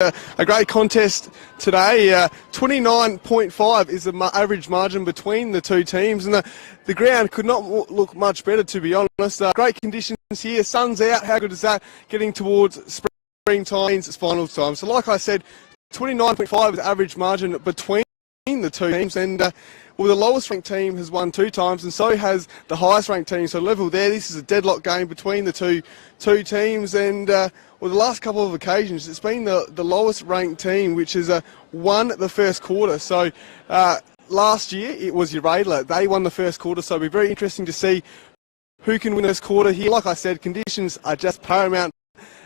a great contest today. 29.5 is the average margin between the two teams, and the ground could not look much better, to be honest. Great conditions here, sun's out. How good is that? Getting towards springtime, it's finals time. So like I said, 29.5 is the average margin between the two teams, and well, the lowest ranked team has won 2 times, and so has the highest ranked team. So level there, this is a deadlock game between the two teams, and well, the last couple of occasions, it's been the lowest ranked team which has won the first quarter. So last year it was Uraidla. They won the first quarter, so it'll be very interesting to see who can win this quarter here. Like I said, conditions are just paramount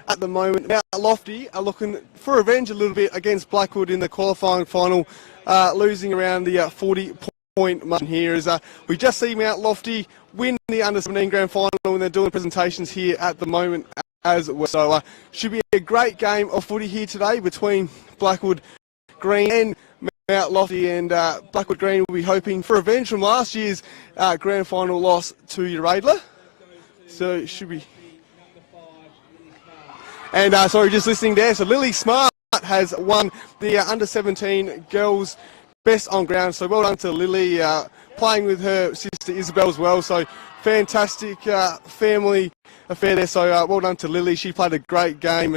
at the moment. Now Lofty are looking for revenge a little bit against Blackwood in the qualifying final, losing around the 40-point margin here. As we just see Mount Lofty win the under-17 grand final, and they're doing presentations here at the moment as well. So should be a great game of footy here today between Blackwood Green and Mount Lofty, and Blackwood Green will be hoping for revenge from last year's grand final loss to Uraidla. So it should be. And sorry, just listening there. So Lily Smart has won the under-17 girls best on ground. So well done to Lily, playing with her sister Isabel as well. So fantastic family affair there. So well done to Lily. She played a great game,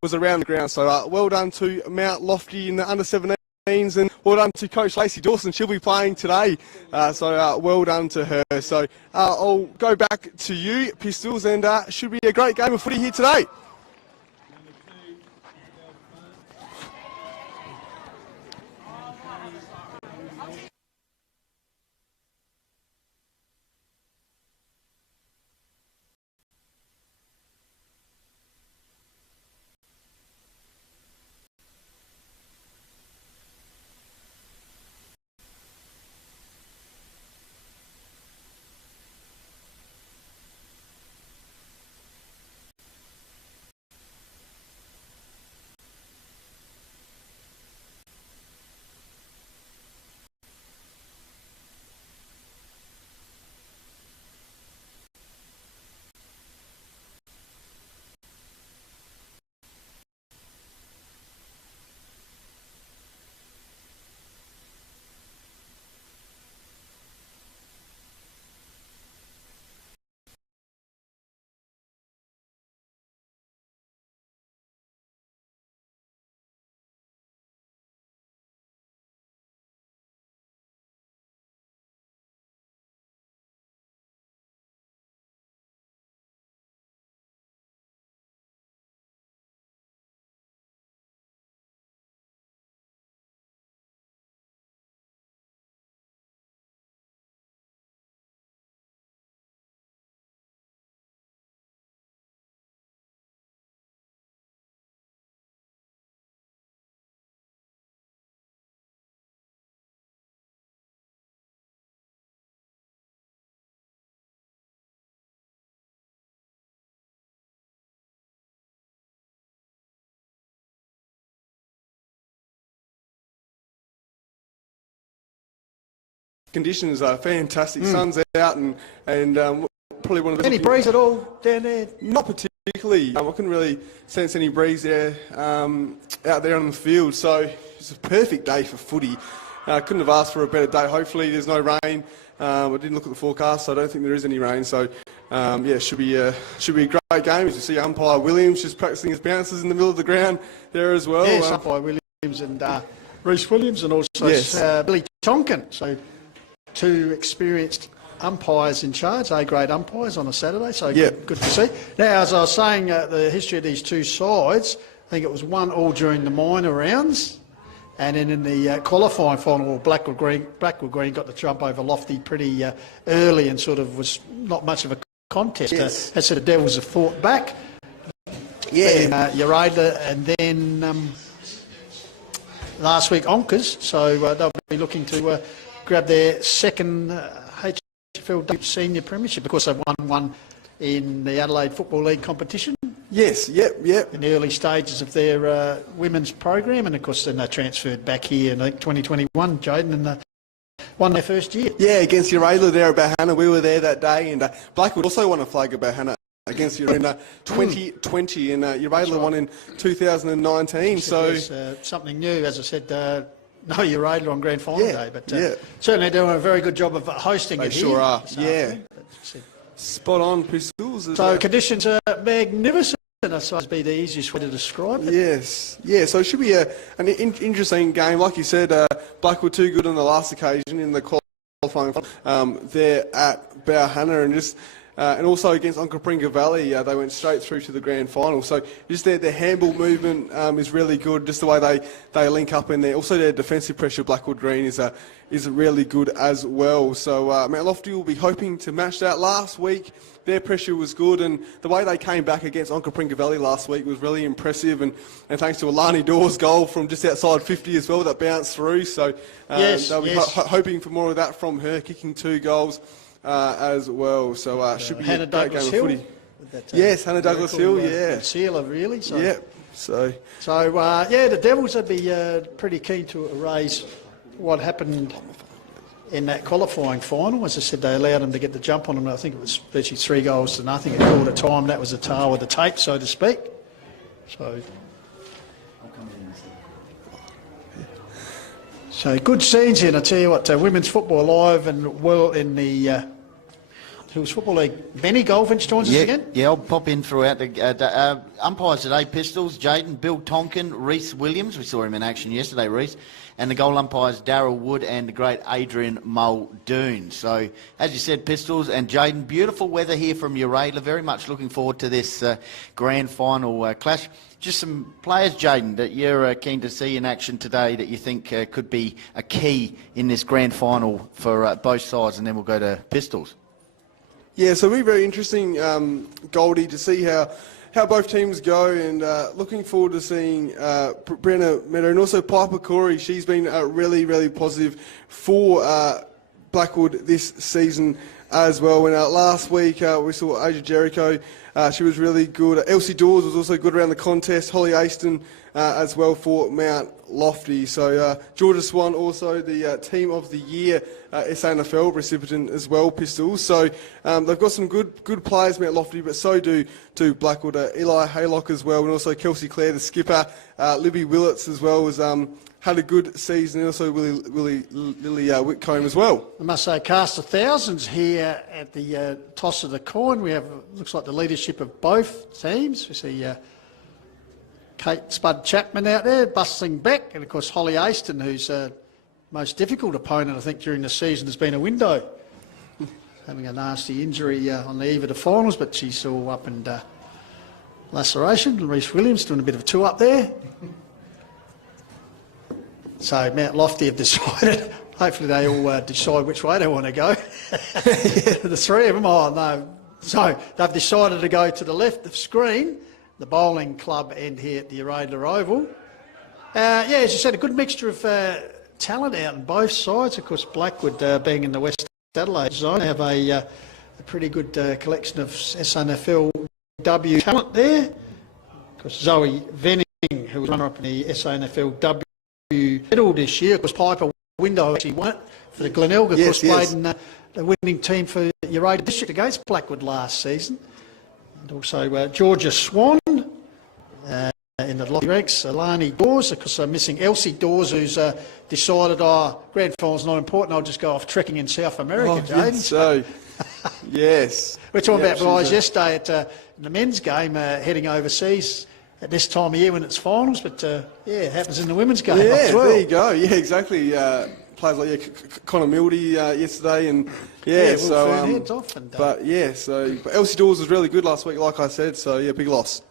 was around the ground. So well done to Mount Lofty in the under-17s, and well done to Coach Lacey Dawson. She'll be playing today. So well done to her. So I'll go back to you, Pistols, and should be a great game of footy here today. Conditions are fantastic. Sun's out, and probably one of the any breeze at all down there? Not particularly. I couldn't really sense any breeze there out there on the field. So it's a perfect day for footy. I couldn't have asked for a better day. Hopefully there's no rain. I didn't look at the forecast, so I don't think there is any rain. So yeah, should be a great game. As you see, umpire Williams just practicing his bounces in the middle of the ground there as well. Yes, umpire Williams and Reece Williams, and also Billy Tonkin. So 2 experienced umpires in charge, A-grade umpires on a Saturday, so good to see. Now, as I was saying, the history of these two sides, I think it was 1-1 during the minor rounds, and then in the qualifying final, Blackwood Green got the jump over Lofty pretty early, and sort of was not much of a contest. Yes. As sort of Devils have fought back. Yeah. Uraidla, and then last week Onkers, so they'll be looking to grab their second HFL senior premiership, because they've won one in the Adelaide Football League competition. Yes, yep. In the early stages of their women's program, and of course then they transferred back here in 2021, Jaden, and won their first year. Yeah, against Uraidla there at Bahana. We were there that day, and Blackwood also won a flag at Bahana against Uraidla 2020, and Uraidla won in 2019. So something new, as I said. No Uraidla on grand final day, but certainly they're doing a very good job of hosting it here. They sure are. Yeah. Spot on, Pistols. So conditions are magnificent. I suppose be the easiest way to describe it. Yes, yeah. So it should be an interesting game, like you said. Blackwood too good on the last occasion in the qualifying. There at Bauhanna and also against Onkaparinga Valley, they went straight through to the grand final. So just their handball movement is really good. Just the way they link up in there. Also their defensive pressure, Blackwood Green, is really good as well. So Mount Lofty will be hoping to match that. Last week their pressure was good, and the way they came back against Onkaparinga Valley last week was really impressive. And thanks to Alani Dawes' goal from just outside 50 as well, that bounced through. So they'll be hoping for more of that from her, kicking 2 goals. As well, so should be Hannah a great Douglas game of footy. Yes, Hannah Douglas Hill, sealer really. So. The Devils would be pretty keen to erase what happened in that qualifying final. As I said, they allowed them to get the jump on them. I think it was virtually 3 goals to nothing at quarter time. That was the tail of the tape, so to speak. So good scenes here, and I tell you what, women's football live and well in the Hills Football League. Benny Goldfinch joins us again. Yeah, I'll pop in throughout the umpires today. Pistols, Jaden, Bill Tonkin, Reese Williams. We saw him in action yesterday, Reese. And the goal umpires, Darryl Wood and the great Adrian Muldoon. So, as you said, Pistols and Jaden, beautiful weather here from Uraidla. Very much looking forward to this grand final clash. Just some players, Jaden, that you're keen to see in action today that you think could be a key in this grand final for both sides, and then we'll go to Pistols. Yeah, so it'll be very interesting, Goldie, to see how both teams go, and looking forward to seeing Brenna Meadow and also Piper Corey. She's been really, really positive for Blackwood this season as well. And last week we saw Asia Jericho. She was really good. Elsie Dawes was also good around the contest. Holly Aston as well for Mount Lofty. So Georgia Swan also the Team of the Year SANFL recipient as well, Pistols. So they've got some good players, Mount Lofty, but so do Blackwood. Eli Haylock as well, and also Kelsey Clare, the skipper. Libby Willits as well was had a good season, and also Lily Whitcomb as well. I must say, cast of thousands here at the toss of the coin. We have, looks like the leadership of both teams. We see Kate Spud Chapman out there, bustling back, and of course Holly Aston, whose most difficult opponent, I think, during the season has been a window. Having a nasty injury on the eve of the finals, but she's all up and laceration. Reese Williams doing a bit of a two up there. So Mount Lofty have decided, hopefully they all decide which way they want to go. The 3 of them, oh no. So they've decided to go to the left of screen, the bowling club end here at the Uraidla Oval. As you said, a good mixture of talent out on both sides. Of course, Blackwood being in the West Adelaide zone, have a pretty good collection of SANFLW talent there. Of course, Zoe Venning, who was runner-up in the SANFLW medal this year. Of course, Piper Window actually won it for the Glenelg. Of course, played in the winning team for Uraidla District against Blackwood last season. And also Georgia Swan in the lofty ranks. Alani Dawes, of course, missing Elsie Dawes, who's decided, grand final's not important, I'll just go off trekking in South America, Jaden. So, yes. We're talking about guys yesterday at in the men's game heading overseas at this time of year when it's finals, but it happens in the women's game as well. There you go. Yeah, exactly. Players like Connor Mildy yesterday, and so heads off. And, but Elsie Dawes was really good last week, like I said. So big loss.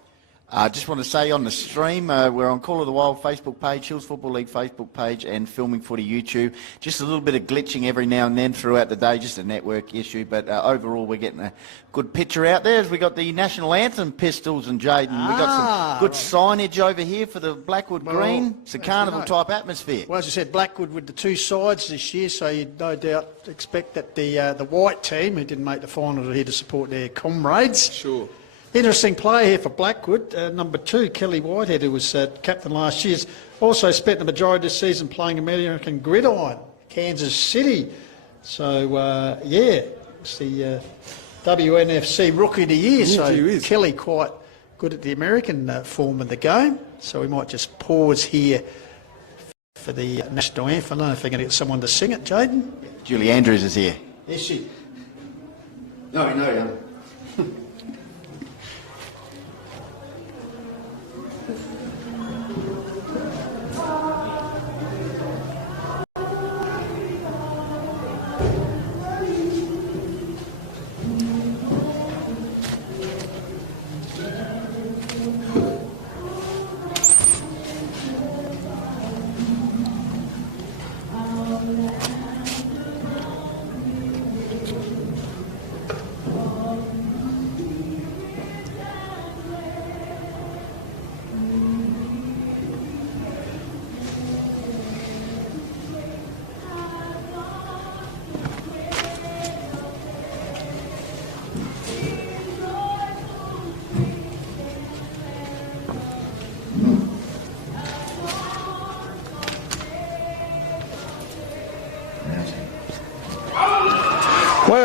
I just want to say on the stream, we're on Call of the Wild Facebook page, Hills Football League Facebook page, and Filming Footy YouTube. Just a little bit of glitching every now and then throughout the day, just a network issue. But overall, we're getting a good picture out there as we got the national anthem, Pistols and Jaden. We got some good signage over here for the Blackwood Green. It's a carnival type atmosphere. Well, as you said, Blackwood with the 2 sides this year, so you'd no doubt expect that the white team, who didn't make the final, are here to support their comrades. Sure. Interesting player here for Blackwood, number 2, Kelly Whitehead, who was captain last year, has also spent the majority of this season playing American Gridiron, Kansas City. So, it's the WNFC Rookie of the Year, Yes, so he is. Kelly quite good at the American form of the game. So we might just pause here for the national anthem. I don't know if they're going to get someone to sing it, Jaden. Julie Andrews is here. Is she? No.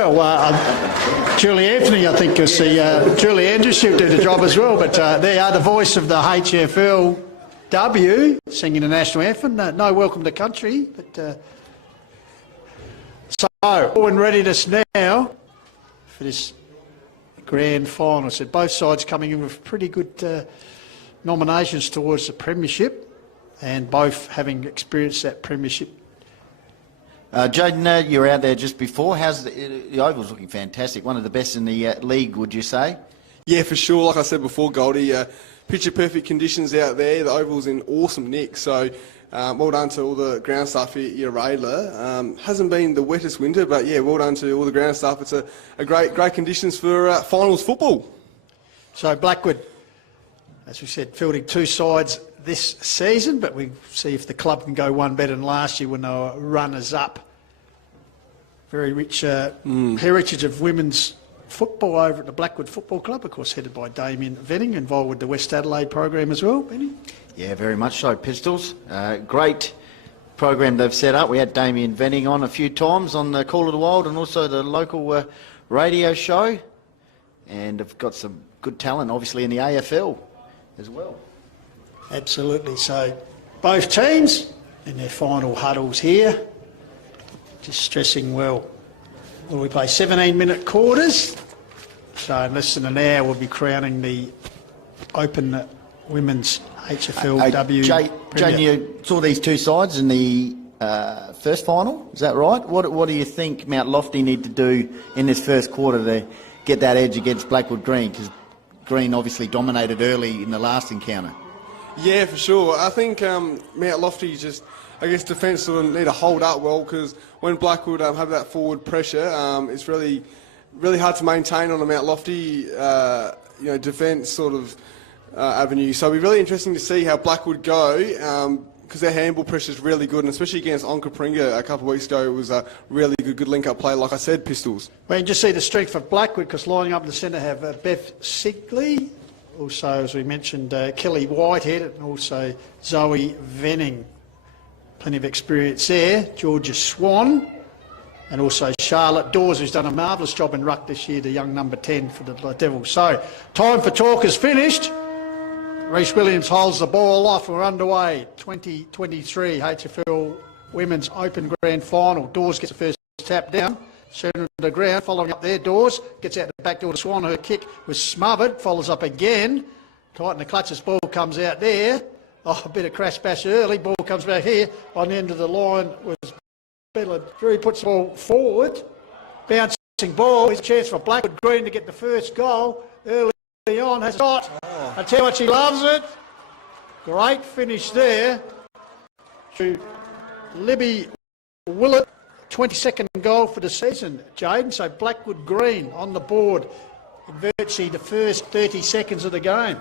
Well, Julie Anthony, I think, is the Julie Andrews, she'll do the job as well. But they are the voice of the HFLW singing the national anthem. No welcome to country, but so all in readiness now for this grand final. So both sides coming in with pretty good nominations towards the premiership, and both having experienced that premiership. Jaden, you were out there just before. How's the Oval's looking fantastic? One of the best in the league, would you say? Yeah, for sure. Like I said before, Goldie, picture perfect conditions out there. The Oval's in awesome nick. So well done to all the ground staff here at Uraidla. Hasn't been the wettest winter, but yeah, well done to all the ground staff. It's a great conditions for finals football. So Blackwood, as we said, fielding two sides this season, but we see if the club can go one better than last year when they were runners-up. Very rich heritage of women's football over at the Blackwood Football Club, of course headed by Damien Venning, involved with the West Adelaide program as well, Benny? Yeah, very much so, Pistols. Great program they've set up. We had Damien Venning on a few times on the Call of the Wild and also the local radio show, and have got some good talent obviously in the AFL as well. Absolutely. So both teams in their final huddles here, just stressing well. Will we play 17-minute quarters? So in less than an hour we'll be crowning the Open Women's HFLW. Jane, you saw these two sides in the first final, is that right? What do you think Mount Lofty need to do in this first quarter to get that edge against Blackwood Green? Because Green obviously dominated early in the last encounter. Yeah, for sure. I think Mount Lofty just, I guess, defence will need to hold up well, because when Blackwood have that forward pressure, it's really hard to maintain on a Mount Lofty, defence sort of avenue. So it'll be really interesting to see how Blackwood go, because their handball pressure is really good, and especially against Onkapringa a couple of weeks ago, it was a really good link-up play, like I said, Pistols. Well, you can just see the strength of Blackwood, because lining up in the centre have Beth Sigley, also, as we mentioned, Kelly Whitehead, and also Zoe Venning. Plenty of experience there. Georgia Swan, and also Charlotte Dawes, who's done a marvellous job in ruck this year, the young number 10 for the Devils. So, time for talk is finished. Reece Williams holds the ball off. We're underway. 2023 HFL Women's Open Grand Final. Dawes gets the first tap down. Centre to the ground, following up there, Dawes gets out the back door to Swan. Her kick was smothered, follows up again. Tighten the clutches, ball comes out there. Oh, a bit of crash bash early, ball comes back here. On the end of the line was Bella Drew, puts the ball forward. Bouncing ball, is a chance for Blackwood Green to get the first goal. Early on, has shot. I tell you what, she loves it. Great finish there to Libby Willett. 22nd goal for the season, Jaden. So Blackwood Green on the board in virtually the first 30 seconds of the game.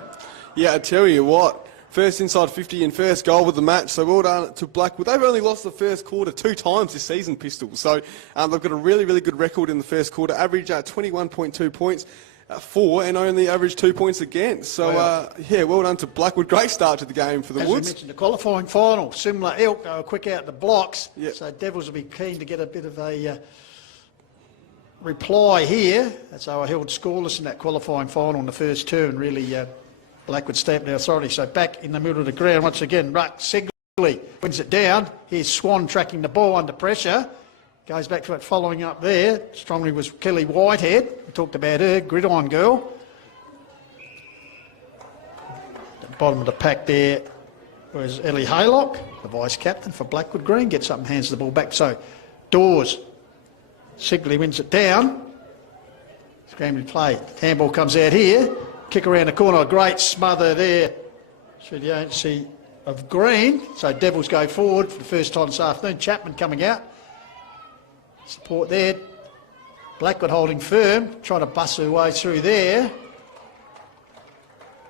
Yeah, I tell you what, first inside 50 and first goal with the match. So well done to Blackwood. They've only lost the first quarter 2 times this season, Pistols. So they've got a really good record in the first quarter. Average 21.2 points. 4 and only averaged 2 points against. So, well done to Blackwood. Great start to the game for the As Woods. As we mentioned, the qualifying final, similar ilk. They were quick out the blocks. Yep. So Devils will be keen to get a bit of a reply here, as they were held scoreless in that qualifying final in the first turn, really Blackwood stamped their authority. So back in the middle of the ground once again, Ruck Sigley wins it down. Here's Swan tracking the ball under pressure. Goes back to it, following up there. Strongly was Kelly Whitehead. We talked about her, gridiron girl. At the bottom of the pack there was Ellie Haylock, the vice-captain for Blackwood Green. Gets up and hands the ball back. So Dawes, Sigley wins it down. Scrambling play. Handball comes out here. Kick around the corner. A great smother there through the agency of Green. So Devils go forward for the first time this afternoon. Chapman coming out. Support there. Blackwood holding firm, trying to bust her way through there.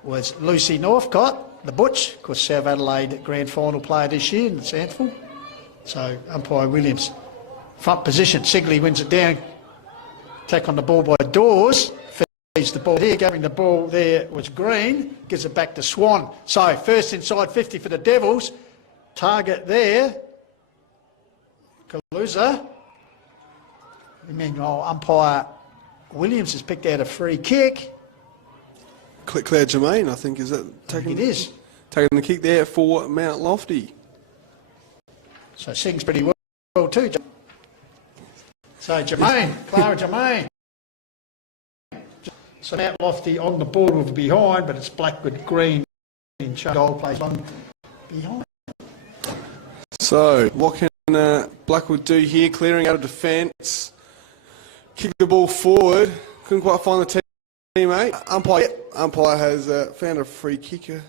Was Lucy Northcott, the Butch, of course South Adelaide Grand Final player this year in the Sandful. So umpire Williams. Front position, Sigley wins it down. Attack on the ball by Dawes. Feeds the ball here, giving the ball there was Green. Gives it back to Swan. So first inside 50 for the Devils. Target there. Kaluza. Meanwhile, umpire Williams has picked out a free kick. Claire Germain, I think, is it? It is. Taking the kick there for Mount Lofty. So sings pretty well too. So Germain, Clara Germain. So Mount Lofty on the board with behind, but it's Blackwood Green in charge. Goal plays on behind. So what can Blackwood do here? Clearing out of defence. Kick the ball forward. Couldn't quite find the teammate. Umpire has found a free kicker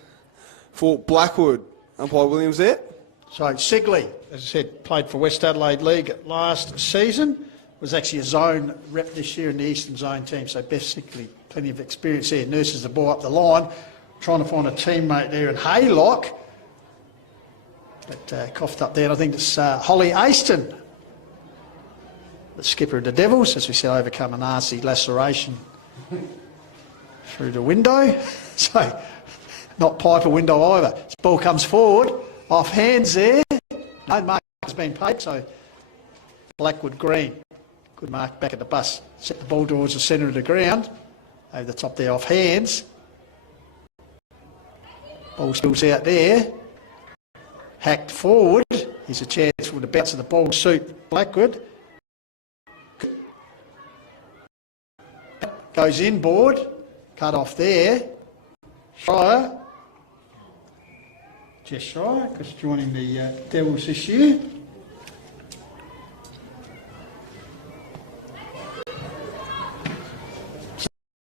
for Blackwood. Umpire Williams there. So Sigley, as I said, played for West Adelaide League last season. Was actually a zone rep this year in the Eastern Zone team. So basically plenty of experience there. Nurses the ball up the line. Trying to find a teammate there in Haylock. But coughed up there. I think it's Holly Aston, the skipper of the Devils, as we said, overcome a nasty laceration through the window. So, not Piper window either. This ball comes forward, off hands there. No mark has been paid, so Blackwood Green. Good mark back at the bus. Set the ball towards the centre of the ground. Over the top there, off hands. Ball spills out there. Hacked forward. Here's a chance for the bounce of the ball to suit Blackwood. Goes inboard, cut off there. Schreier, Jess Schreier, because joining the Devils this year.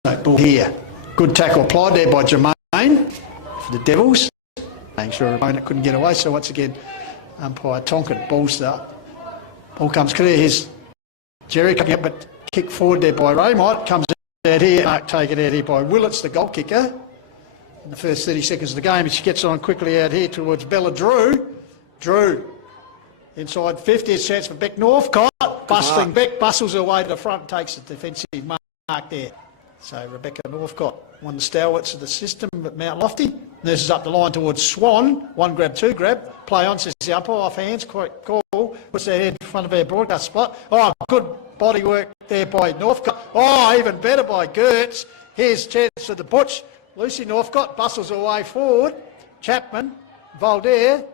So ball here. Good tackle applied there by Germain for the Devils. Making sure her opponent couldn't get away. So once again, umpire Tonkin, ball's up. Ball comes clear. Here's Jerry coming up, but kick forward there by Raymont. Comes out here, mark taken out here by Willits, the goal kicker. In the first 30 seconds of the game, she gets on quickly out here towards Bella Drew. Drew, inside 50, a chance for Beck Northcott. Bustling Beck, bustles her way to the front, takes the defensive mark there. So Rebecca Northcott, one of the stalwarts of the system at Mount Lofty. Nurses up the line towards Swan. One grab, two grab. Play on, says the umpire, off hands, quick call. Puts their head in front of our broadcast spot. Oh, good body work there by Northcott. Oh, even better by Gertz. Here's chance for the Butch. Lucy Northcott bustles her way forward. Chapman, Valdair.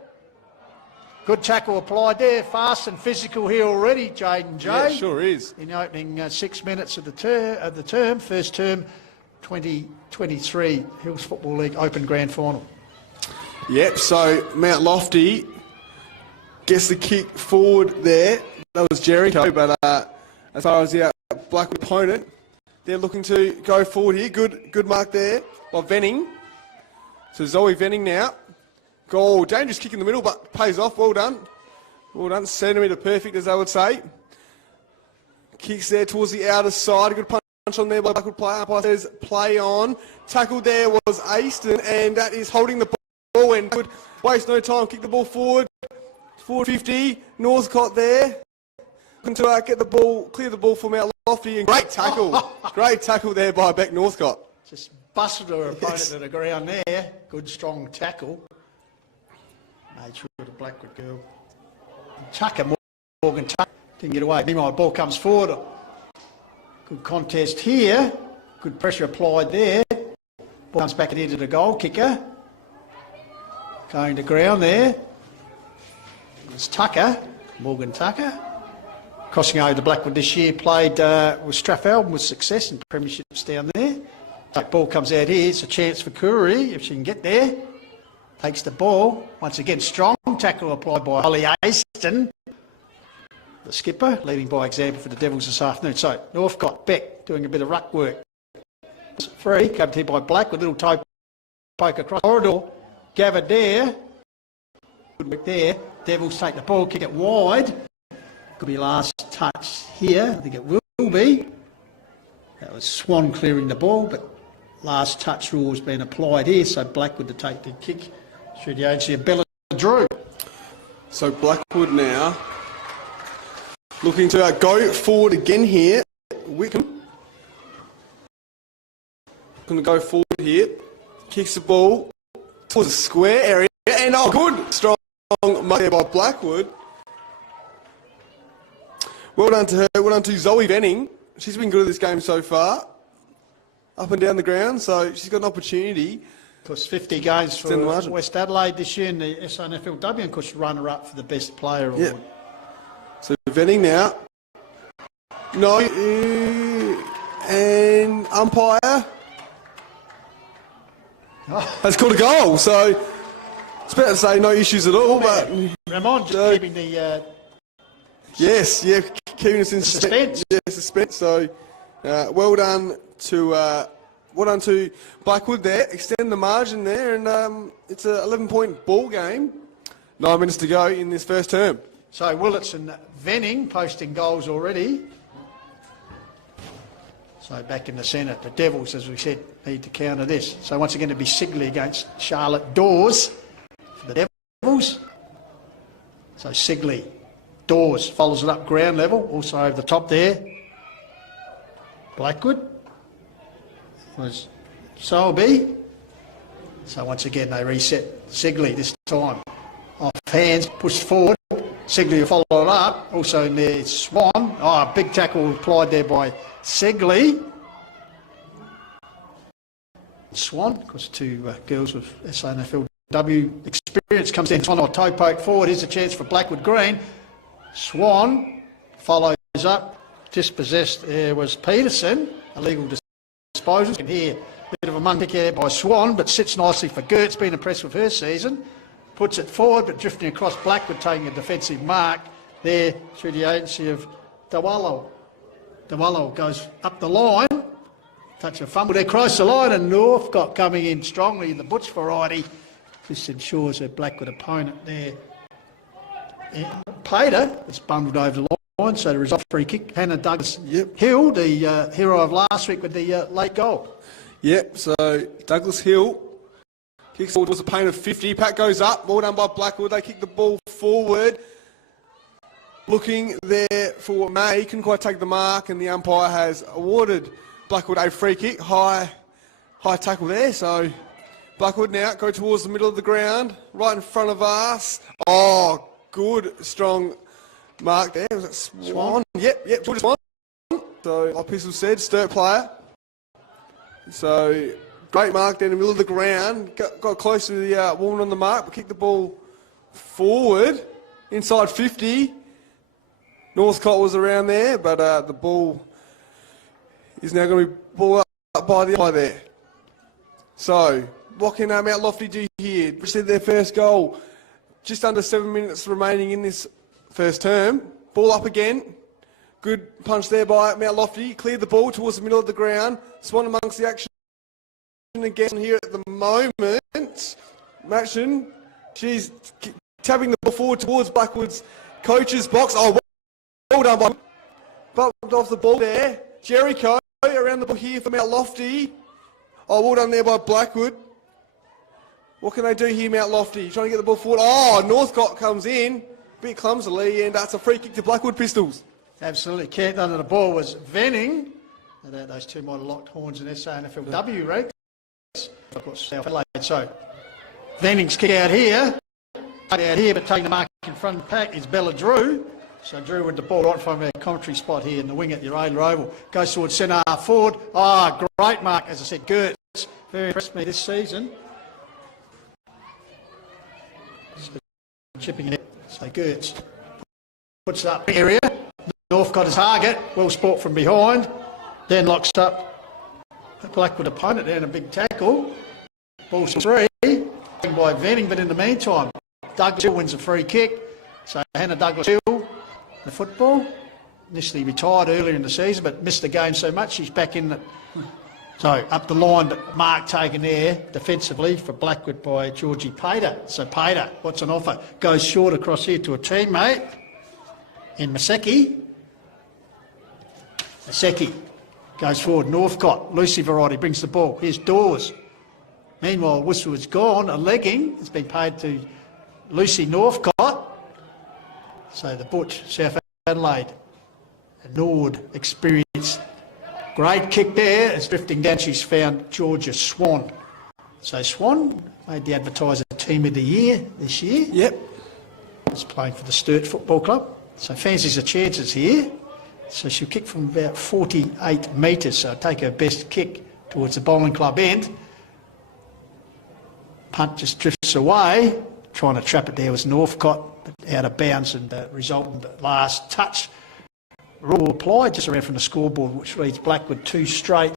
Good tackle applied there. Fast and physical here already, Jaden J. Yeah, sure is. In the opening 6 minutes of the term, first term, 2023 Hills Football League Open Grand Final. Yep, so Mount Lofty gets the kick forward there. That was Jericho, but as far as the Blackwood opponent, they're looking to go forward here. Good mark there by Venning. So Zoe Venning now. Goal, dangerous kick in the middle, but pays off. Well done. Well done. Centimetre perfect, as they would say. Kicks there towards the outer side. A good punch on there by Blackwood player. Umpire says play on. Tackle there was Aston, and that is holding the ball and could waste no time. Kick the ball forward. Forward 50. Northcott there. Looking to get the ball, clear the ball for Mount Lofty. And great tackle. Great tackle there by Beck Northcott. Just busted her opponent to the ground there. Good strong tackle. Made sure the Blackwood girl. Tucker, Morgan Tucker, didn't get away. Meanwhile, the ball comes forward. Good contest here. Good pressure applied there. Ball comes back into the goal kicker. Going to ground there. It's Tucker, Morgan Tucker. Crossing over to Blackwood this year, played with Strathalbyn with success in premierships down there. So ball comes out here, it's a chance for Koori, if she can get there. Takes the ball. Once again, strong tackle applied by Holly Aston. The skipper, leading by example for the Devils this afternoon. So Northcott, Beck, doing a bit of ruck work. Free, covered here by Blackwood, little toe poke across the corridor. Gathered there. Good work there. Devils take the ball, kick it wide. Could be last touch here. I think it will be. That was Swan clearing the ball, but last touch rule has been applied here, so Blackwood to take the kick through the agency of Bella Drew. So Blackwood now looking to go forward again here. Wickham going to go forward here. Kicks the ball towards the square area, and good strong mark there by Blackwood. Well done to her. Well done to Zoe Venning. She's been good at this game so far. Up and down the ground, so she's got an opportunity. Of course, 50 games for West Adelaide this year in the SNFLW, and of course, runner-up for the best player award. Yep. So Venning now. No, and umpire has called a goal. So it's about to say no issues at all, but Ramon just keeping the yes, yeah, keeping us in suspense. Yeah, suspense. So well done to Blackwood there. Extend the margin there, and it's an 11-point ball game. 9 minutes to go in this first term. So Willits and Venning posting goals already. So back in the centre, the Devils, as we said, need to counter this. So once again, it'll be Sigley against Charlotte Dawes for the Devils. So Sigley, Dawes follows it up ground level, also over the top there. Blackwood was Sowerby. So once again, they reset Sigley this time. Off hands, pushed forward. Sigley will follow it up. Also in there is Swan. Oh, a big tackle applied there by Sigley. Swan, of course, two girls with SNFLW experience, comes in. Swan on a toe poke forward. Here's a chance for Blackwood Green. Swan follows up. Dispossessed was Peterson. Illegal disposal. And here, a bit of a monkey there by Swan, but sits nicely for Gertz. Been impressed with her season. Puts it forward, but drifting across Blackwood, taking a defensive mark there through the agency of Dawallo. Dawallo goes up the line. Touch of fumble there, across the line, and Northcott coming in strongly in the Butch variety. This ensures a Blackwood opponent there. Pater was bundled over the line, so the result free kick. Hannah Douglas Hill, the hero of last week with the late goal. Yep, so Douglas Hill kicks towards a pain of 50. Pat goes up, ball done by Blackwood. They kick the ball forward. Looking there for May, couldn't quite take the mark, and the umpire has awarded Blackwood a free kick. High tackle there, so Blackwood now go towards the middle of the ground, right in front of us. Oh, good, strong mark there. Was it Swan? Yep, George Swan. So, like Pistol said, Sturt player. So, great mark there in the middle of the ground. Got close to the woman on the mark, but kicked the ball forward, inside 50. Northcott was around there, but the ball is now going to be ball up by the eye there. So, what can Mount Lofty do here? Received their first goal. Just under 7 minutes remaining in this first term. Ball up again. Good punch there by Mount Lofty. Cleared the ball towards the middle of the ground. Swan amongst the action again here at the moment. Matchin, she's tapping the ball forward towards Blackwood's coach's box. Oh, well done by bumped off the ball there. Jericho around the ball here for Mount Lofty. Oh, well done there by Blackwood. What can they do here, Mount Lofty? Trying to get the ball forward. Oh, Northcott comes in a bit clumsily, and that's a free kick to Blackwood Pistols. Absolutely. Camped under the ball was Venning. Those two might have locked horns in SANFLW ranks. Of course, South Adelaide. So, Venning's kick out here, but taking the mark in front of the pack is Bella Drew. So Drew with the ball right from our commentary spot here in the wing at Uraidla Oval. Goes towards centre forward. Great mark, as I said, Gertz. Very impressed me this season. So chipping it. So Gertz puts it up area. North got his target. Well sport from behind. Then locks up a Blackwood opponent there in a big tackle. Ball's free by Venning, but in the meantime, Douglas Hill wins a free kick. So Hannah Douglas Hill, the football, initially retired earlier in the season, but missed the game so much she's back in. So up the line, mark taken there defensively for Blackwood by Georgie Pater. So Pater, what's an offer? Goes short across here to a teammate in Maseki. Maseki goes forward, Northcott, Lucy variety, brings the ball. Here's Dawes. Meanwhile, whistle is gone. A legging has been paid to Lucy Northcott. So the Butch, South Adelaide, and Nord experienced. Great kick there. It's drifting down. She's found Georgia Swan. So Swan made the Advertiser Team of the Year this year. Yep. Is playing for the Sturt Football Club. So fancies her chances here. So she'll kick from about 48 metres. So take her best kick towards the bowling club end. Punt just drifts away. Trying to trap it there was Northcott, but out of bounds, and resultant last touch. Rule applied just around from the scoreboard, which reads Blackwood 2 straight.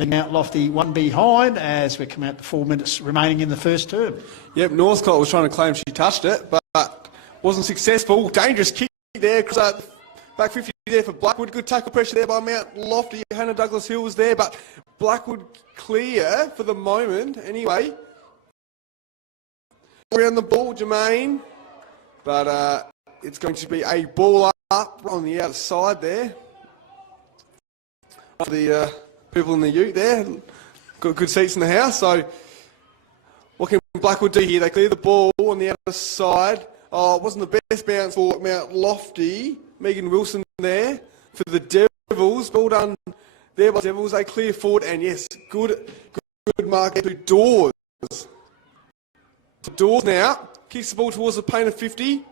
Mount Lofty 1 behind as we come out to 4 minutes remaining in the first term. Yep, Northcott was trying to claim she touched it, but wasn't successful. Dangerous kick there. Back 50 there for Blackwood. Good tackle pressure there by Mount Lofty. Hannah Douglas Hill was there, but Blackwood clear for the moment anyway. Around the ball, Jermaine, but it's going to be a ball up on the outside there. The people in the ute there got good seats in the house. So what can Blackwood do here? They clear the ball on the other side. Oh, it wasn't the best bounce for Mount Lofty. Megan Wilson there for the Devils. Well done there by the Devils. They clear forward, and yes, good mark to Dawes. Dawes now kicks the ball towards the paint of 50.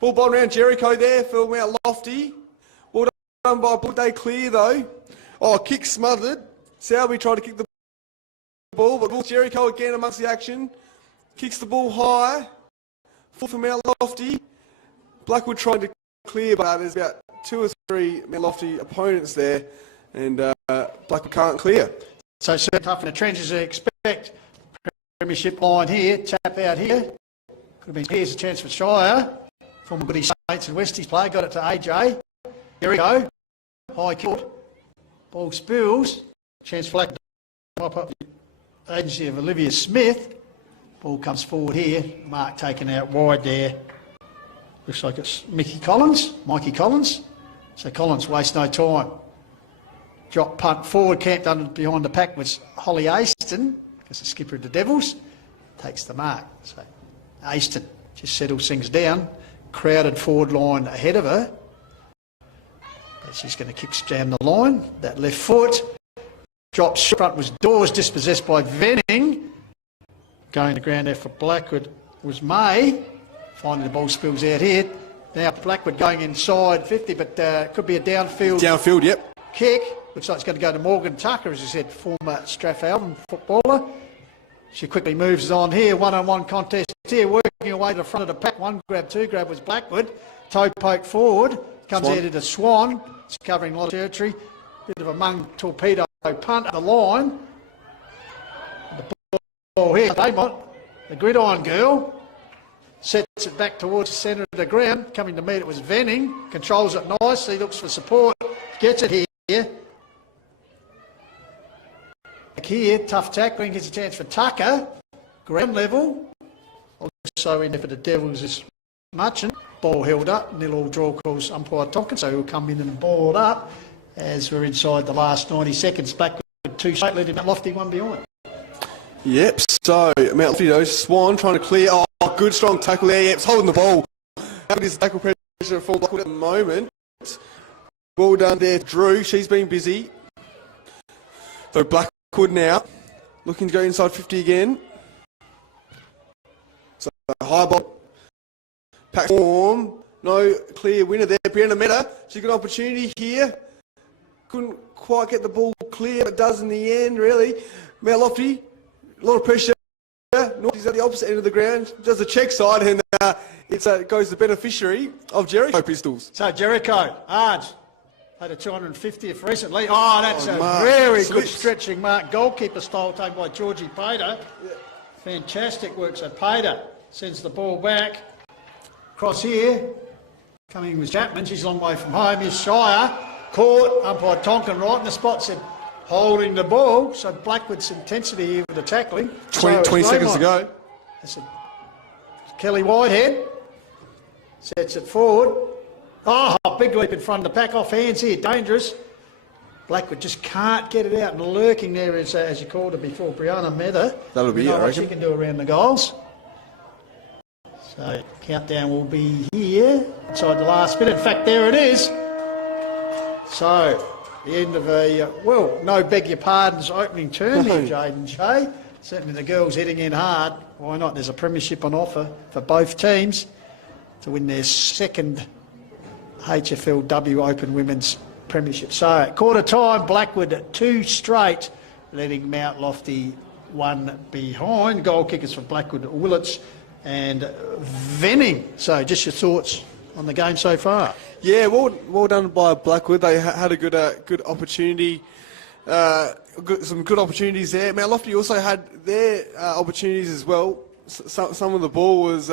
Ball bowled around Jericho there for Mount Lofty. Well done by Bull. They clear though. Oh, kick smothered. Selby tried to kick the ball, but Jericho again amongst the action. Kicks the ball high. Full for Mount Lofty. Blackwood trying to clear, but there's about 2 or 3 Mount Lofty opponents there, and Blackwood can't clear. So tough in the trenches, they expect. Premiership line here, tap out here. Could have been, here's a chance for Shire. Former Goody Saints and Westies player, got it to AJ. Here we go. High kick. Ball spills. Chance for Black. Agency of Olivia Smith. Ball comes forward here. Mark taken out wide there. Looks like it's Mikey Collins. So Collins wastes no time. Drop punt forward, camped under behind the pack was Holly Aston. As the skipper of the Devils takes the mark. So Aston just settles things down. Crowded forward line ahead of her. And she's going to kick down the line. That left foot. Drops front was Dawes, dispossessed by Venning. Going to ground there for Blackwood was May. Finding the ball spills out here. Now Blackwood going inside 50, but could be a downfield. Downfield, yep. Kick. Looks like it's going to go to Morgan Tucker, as I said, former Strathalbyn footballer. She quickly moves on here. One-on-one contest here, working away to the front of the pack. 1 grab, 2 grab was Blackwood. Toe poke forward. Comes out into Swan. It's covering a lot of territory. Bit of a mung torpedo punt at the line. The ball here, Daymont, the gridiron girl. Sets it back towards the centre of the ground. Coming to meet it was Venning. Controls it nicely. Looks for support. Gets it here. Here, tough tackling, gets a chance for Tucker. Ground level. Also in there for the Devils is Mutchin. Ball held up. Nil-all draw calls umpire Tompkins, so he'll come in and ball it up as we're inside the last 90 seconds. Blackwood 2 straight, leading Mount Lofty 1 behind. Yep, so Mount Lofty though, Swan trying to clear. Oh, good strong tackle there. Yep, it's holding the ball. Having his tackle pressure for Blackwood at the moment. Well done there, Drew. She's been busy. So Blackwood now looking to go inside 50 again. So high ball. Pack form. no clear winner there. Brianna Meta, she's got an opportunity here. Couldn't quite get the ball clear, but does in the end, really. Mount Lofty, a lot of pressure. Northie's at the opposite end of the ground, does the check side, and it goes the beneficiary of Jericho Pistols. So Jericho, Ards, had a 250th recently. Oh, that's a Mark very slips. good stretching mark. Goalkeeper style taken by Georgie Pater. Yeah. Fantastic work. So Pater sends the ball back. Cross here. Coming with Chapman. She's a long way from home. Here's Shire. Caught. Umpire Tonkin right in the spot. Said holding the ball. So Blackwood's intensity here with the tackling. 20 seconds to go. That's Kelly Whitehead. Sets it forward. Oh, big leap in front of the pack. Off hands here. Dangerous. Blackwood just can't get it out, and lurking there is, as you called it before, Brianna Mether. That'll be it, I what reckon. she can do around the goals. So countdown will be here inside the last minute. In fact, there it is. So the end of a no beg your pardons opening term here, Jaden Shea. Certainly the girls heading in hard. Why not? There's a premiership on offer for both teams to win their second HFLW Open Women's Premiership. So at quarter time, Blackwood 2 straight, letting Mount Lofty 1 behind. Goal kickers for Blackwood, Willits and Venning. So just your thoughts on the game so far? Yeah, well done by Blackwood. They had a good opportunity, some good opportunities there. Mount Lofty also had their opportunities as well. Some of the ball was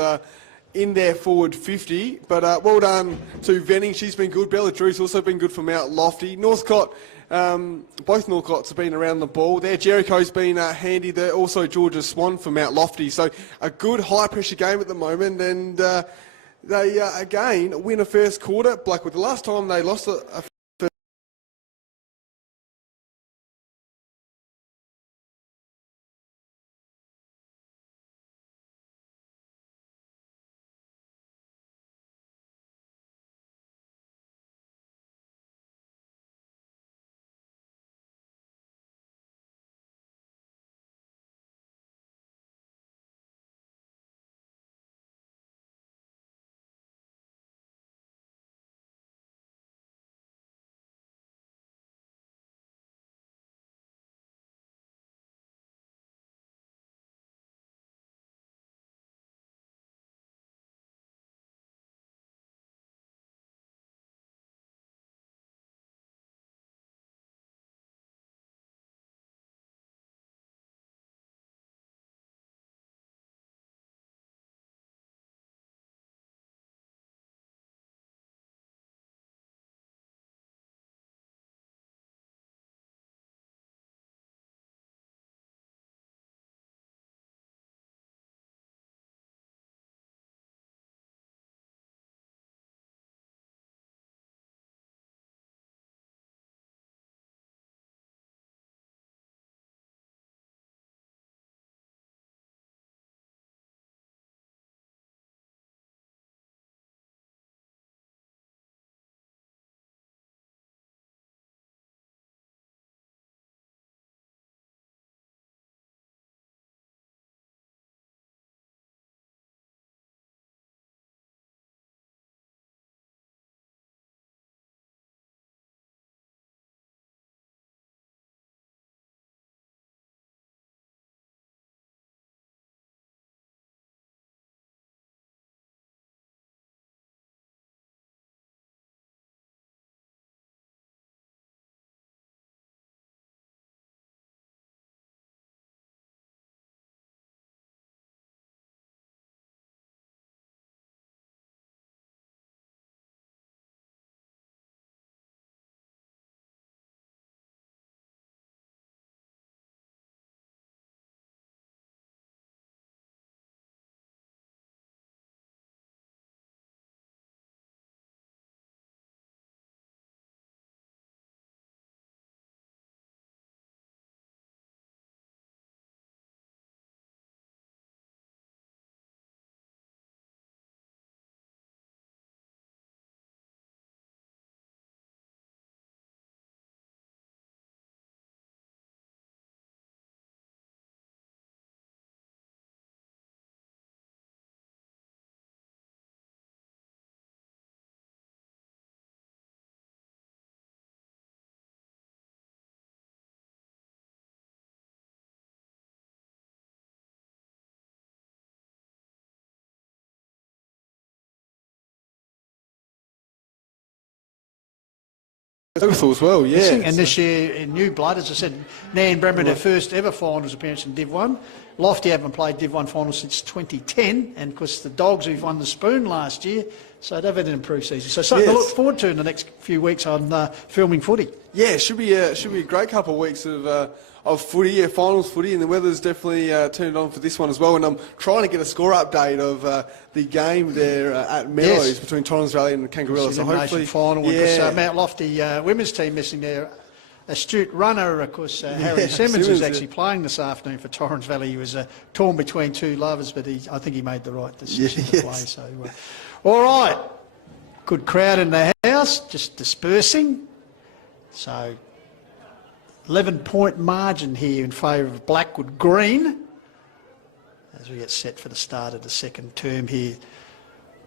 in their forward 50, but well done to Venning. She's been good. Bella Drew's also been good for Mount Lofty. Northcott, both Northcotts have been around the ball there. Jericho's been handy there. Also Georgia Swan for Mount Lofty. So a good high pressure game at the moment, and they again win a first quarter. Blackwood, the last time they lost a Overthought as well, yeah. And this year in new blood, as I said, Nan Bremen, their first ever finals appearance in Div 1. Lofty haven't played Div 1 finals since 2010, and of course the Dogs who've won the Spoon last year, so they've had an improved season. So something to look forward to in the next few weeks on filming footy. Yeah, it should be a great couple of weeks of footy, finals footy, and the weather's definitely turned on for this one as well. And I'm trying to get a score update of the game there at Mellows between Torrens Valley and Kangaroo. So hopefully, final one, because Mount Lofty women's team missing their astute runner, of course, Harry Simmons is actually playing this afternoon for Torrens Valley. He was torn between two lovers, but I think he made the right decision to play. So, all right, good crowd in the house, just dispersing. So, 11-point margin here in favour of Blackwood Green as we get set for the start of the second term here.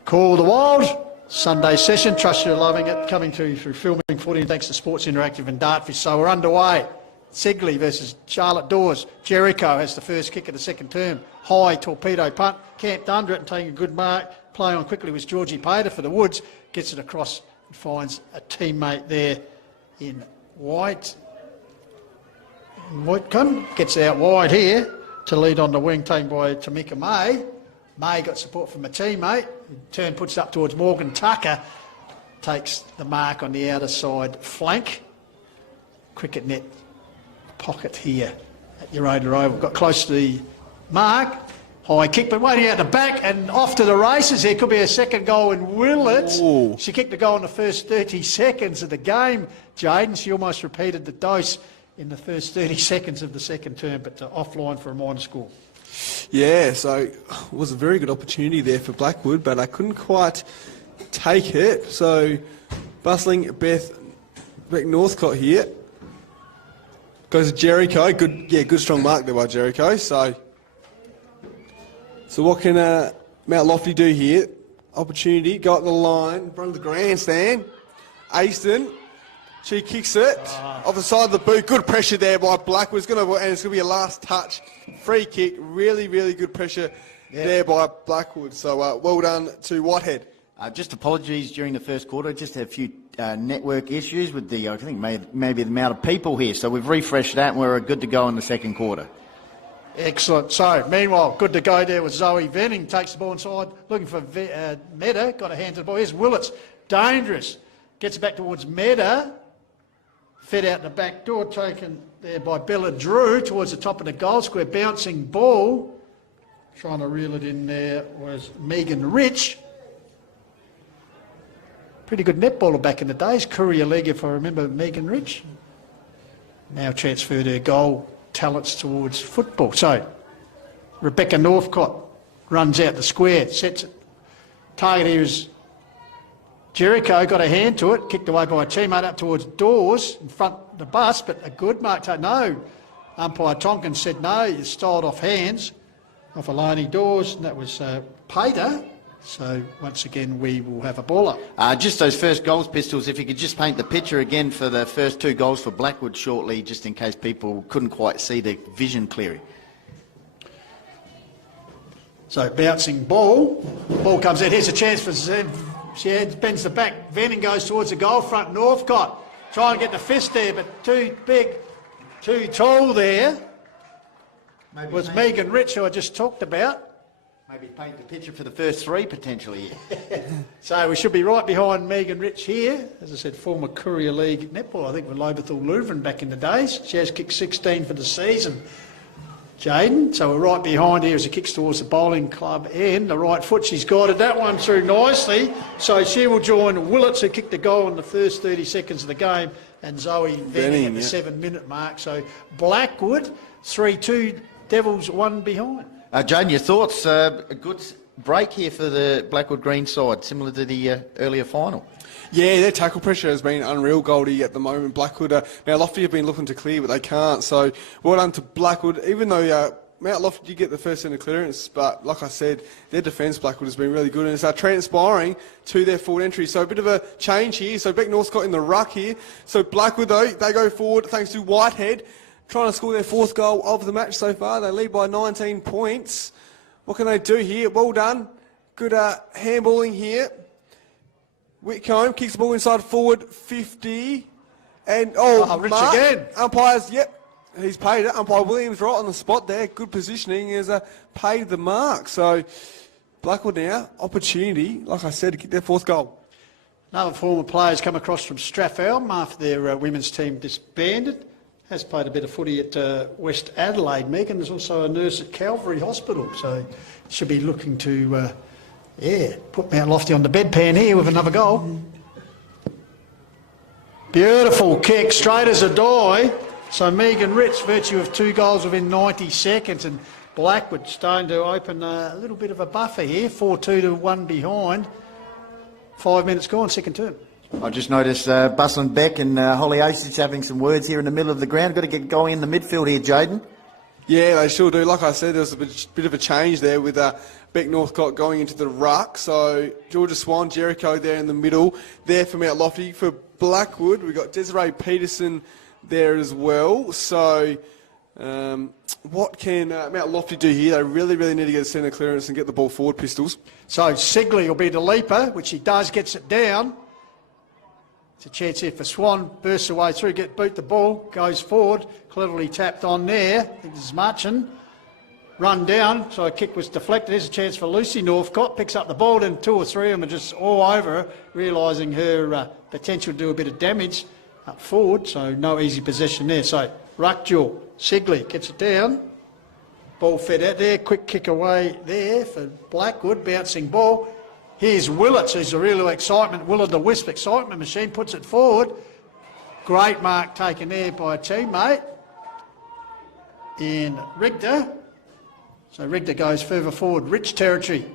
Call the Wild. Sunday session, trust you're loving it, coming to you through filming footy, and thanks to Sports Interactive and Dartfish. So we're underway. Segley versus Charlotte Dawes. Jericho has the first kick of the second term. High torpedo punt, camped under it and taking a good mark. Playing on quickly was Georgie Pater for the Woods. Gets it across and finds a teammate there in white. Whitecombe gets out wide here to lead on the wing, taken by Tamika May. May got support from a teammate. In turn puts it up towards Morgan Tucker. Takes the mark on the outer side flank. Cricket net pocket here at Uraidla Oval. Got close to the mark. High kick, but waiting out the back and off to the races here. Could be a second goal in Willett. Ooh. She kicked the goal in the first 30 seconds of the game, Jaden. She almost repeated the dose in the first 30 seconds of the second term, but offline for a minor score. Yeah, so it was a very good opportunity there for Blackwood, but I couldn't quite take it. So bustling Beck Northcott here. Goes to Jericho. Good strong mark there by Jericho. So what can Mount Lofty do here? Opportunity, go up the line, run the grandstand. Aston, she kicks it off the side of the boot. Good pressure there by Blackwood. It's going to be a last touch. Free kick. Really, really good pressure there by Blackwood. So well done to Whitehead. Just apologies during the first quarter. Just had a few network issues with I think maybe the amount of people here. So we've refreshed that and we're good to go in the second quarter. Excellent. So, meanwhile, good to go there with Zoe Venning. Takes the ball inside, looking for Meta. Got a hand to the ball. Here's Willits. Dangerous. Gets it back towards Meta. Fed out the back door, taken there by Bella Drew towards the top of the goal square. Bouncing ball. Trying to reel it in there was Megan Rich. Pretty good netballer back in the days. Courier League, if I remember Megan Rich. Now transferred her goal talents towards football. So, Rebecca Northcott runs out the square, sets it. Target here is Jericho, got a hand to it, kicked away by a teammate up towards Dawes in front of the bus, but a good mark. No, umpire Tonkin said no, you styled off hands off Alani Dawes, and that was Pater. So once again, we will have a ball up. Just those first goals, Pistols, if you could just paint the picture again for the first two goals for Blackwood shortly, just in case people couldn't quite see the vision clearly. So bouncing ball comes in. Here's a chance for Zed. She bends the back. Venning goes towards the goal front. Northcott trying to get the fist there, but too big, too tall there. Maybe was Megan Rich, who I just talked about. Maybe paint the picture for the first three potentially. So we should be right behind Megan Rich here. As I said, former Courier League netball, I think with Lobethal Louvren back in the days. She has kicked 16 for the season. Jaden, so we're right behind here as it kicks towards the bowling club end. The right foot, she's guided that one through nicely. So she will join Willits, who kicked the goal in the first 30 seconds of the game, and Zoe Venning at the 7-minute mark. So Blackwood, 3-2, Devils 1 behind. Jaden, your thoughts? A good break here for the Blackwood Green side, similar to the earlier final. Yeah, their tackle pressure has been unreal, Goldie, at the moment. Blackwood, now Lofty have been looking to clear, but they can't. So well done to Blackwood, even though Mount Lofty did get the first centre clearance, but like I said, their defence, Blackwood, has been really good, and it's transpiring to their forward entry. So a bit of a change here. So Beck Northcott in the ruck here. So Blackwood, though, they go forward thanks to Whitehead, trying to score their fourth goal of the match so far. They lead by 19 points. What can they do here? Well done. Good handballing here. Whitcomb kicks the ball inside forward 50. And, Rich Mark, again. Umpires, yep, he's paid it. Umpire Williams right on the spot there. Good positioning has paid the mark. So Blackwood now, opportunity, like I said, to get their fourth goal. Another former player's come across from Strathhelm after their women's team disbanded. Has played a bit of footy at West Adelaide, Megan. There's also a nurse at Calvary Hospital, so should be looking to, put Mount Lofty on the bedpan here with another goal. Beautiful kick, straight as a die. So Megan Ritz, virtue of 2 goals within 90 seconds, and Blackwood starting to open a little bit of a buffer here, 4-2 to 1 behind. 5 minutes gone, second term. I just noticed Busslin Beck and Holly Asich having some words here in the middle of the ground. Got to get going in the midfield here, Jaden. Yeah, they sure do. Like I said, there was a bit of a change there with Beck Northcott going into the ruck. So Georgia Swan, Jericho there in the middle. There for Mount Lofty. For Blackwood, we've got Desiree Peterson there as well. So what can Mount Lofty do here? They really, really need to get a centre clearance and get the ball forward, Pistols. So Sigley will be the leaper, which he does, gets it down. It's a chance here for Swan, bursts away through, beat the ball, goes forward, cleverly tapped on there. I think this is Marchin. Run down, so a kick was deflected. There's a chance for Lucy Northcott, picks up the ball, and 2 or 3 of them are just all over her, realising her potential to do a bit of damage up forward, so no easy possession there. So Ruckjewel, Sigley gets it down. Ball fed out there, quick kick away there for Blackwood, bouncing ball. Here's Willits, who's a real excitement, Willard the Wisp excitement machine, puts it forward. Great mark taken there by a teammate in Rigdor. So Rigdor goes further forward, Rich territory.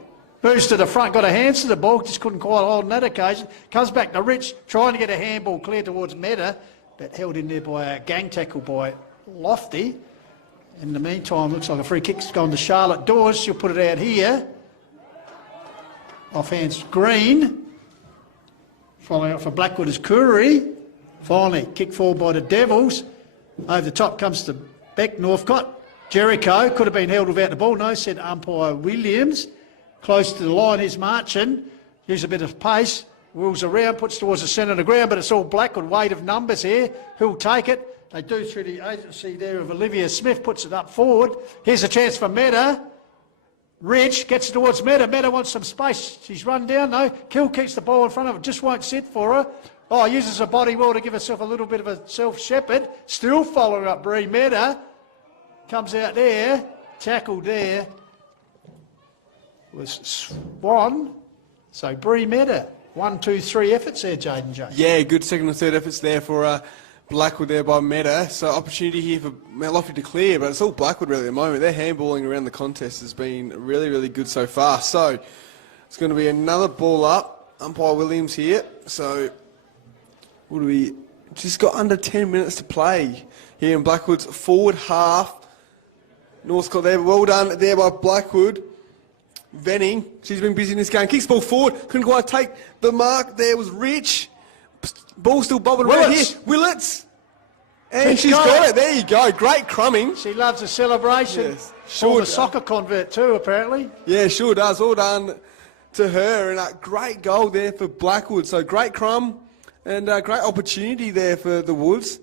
Moves to the front, got a hands to the ball, just couldn't quite hold on that occasion. Comes back to Rich, trying to get a handball clear towards Meta, but held in there by a gang tackle by Lofty. In the meantime, looks like a free kick's gone to Charlotte Dawes. She'll put it out here. Off hands Green. Following up for Blackwood is Curry. Finally, kick forward by the Devils. Over the top comes to Beck Northcott. Jericho could have been held without the ball. No, said umpire Williams. Close to the line is Marchin. Use a bit of pace. Wheels around, puts towards the centre of the ground, but it's all Blackwood. Weight of numbers here. Who'll take it? They do through the agency there of Olivia Smith. Puts it up forward. Here's a chance for Meta. Rich gets towards Meta. Meta wants some space. She's run down. No, Kill keeps the ball in front of her. Just won't sit for her. Oh, uses her body well to give herself a little bit of a self-shepherd. Still following up Bree Meta. Comes out there. Tackled there was Swan. So Bree Meta. 1, 2, 3 efforts there, Jaden Jones. Yeah, good second and third efforts there for Blackwood there by Meta. So opportunity here for Mount Lofty to clear, but it's all Blackwood really at the moment. Their handballing around the contest has been really, really good so far. So it's going to be another ball up. Umpire Williams here. So what do we... Just got under 10 minutes to play here in Blackwood's forward half. Northcott there. Well done there by Blackwood. Venning, she's been busy in this game. Kicks ball forward. Couldn't quite take the mark. There was Rich. Ball still bobbing around here. Willits. And she's got it. There you go. Great crumbing. She loves a celebration. Yes. Sure. A soccer convert too, apparently. Yeah, sure does. All done to her. And a great goal there for Blackwood. So great crumb and a great opportunity there for the Woods.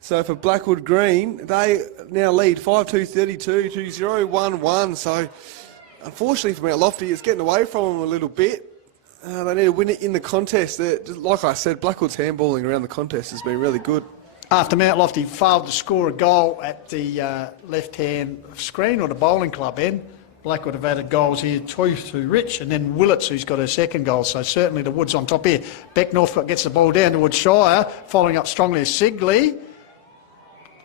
So for Blackwood Green, they now lead 5-2, 32 to 0-1-1. So unfortunately for Mount Lofty, it's getting away from them a little bit. They need to win it in the contest. Like I said, Blackwood's handballing around the contest has been really good. After Mount Lofty failed to score a goal at the left-hand screen or the bowling club end, Blackwood have added goals here, 2 to Rich, and then Willits, who's got her second goal. So certainly the Woods on top here. Beck Northcott gets the ball down towards Shire, following up strongly as Sigley.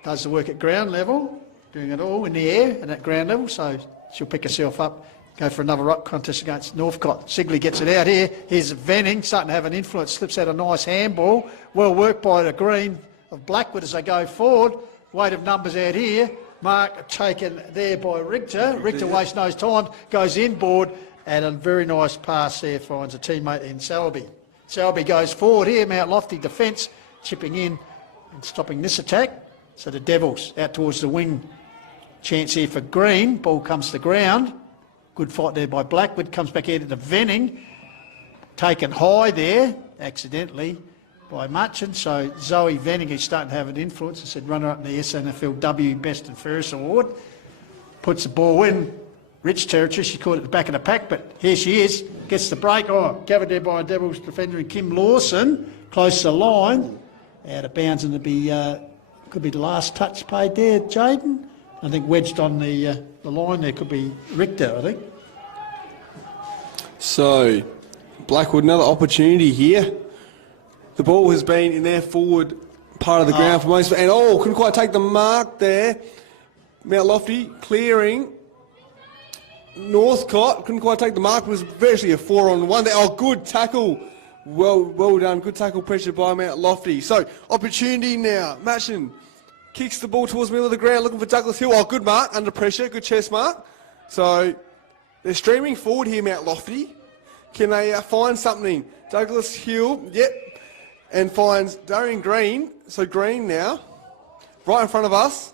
Does the work at ground level, doing it all in the air and at ground level, so she'll pick herself up, go for another ruck contest against Northcott. Sigley gets it out here. Here's Venning, starting to have an influence, slips out a nice handball. Well worked by the Green of Blackwood as they go forward. Weight of numbers out here. Mark taken there by Richter. Richter wastes no time, goes inboard, and a very nice pass there finds a teammate in Selby. Selby goes forward here, Mount Lofty defence, chipping in and stopping this attack. So the Devils out towards the wing. Chance here for Green. Ball comes to ground. Good fight there by Blackwood. Comes back out into Venning. Taken high there, accidentally, by Mutchin. So Zoe Venning, who's starting to have an influence, I said runner-up in the SNFLW Best and Fairest Award, puts the ball in Rich territory. She caught it at the back of the pack, but here she is, gets the break. Oh, covered there by a Devils defender in Kim Lawson, close to the line, out of bounds, and could be the last touch paid there, Jaden. I think wedged on the line there could be Richter, I think. So, Blackwood, another opportunity here. The ball has been in their forward part of the ground for most, and couldn't quite take the mark there. Mount Lofty clearing. Northcott couldn't quite take the mark. It was virtually a 4-on-1 there. Good tackle. Well done. Good tackle pressure by Mount Lofty. So, opportunity now. Matchin kicks the ball towards the middle of the ground, looking for Douglas Hill. Good mark, under pressure. Good chest mark. So, they're streaming forward here, Mount Lofty. Can they find something? Douglas Hill, and finds Darian Green. So, Green now, right in front of us.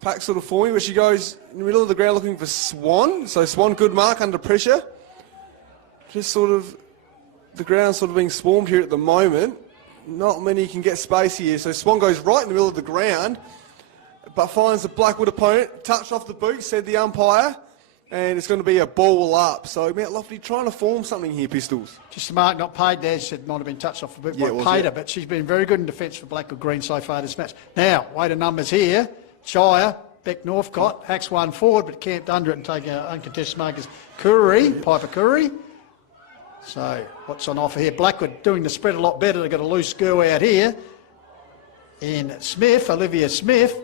Pack sort of forming, where she goes in the middle of the ground looking for Swan. So Swan, good mark, under pressure. Just sort of, the ground sort of being swarmed here at the moment. Not many can get space here. So Swan goes right in the middle of the ground, but finds the Blackwood opponent. Touched off the boot, said the umpire, and it's going to be a ball up. So Mount Lofty trying to form something here, Pistols. Just a mark not paid there. She said might have been touched off the boot by Pater, but she's been very good in defence for Blackwood Green so far this match. Now, weight of numbers here. Shire, Beck Northcott, hacks one forward, but camped under it and take an uncontested mark as Piper Curry. So, what's on offer here? Blackwood doing the spread a lot better. They've got a loose girl out here. And Smith, Olivia Smith,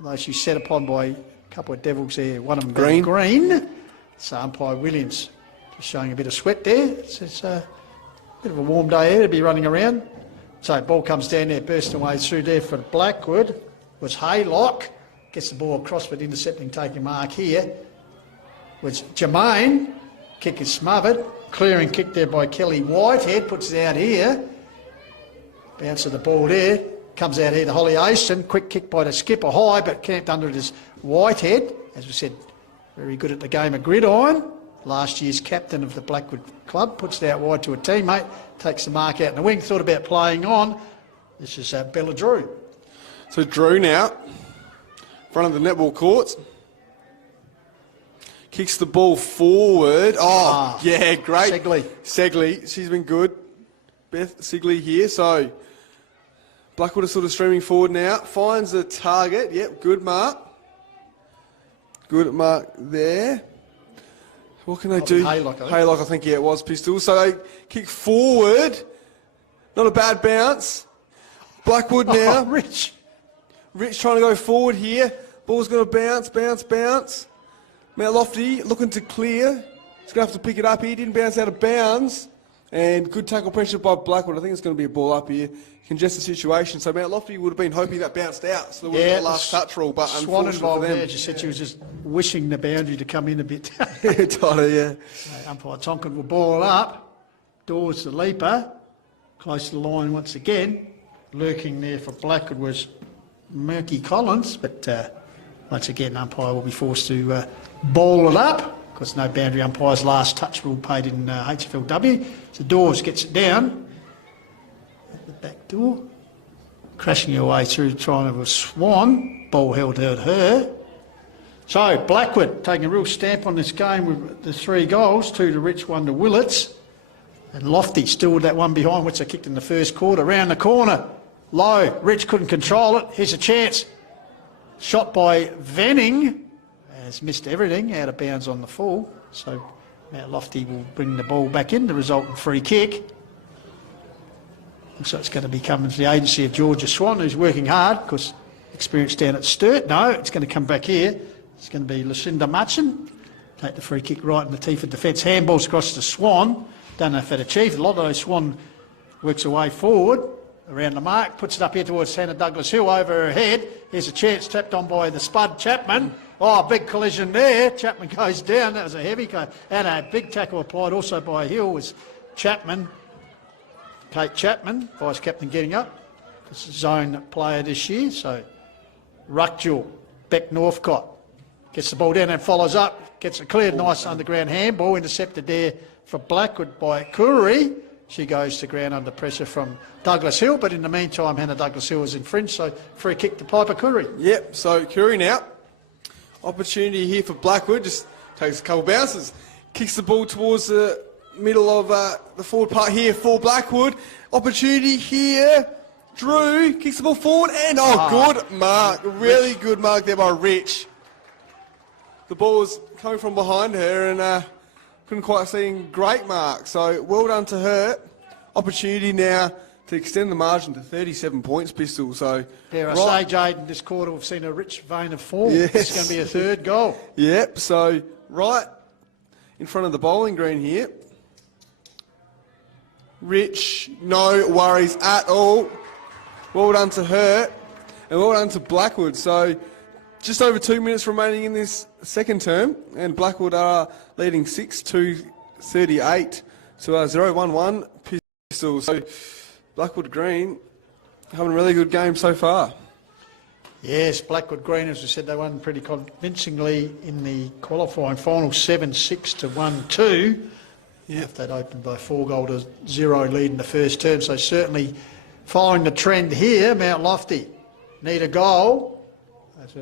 although she's set upon by a couple of Devils there, one of them green. So, umpire Williams just showing a bit of sweat there. It's a bit of a warm day here to be running around. So, ball comes down there, bursting away through there for Blackwood. Was Haylock. Gets the ball across, but intercepting, taking mark here was Jermaine. Kick is smothered. Clearing kick there by Kelly Whitehead. Puts it out here. Bounce of the ball there. Comes out here to Holly Aston. Quick kick by the skipper high, but camped under it is Whitehead. As we said, very good at the game of gridiron. Last year's captain of the Blackwood club. Puts it out wide to a teammate. Takes the mark out in the wing. Thought about playing on. This is Bella Drew. So Drew now. Front of the netball courts. Kicks the ball forward. Great. Segley. She's been good. Beth Sigley here. So Blackwood is sort of streaming forward now. Finds the target. Yep, good mark. Good mark there. What can they do? Haylock, I think, it was Pistol. So they kick forward. Not a bad bounce. Blackwood now. Rich trying to go forward here. Ball's going to bounce. Mount Lofty looking to clear. He's going to have to pick it up here. Didn't bounce out of bounds. And good tackle pressure by Blackwood. I think it's going to be a ball up here. Congest the situation. So Mount Lofty would have been hoping that bounced out. So there would have been a last touch rule, but Swan unfortunately for them. There, she said she was just wishing the boundary to come in a bit. Tighter, yeah. Umpire Tonkin will ball up. Dawes the leaper. Close to the line once again. Lurking there for Blackwood was Murky Collins, but once again, umpire will be forced to ball it up because no boundary umpire's last touch rule paid in HFLW. So Dawes gets it down at the back door, crashing her way through, trying to a Swan. Ball held out her. So Blackwood taking a real stamp on this game with the 3 goals, 2 to Rich, 1 to Willits. And Lofty still with that one behind, which they kicked in the first quarter. Round the corner, low. Rich couldn't control it. Here's a chance. Shot by Venning. Has missed everything, out of bounds on the full. So Mount Lofty will bring the ball back in, the resultant free kick. So it's going to be coming to the agency of Georgia Swan, who's working hard, because experience down at Sturt. No, it's going to come back here. It's going to be Lucinda Mutchin. Take the free kick right in the teeth of defence. Handballs across to Swan. Don't know if that achieved. A lot of those Swan works away forward. Around the mark, puts it up here towards Hannah Douglas Hill, over her head. Here's a chance, tapped on by the Spud Chapman. Big collision there. Chapman goes down. That was a heavy go. And a big tackle applied also by Hill was Chapman. Kate Chapman, vice captain, getting up. This is zone player this year. So Ruckjewel, Beck Northcott gets the ball down and follows up. Gets it cleared. Nice underground handball intercepted there for Blackwood by Curry. She goes to ground under pressure from Douglas Hill, but in the meantime, Hannah Douglas Hill is infringed, so free kick to Piper Curry. Yep, so Curry now. Opportunity here for Blackwood, just takes a couple bounces. Kicks the ball towards the middle of the forward part here for Blackwood. Opportunity here. Drew kicks the ball forward and good mark. Really good mark there by Rich. The ball was coming from behind her and couldn't quite see. Great mark. So well done to her. Opportunity now to extend the margin to 37 points, Pistol. So dare I say, Jaden, this quarter we've seen a rich vein of form. Yes. It's going to be a third goal. Yep. So right in front of the bowling green here. Rich, no worries at all. Well done to her, and well done to Blackwood. So just over 2 minutes remaining in this second term, and Blackwood are leading 6-2-38 to 0-1-1 Pistol. So Blackwood Green having a really good game so far. Yes, Blackwood Green, as we said, they won pretty convincingly in the qualifying final, 7-6 to 1-2. Yep. They'd opened by 4-0 lead in the first term, so certainly following the trend here, Mount Lofty need a goal.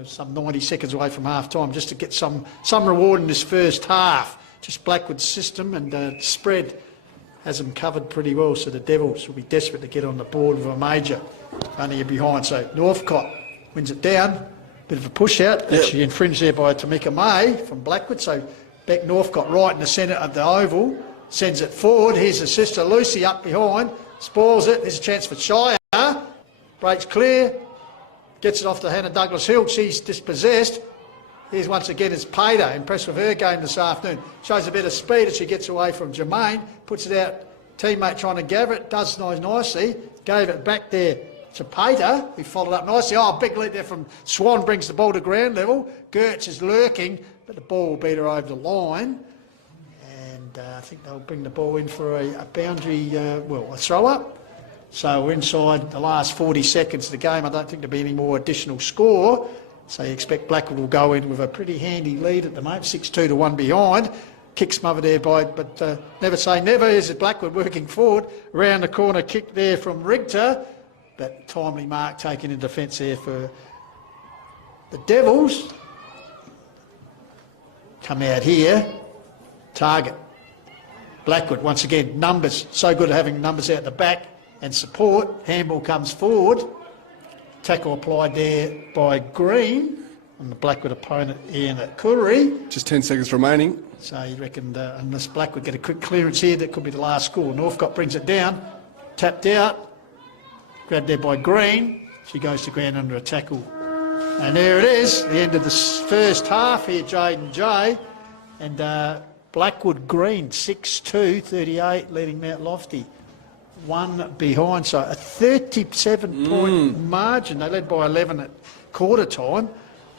Some 90 seconds away from half-time just to get some reward in this first half. Just Blackwood's system and spread has them covered pretty well, so the Devils will be desperate to get on the board with a major. Only you're behind, so Northcott wins it down. Bit of a push out, actually infringed there by Tamika May from Blackwood, so Beck Northcott right in the centre of the oval, sends it forward. Here's her sister Lucy up behind, spoils it. There's a chance for Shire, breaks clear, gets it off to Hannah Douglas Hill. She's dispossessed. Here's once again is Pater, impressed with her game this afternoon. Shows a bit of speed as she gets away from Jermaine, puts it out, teammate trying to gather it, does nicely, gave it back there to Pater, who followed up nicely. Oh, big lead there from Swan, brings the ball to ground level. Gertz is lurking, but the ball will beat her over the line. And I think they'll bring the ball in for a boundary, a throw-up. So we're inside the last 40 seconds of the game. I don't think there'll be any more additional score. So you expect Blackwood will go in with a pretty handy lead at the moment, 6-2 to 1 behind. Kick smothered there but never say never. Here's Blackwood working forward. Round the corner kick there from Rigter. But timely mark taken in defence there for the Devils. Come out here. Target. Blackwood, once again, numbers. So good at having numbers out the back and support. Handball comes forward. Tackle applied there by Green on the Blackwood opponent, Ian Curry. Just 10 seconds remaining. So you reckon unless Blackwood get a quick clearance here, that could be the last score. Northcott brings it down. Tapped out. Grabbed there by Green. She goes to ground under a tackle. And there it is, the end of the first half here, Jaden J. And Blackwood Green, 6-2-38, leading Mount Lofty. One behind, so a 37-point margin. They led by 11 at quarter time.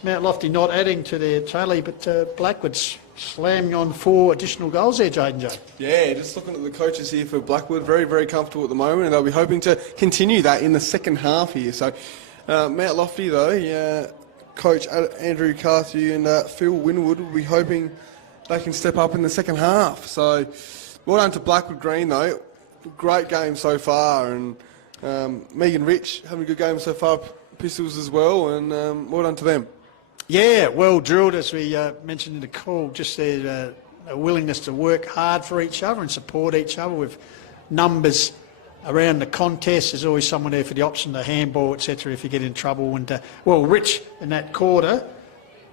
Mount Lofty not adding to their tally, but Blackwood's slamming on 4 additional goals there, Jaden J. Yeah, just looking at the coaches here for Blackwood, very, very comfortable at the moment, and they'll be hoping to continue that in the second half here. So Mount Lofty, though, Coach Andrew Carthew and Phil Winwood will be hoping they can step up in the second half. So well done to Blackwood Green, though. Great game so far, and Megan Rich having a good game so far, Pistols as well, and well done to them. Yeah, well drilled, as we mentioned in the call, just their a willingness to work hard for each other and support each other with numbers around the contest. There's always someone there for the option, the handball, etc. if you get in trouble. And Rich in that quarter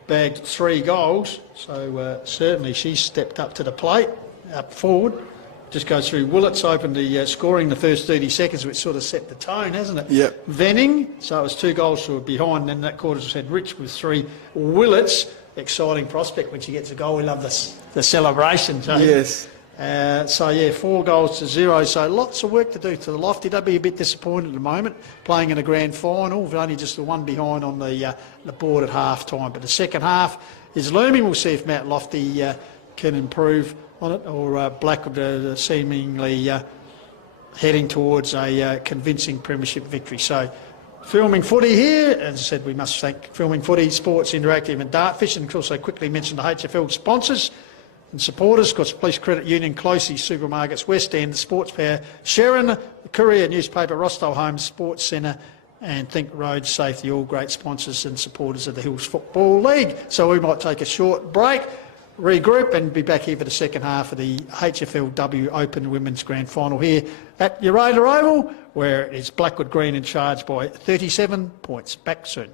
bagged 3 goals, so certainly she's stepped up to the plate, up forward. Just goes through Willets, opened the scoring the first 30 seconds, which sort of set the tone, hasn't it? Yep. Venning, so it was 2 goals to behind, then that quarter's had Rich with 3. Willets, exciting prospect when she gets a goal. We love the celebration. So, yes. 4 goals to 0. So lots of work to do to the Lofty. They'll be a bit disappointed at the moment, playing in a grand final, with only just the 1 behind on the board at half time. But the second half is looming. We'll see if Mount Lofty can improve on it, or Blackwood seemingly heading towards a convincing premiership victory. So filming footy here, as I said, we must thank Filming Footy, Sports Interactive and Dartfish, and also quickly mention the HFL sponsors. and supporters, of course, Police Credit Union, Closey Supermarkets, West End, the Sports Fair, Sharon, the Courier newspaper, Rostow Homes Sports Centre, and Think Road Safety, all great sponsors and supporters of the Hills Football League. So we might take a short break, regroup, and be back here for the second half of the HFLW Open Women's Grand Final here at Uraidla Oval, where it is Blackwood Green in charge by 37 points. Back soon.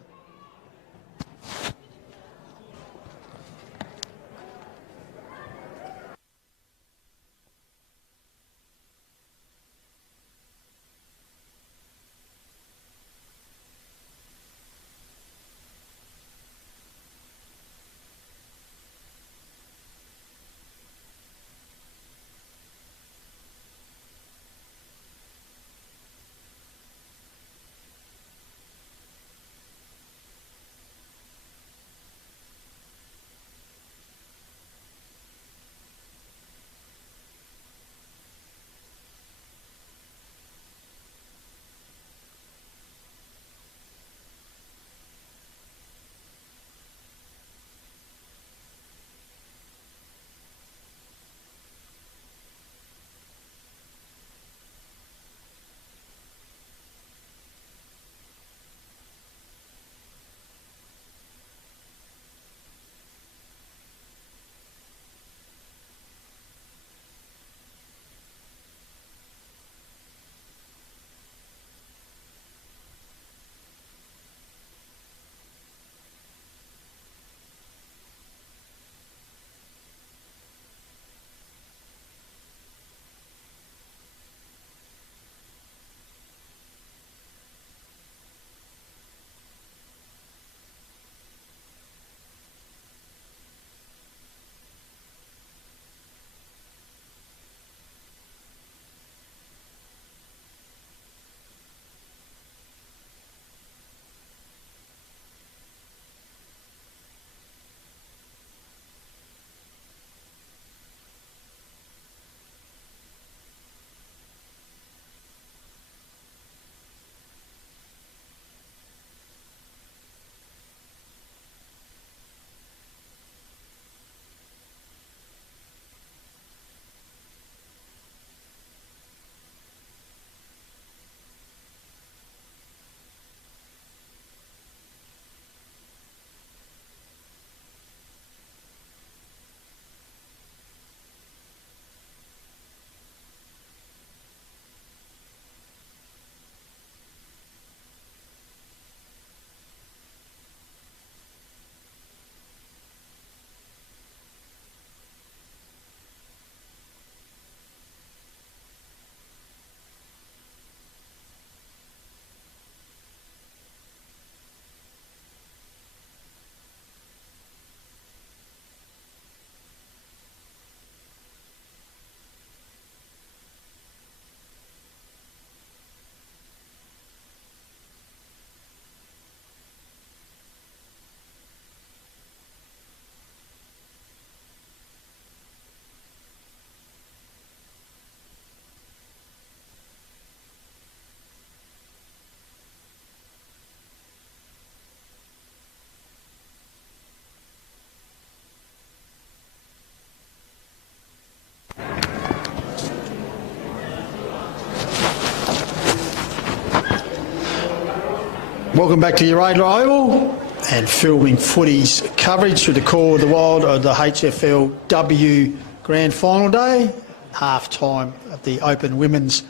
Welcome back to Uraidla Oval and filming footies coverage through the core of the wild of the HFLW Grand Final Day, half-time of the Open Women's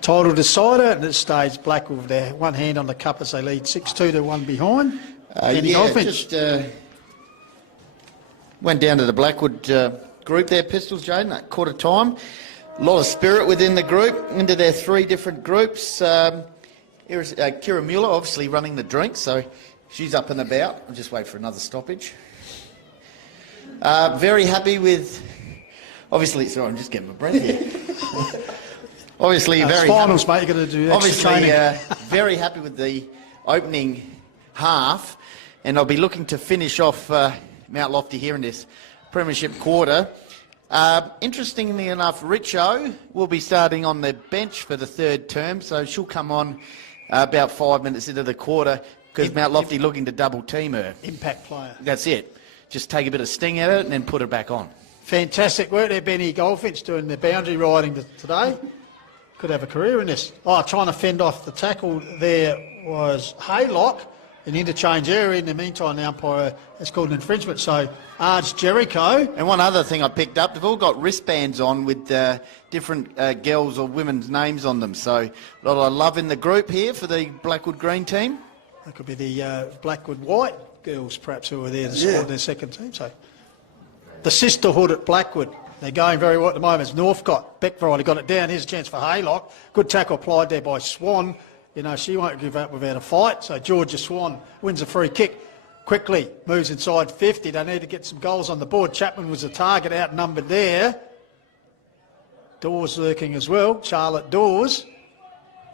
title decider. At this stage, Blackwood with their one hand on the cup as they lead 6-2 to one behind. Just went down to the Blackwood group there, Pistols, Jaden, at quarter time. A lot of spirit within the group, into their three different groups. Here's Kira Mueller, obviously running the drink, so she's up and about. I'll just wait for another stoppage. Very happy with, obviously, sorry, I'm just getting my breath here. Obviously, very finals, happy. mate, you've got to do extra obviously, training. very happy with the opening half, and I'll be looking to finish off Mount Lofty here in this premiership quarter. Interestingly enough, Richo will be starting on the bench for the third term, so she'll come on about 5 minutes into the quarter because Mount Lofty looking to double team her. Impact player. That's it. Just take a bit of sting at it and then put it back on. Fantastic work there, Benny Goldfinch, doing the boundary riding today. Could have a career in this. Oh, trying to fend off the tackle there was Haylock. An interchange area. In the meantime, the umpire has called an infringement. So, Arj Jericho. And one other thing I picked up, they've all got wristbands on with different girls or women's names on them. So, a lot of love in the group here for the Blackwood Green team. That could be the Blackwood White girls, perhaps, who are there to support their second team. So, the sisterhood at Blackwood. They're going very well at the moment. It's Northcott. Beckvrider got it down. Here's a chance for Haylock. Good tackle applied there by Swan. You know, she won't give up without a fight. So Georgia Swan wins a free kick. Quickly moves inside 50. They need to get some goals on the board. Chapman was the target, outnumbered there. Dawes lurking as well. Charlotte Dawes.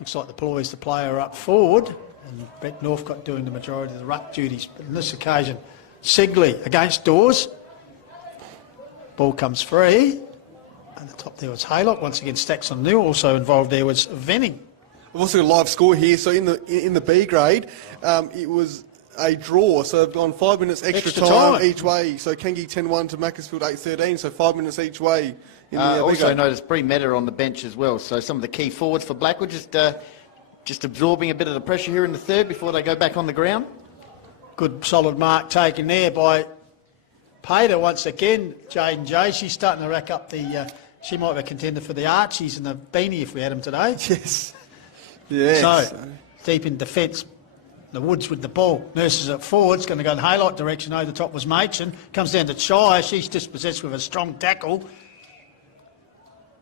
Looks like the Ploys, the player up forward. And Brett Northcott doing the majority of the ruck duties. But on this occasion, Sigley against Dawes. Ball comes free. At the top there was Haylock. Once again, Stacks on new. Also involved there was Venning. We've also got a live score here. So in the B grade, it was a draw. So they've gone 5 minutes extra time each way. So Kengi 10-1 to Macclesfield 8-13. So 5 minutes each way. In the also noticed Bree Meta on the bench as well. So some of the key forwards for Blackwood just absorbing a bit of the pressure here in the third before they go back on the ground. Good solid mark taken there by Pater once again. Jaden J. She's starting to rack up the. She might be a contender for the Archies and the Beanie if we had them today. Yes. Yeah. So, deep in defence, the Woods with the ball. Nurses at forward, it's going to go in Haylock direction. Over the top was Machin. Comes down to Shire. She's dispossessed with a strong tackle.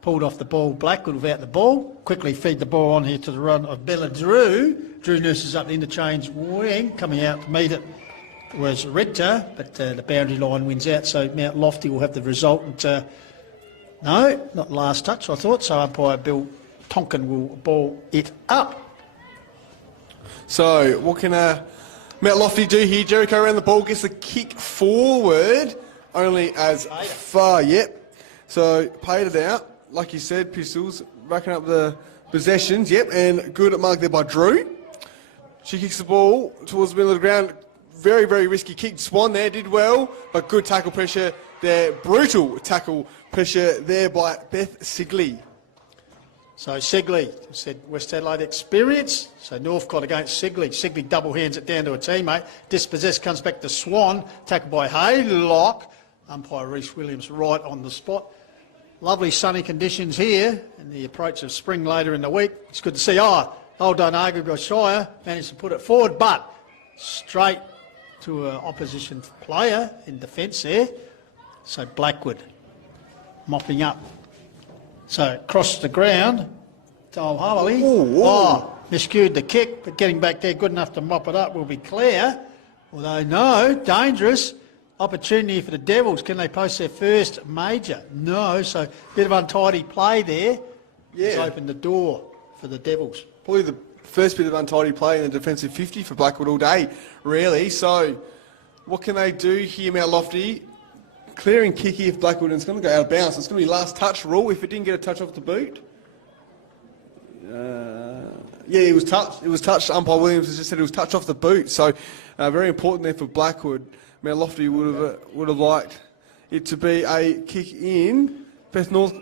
Pulled off the ball. Blackwood without the ball. Quickly feed the ball on here to the run of Bella Drew. Drew nurses up the interchange wing. Coming out to meet it was Richter, but the boundary line wins out. So Mount Lofty will have the result. And, no, not last touch, I thought. So umpire Bill Tonkin will ball it up. So what can Mount Lofty do here? Jericho around the ball, gets the kick forward, only as far. Yep. So paid it out, like you said, Pistols racking up the possessions. Yep, and good mark there by Drew. She kicks the ball towards the middle of the ground. Very, very risky kick. Swan there did well, but good tackle pressure there. Brutal tackle pressure there by Beth Sigley. So Sigley said West Adelaide experience. So Northcott against Sigley. Sigley double hands it down to a teammate. Dispossessed comes back to Swan. Tackled by Haylock. Umpire Reece Williams right on the spot. Lovely sunny conditions here and the approach of spring later in the week. It's good to see. Old Donaga got Shire. Managed to put it forward, but straight to an opposition player in defence there. So Blackwood mopping up. So across the ground, Tom Harley. Miscued the kick, but getting back there good enough to mop it up will be Claire. Although no, dangerous opportunity for the Devils. Can they post their first major? No, so bit of untidy play there. Yeah. It's opened the door for the Devils. Probably the first bit of untidy play in the defensive 50 for Blackwood all day, really. So what can they do here, Mount Lofty? Clearing kick here for Blackwood, and it's going to go out of bounds. It's going to be last touch rule if it didn't get a touch off the boot. Yeah, it was touched. It was touched. Umpire Williams has just said it was touched off the boot. So very important there for Blackwood. Mount Lofty would have liked it to be a kick in. Beth North.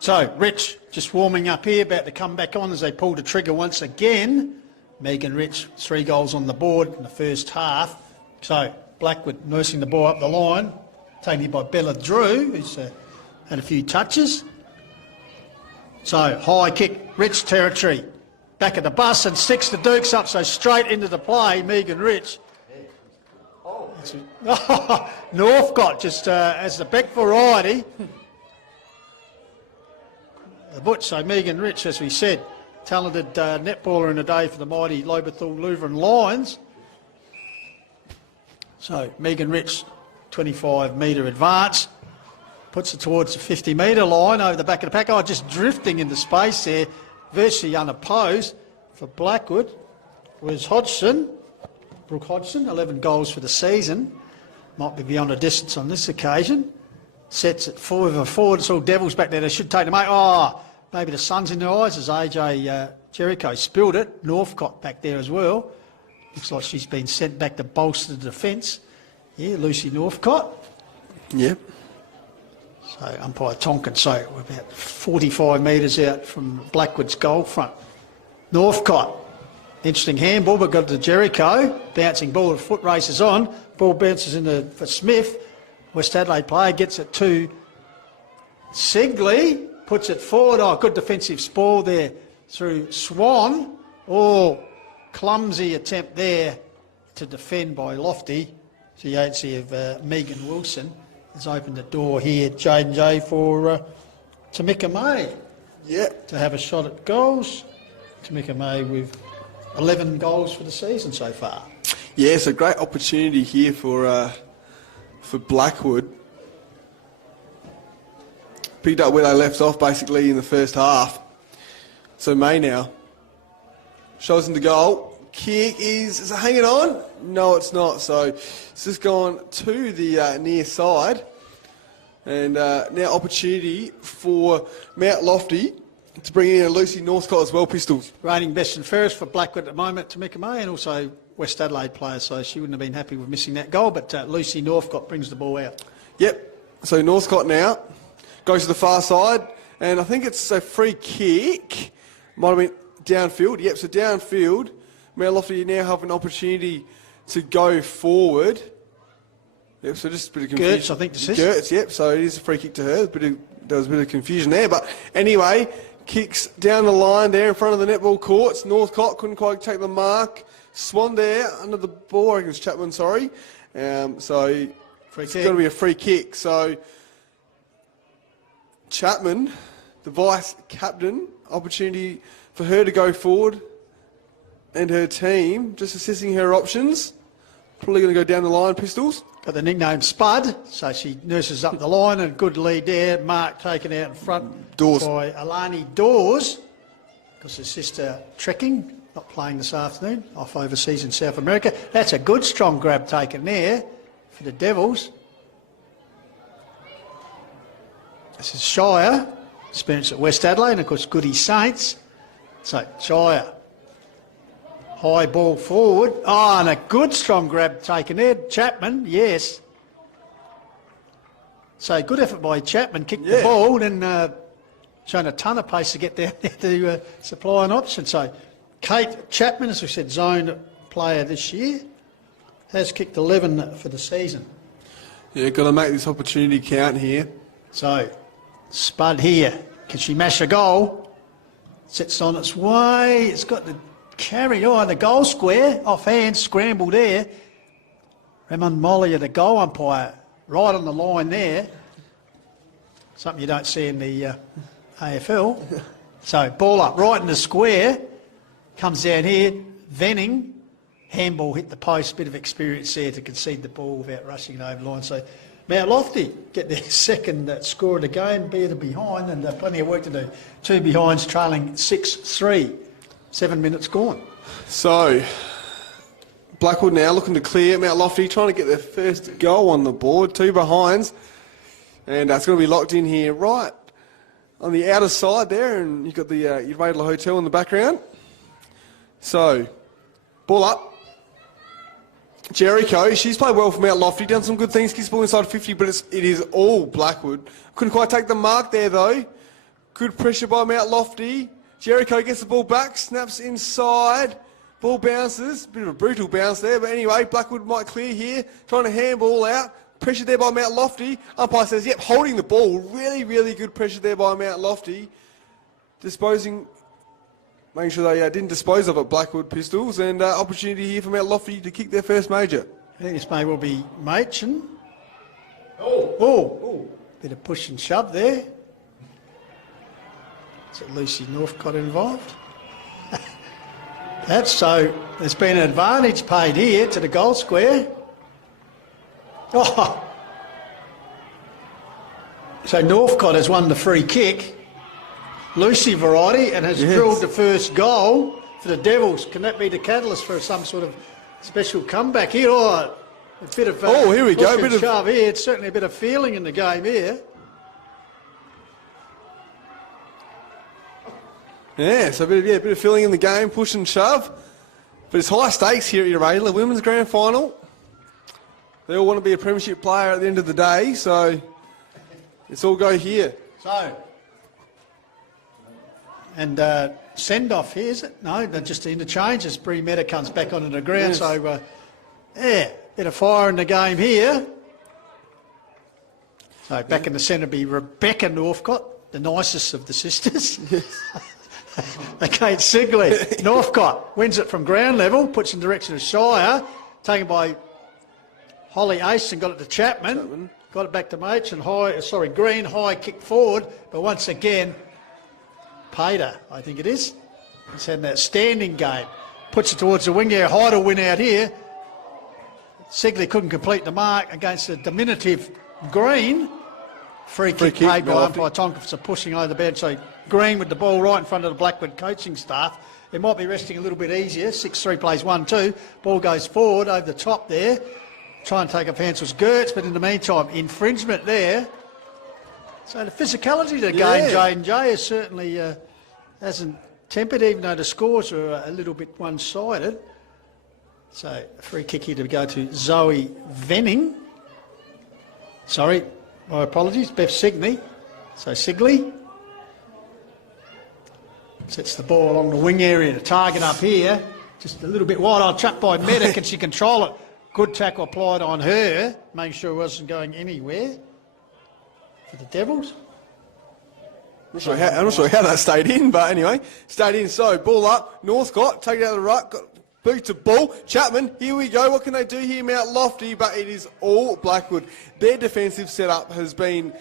So Rich just warming up here, about to come back on as they pull the trigger once again. Megan Rich, 3 goals on the board in the first half. So Blackwood nursing the ball up the line. Taken by Bella Drew, who's had a few touches. So, high kick, Rich territory. Back of the bus and sticks the Dukes up, so straight into the play, Megan Rich. Northcott just as the back variety. The Butch, so Megan Rich, as we said, talented netballer in a day for the mighty Lobethal Lutheran Lions. So, Megan Rich, 25-metre advance, puts it towards the 50-metre line over the back of the pack. Just drifting into space there, virtually unopposed for Blackwood was Hodgson. Brooke Hodgson, 11 goals for the season. Might be beyond a distance on this occasion. Sets it forward. It's all Devils back there. They should take them out. Maybe the sun's in their eyes as AJ Jericho spilled it. Northcott back there as well. Looks like she's been sent back to bolster the defence. Yeah, Lucy Northcott. Yep. So umpire Tonkin, so we're about 45 metres out from Blackwood's goal front. Northcott, interesting handball, but got to Jericho. Bouncing ball, foot races on. Ball bounces for Smith. West Adelaide player gets it to Segley, puts it forward. Oh, good defensive spoil there through Swan. Oh, clumsy attempt there to defend by Lofty. So the agency of Megan Wilson has opened the door here, Jaden J, for Tamika May. Yeah. To have a shot at goals. Tamika May with 11 goals for the season so far. Yeah, it's a great opportunity here for Blackwood. Picked up where they left off basically in the first half. So May now shows him the goal. Kick is it hanging on? No, it's not. So it's just gone to the near side. And now opportunity for Mount Lofty to bring in a Lucy Northcott as well, Pistols. Reigning best and fairest for Blackwood at the moment, Tamika May, and also West Adelaide player, so she wouldn't have been happy with missing that goal, but Lucy Northcott brings the ball out. Yep, so Northcott now goes to the far side, and I think it's a free kick. Might have been downfield. Yep, so downfield. Mount Lofty now have an opportunity to go forward. Yep, so just a bit of confusion. Gertz, I think this is. Gertz, yep, so it is a free kick to her. There was a bit of confusion there, but anyway, kicks down the line there in front of the netball courts. Northcott couldn't quite take the mark. Swan there under the ball, I think it's Chapman, sorry. So it's got to be a free kick. So Chapman, the vice captain, opportunity for her to go forward and her team, just assessing her options. Probably going to go down the line, Pistols. Got the nickname Spud, so she nurses up the line, and good lead there. Mark taken out in front Dawes. by Alani Dawes, because her sister trekking, not playing this afternoon, off overseas in South America. That's a good strong grab taken there for the Devils. This is Shire, experience at West Adelaide, and of course Goody Saints. So Shire, high ball forward. Oh, and a good strong grab taken there. Chapman, yes. So good effort by Chapman, kicked the ball, then shown a ton of pace to get down there to supply an option. So Kate Chapman, as we said, zone player this year, has kicked 11 for the season. Yeah, got to make this opportunity count here. So Spud here, can she mash a goal? Sits on its way, it's got the carry on the goal square, offhand, scramble there. Ramon Molly, the goal umpire, right on the line there. Something you don't see in the AFL. So ball up right in the square, comes down here, Venning, handball hit the post, bit of experience there to concede the ball without rushing it over the line. So Mount Lofty get their second score of the game, be it a behind, and plenty of work to do. 2 behinds, trailing 6-3. 7 minutes gone. So, Blackwood now looking to clear. Mount Lofty trying to get their first goal on the board. 2 behinds. And it's going to be locked in here right on the outer side there. And you've got the Uraidla Hotel in the background. So, ball up. Jericho, she's played well for Mount Lofty, done some good things, kicks the ball inside 50, but it is all Blackwood. Couldn't quite take the mark there though. Good pressure by Mount Lofty. Jericho gets the ball back, snaps inside, ball bounces, bit of a brutal bounce there, but anyway, Blackwood might clear here, trying to handball out, pressure there by Mount Lofty. Umpire says, yep, holding the ball, really, really good pressure there by Mount Lofty. Making sure they didn't dispose of it, Blackwood Pistols, and opportunity here for Mount Lofty to kick their first major. I think this may well be Machin. Oh, bit of push and shove there. Is it Lucy Northcott involved? That's so. There's been an advantage paid here to the goal square. Oh. So Northcott has won the free kick. Lucy variety, and has drilled the first goal for the Devils. Can that be the catalyst for some sort of special comeback here? Oh, a bit of here we go. Bit of shove here. It's certainly a bit of feeling in the game here. Yeah, so a bit of feeling in the game, push and shove. But it's high stakes here at Uraidla, women's grand final. They all want to be a premiership player at the end of the day, so It's all go here. So, and send-off here, is it? No, they're just interchange as Bree Meta comes back onto the ground. Yes. So, bit of fire in the game here. So back in the centre be Rebecca Northcott, the nicest of the sisters. Against Sigley. Northcott wins it from ground level, puts in direction of Shire, taken by Holly Ace and got it to Chapman. Got it back to Mates and Green, high kick forward, but once again, Pater, I think it is. He's had an outstanding game. Puts it towards the wing area, Hyder win out here. Sigley couldn't complete the mark against the diminutive Green. Free kick paid by umpire Tonkin for pushing over the bench. So Green with the ball right in front of the Blackwood coaching staff. It might be resting a little bit easier. 6-3 plays 1-2. Ball goes forward over the top there. Try and take offence was Gertz, but in the meantime, infringement there. So the physicality of the game, J&J, is certainly hasn't tempered, even though the scores are a little bit one-sided. So a free kick here to go to Zoe Venning. Sorry, my apologies, Beth Signey. So Sigley sets the ball along the wing area to target up here. Just a little bit wide. I'll trap by Meta. Can she control it? Good tackle applied on her, making sure it wasn't going anywhere for the Devils. I'm not sure how that stayed in, but anyway, stayed in. So, ball up, Northcott, take it out of the right, got boot to ball. Chapman, here we go. What can they do here? Mount Lofty, but it is all Blackwood. Their defensive setup has been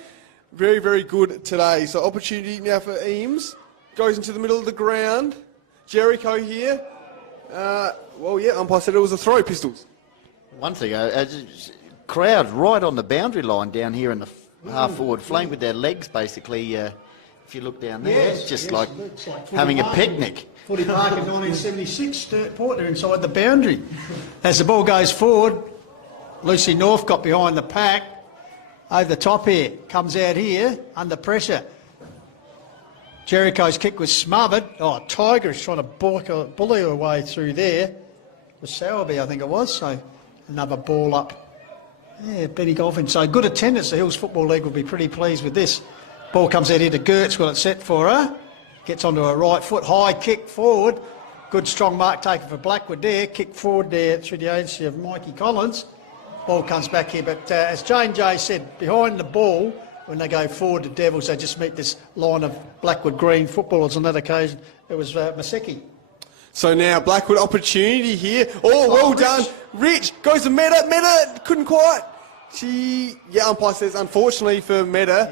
very, very good today. So, opportunity now for Eames. Goes into the middle of the ground. Jericho here. Umpire said it was a throw, Pistols. One thing, crowd right on the boundary line down here in the half-forward flank with their legs, basically. If you look down there, it's just like having a picnic. Footy Park in 1976, Sturt Port, they're inside the boundary. As the ball goes forward, Lucy Northcott behind the pack. Over the top here, comes out here, under pressure. Jericho's kick was smothered. Oh, Tiger is trying to bully her way through there. It was Sowerby, I think it was, so another ball up. Yeah, Benny Golfing. So good attendance. The Hills Football League will be pretty pleased with this. Ball comes out here to Gertz, got it set for her. Gets onto her right foot, high kick forward. Good strong mark taken for Blackwood there. Kick forward there through the agency of Mikey Collins. Ball comes back here, but as J&J said, behind the ball, when they go forward, the Devils, they just meet this line of Blackwood Green footballers. On that occasion, it was Maseki. So now Blackwood opportunity here. Oh, well done. Rich goes to Meta. Meta couldn't quite. Umpire says unfortunately for Meta.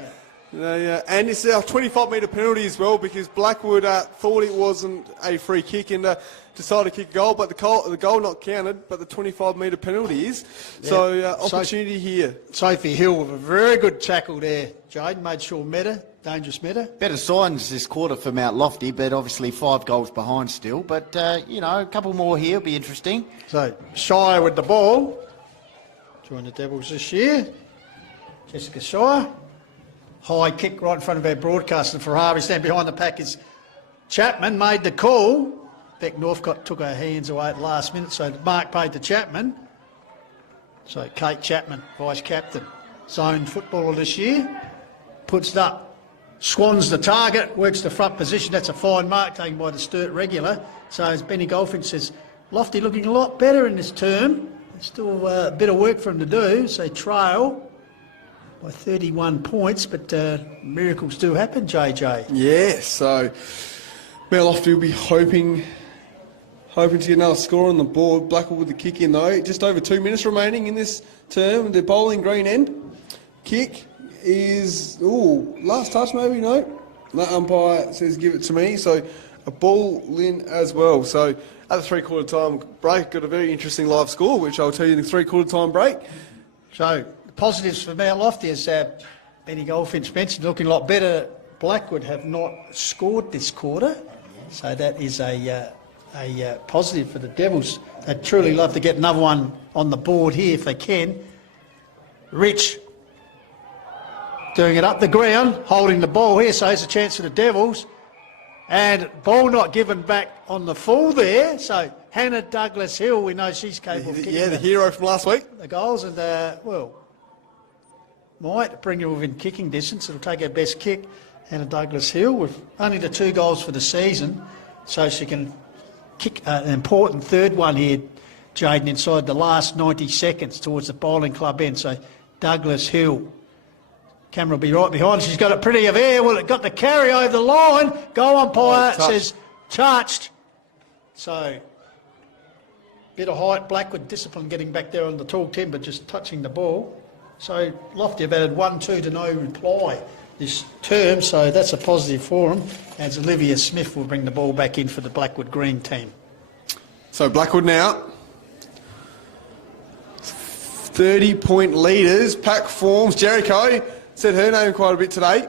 And it's a 25-metre penalty as well, because Blackwood thought it wasn't a free kick and decided to kick a goal, but the goal not counted, but the 25-metre penalty is. Yeah. So opportunity here. Sophie Hill with a very good tackle there. Jade made sure dangerous Meta. Better signs this quarter for Mount Lofty, but obviously 5 goals behind still. But, a couple more here will be interesting. So Shire with the ball. Joined the Devils this year. Jessica Shire. High kick right in front of our broadcaster for Harvey. Stand behind the pack is Chapman, made the call. Beck Northcott took her hands away at the last minute, so Mark paid to Chapman. So Kate Chapman, vice-captain, zone footballer this year. Puts it up, swans the target, works the front position. That's a fine mark taken by the Sturt regular. So as Benny Golfin says, Lofty looking a lot better in this term. There's still a bit of work for him to do, so trail by 31 points, but miracles do happen, JJ. Yeah, so Mount Lofty will be hoping to get another score on the board. Blackwood with the kick in though. Just over 2 minutes remaining in this term. The bowling green end. Kick is, last touch maybe, no. That umpire says give it to me, so a ball in as well. So at the three-quarter time break, got a very interesting live score, which I'll tell you in the three-quarter time break. So positives for Mount Lofty, as Benny Goldfinch mentioned, looking a lot better. Blackwood have not scored this quarter, so that is a positive for the Devils. They'd truly love to get another one on the board here if they can. Rich doing it up the ground, holding the ball here, so it's a chance for the Devils. And ball not given back on the full there, so Hannah Douglas Hill, we know she's capable of kicking the hero from last week. The goals, and might bring her within kicking distance. It'll take her best kick, Hannah Douglas Hill, with only the 2 goals for the season, so she can kick an important third one here, Jaden, inside the last 90 seconds towards the bowling club end. So Douglas Hill. Camera will be right behind. She's got it pretty of air. Well, it got the carry over the line. Goal umpire says touched. So, bit of height. Blackwood discipline getting back there on the tall timber, just touching the ball. So, Lofty have added 1-2 to no reply this term. So, that's a positive for them. As Olivia Smith will bring the ball back in for the Blackwood Green team. So, Blackwood now. 30-point leaders. Pack forms. Jericho said her name quite a bit today.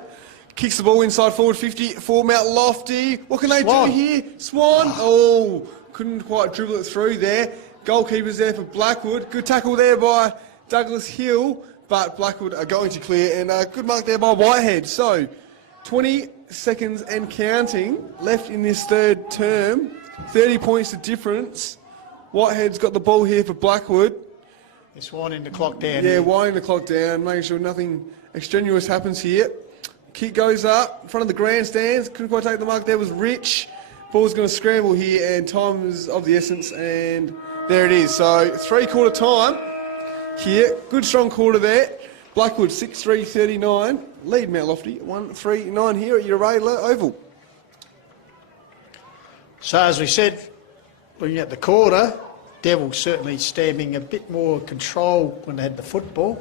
Kicks the ball inside forward 50 for Mount Lofty. What can they do here? Swan. Oh, couldn't quite dribble it through there. Goalkeeper's there for Blackwood. Good tackle there by Douglas Hill, but Blackwood are going to clear, and a good mark there by Whitehead. So 20 seconds and counting left in this third term. 30 points to difference. Whitehead's got the ball here for Blackwood. It's winding the clock down. Yeah, winding the clock down, making sure nothing extraneous happens here. Kick goes up in front of the grandstands. Couldn't quite take the mark. There was Rich. Ball's going to scramble here, and time is of the essence, and there it is. So 3/4 time here. Good strong quarter there. Blackwood 6-3-39. Lead Mount Lofty 1-3-9 here at Uraidla Oval. So as we said, looking at the quarter, Devils certainly stamping a bit more control when they had the football,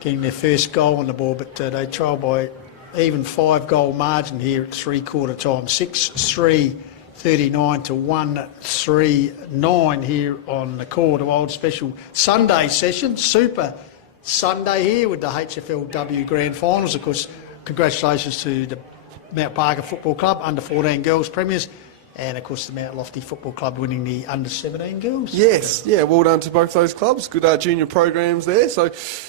getting their first goal on the ball, but they trail by even 5-goal margin here at 3/4 time. 6-3-39 to 1-3-9 here on the Core to Old Special Sunday session. Super Sunday here with the HFLW Grand Finals. Of course, congratulations to the Mount Parker Football Club, under-14 girls premiers, and, of course, the Mount Lofty Football Club winning the under-17 girls. Yes, yeah, well done to both those clubs. Good junior programs there. So,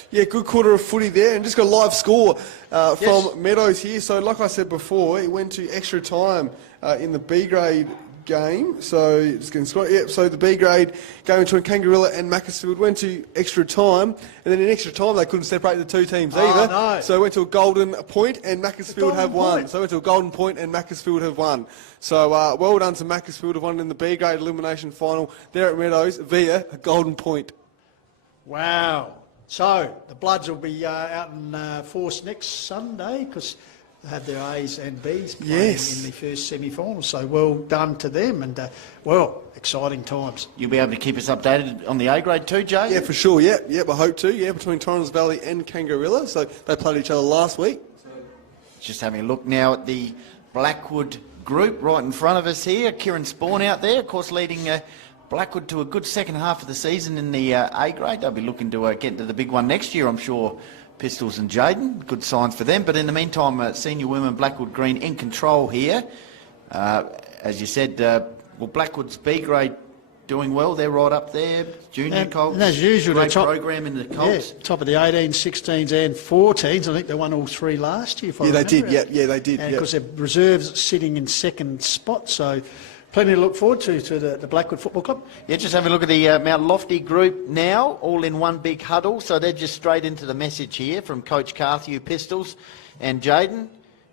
yeah, good quarter of footy there. And just got a live score from Meadows here. So, like I said before, it went to extra time in the B-grade game. So, it's going to score. Yep, so the B-grade game between Kangarilla and Macclesfield went to extra time. And then in extra time, they couldn't separate the two teams either. No. So, it went to a golden point and Macclesfield have won. So, it went to a golden point and Macclesfield have won. So, well done to Macclesfield, who won in the B-grade elimination final there at Meadows via a golden point. Wow. So, the Bloods will be out in force next Sunday because they have their A's and B's playing in the first semi-final. So, well done to them and, well, exciting times. You'll be able to keep us updated on the A-grade too, Jay? Yeah, for sure. Yeah, I hope to. Yeah, between Torrens Valley and Kangarilla. So, they played each other last week. Just having a look now at the Blackwood group right in front of us here. Kieran Spawn out there, of course, leading Blackwood to a good second half of the season in the A grade. They'll be looking to get into the big one next year, I'm sure. Pistols and Jaden, good signs for them. But in the meantime, senior women Blackwood Green in control here. As you said, well, Blackwood's B grade doing well. They're right up there. Junior Colts. And as usual, great the top program in the Colts. Yeah, top of the 18s, 16s and 14s. I think they won all 3 last year. Yeah, they did. Yeah, they did. And because their reserves sitting in second spot, so plenty to look forward to the Blackwood Football Club. Yeah, just having a look at the Mount Lofty group now, all in one big huddle. So they're just straight into the message here from Coach Carthew Pistols and Jaden,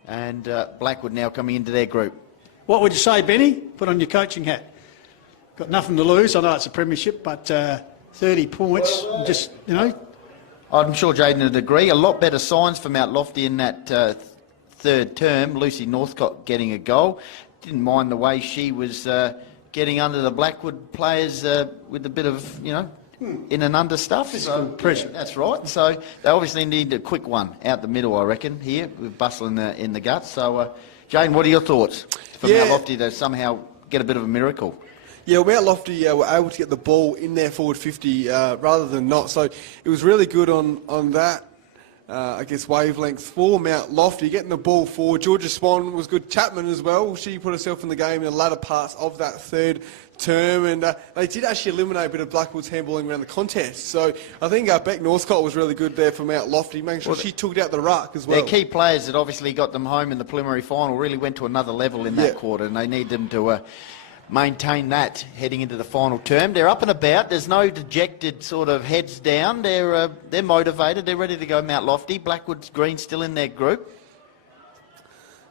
and Blackwood now coming into their group. What would you say, Benny? Put on your coaching hat. Got nothing to lose. I know it's a premiership, but 30 points, just, you know. I'm sure Jaden would agree. A lot better signs for Mount Lofty in that third term. Lucy Northcott getting a goal. Didn't mind the way she was getting under the Blackwood players with a bit of, you know, in and under stuff. So, pressure. Yeah, that's right. So they obviously need a quick one out the middle, I reckon, here with Bustle in the guts. So, Jane, what are your thoughts for Mount Lofty to somehow get a bit of a miracle? Yeah, Mount Lofty were able to get the ball in their forward 50 rather than not. So it was really good on that, I guess, wavelength for Mount Lofty, getting the ball forward. Georgia Swan was good. Chapman as well. She put herself in the game in the latter parts of that third term, and they did actually eliminate a bit of Blackwood's handballing around the contest. So I think Beck Northcott was really good there for Mount Lofty, making sure she took it out the ruck as well. Their key players that obviously got them home in the preliminary final really went to another level in that quarter, and they need them to maintain that heading into the final term. They're up and about. There's no dejected sort of heads down. They're motivated. They're ready to go Mount Lofty. Blackwood's Green still in their group.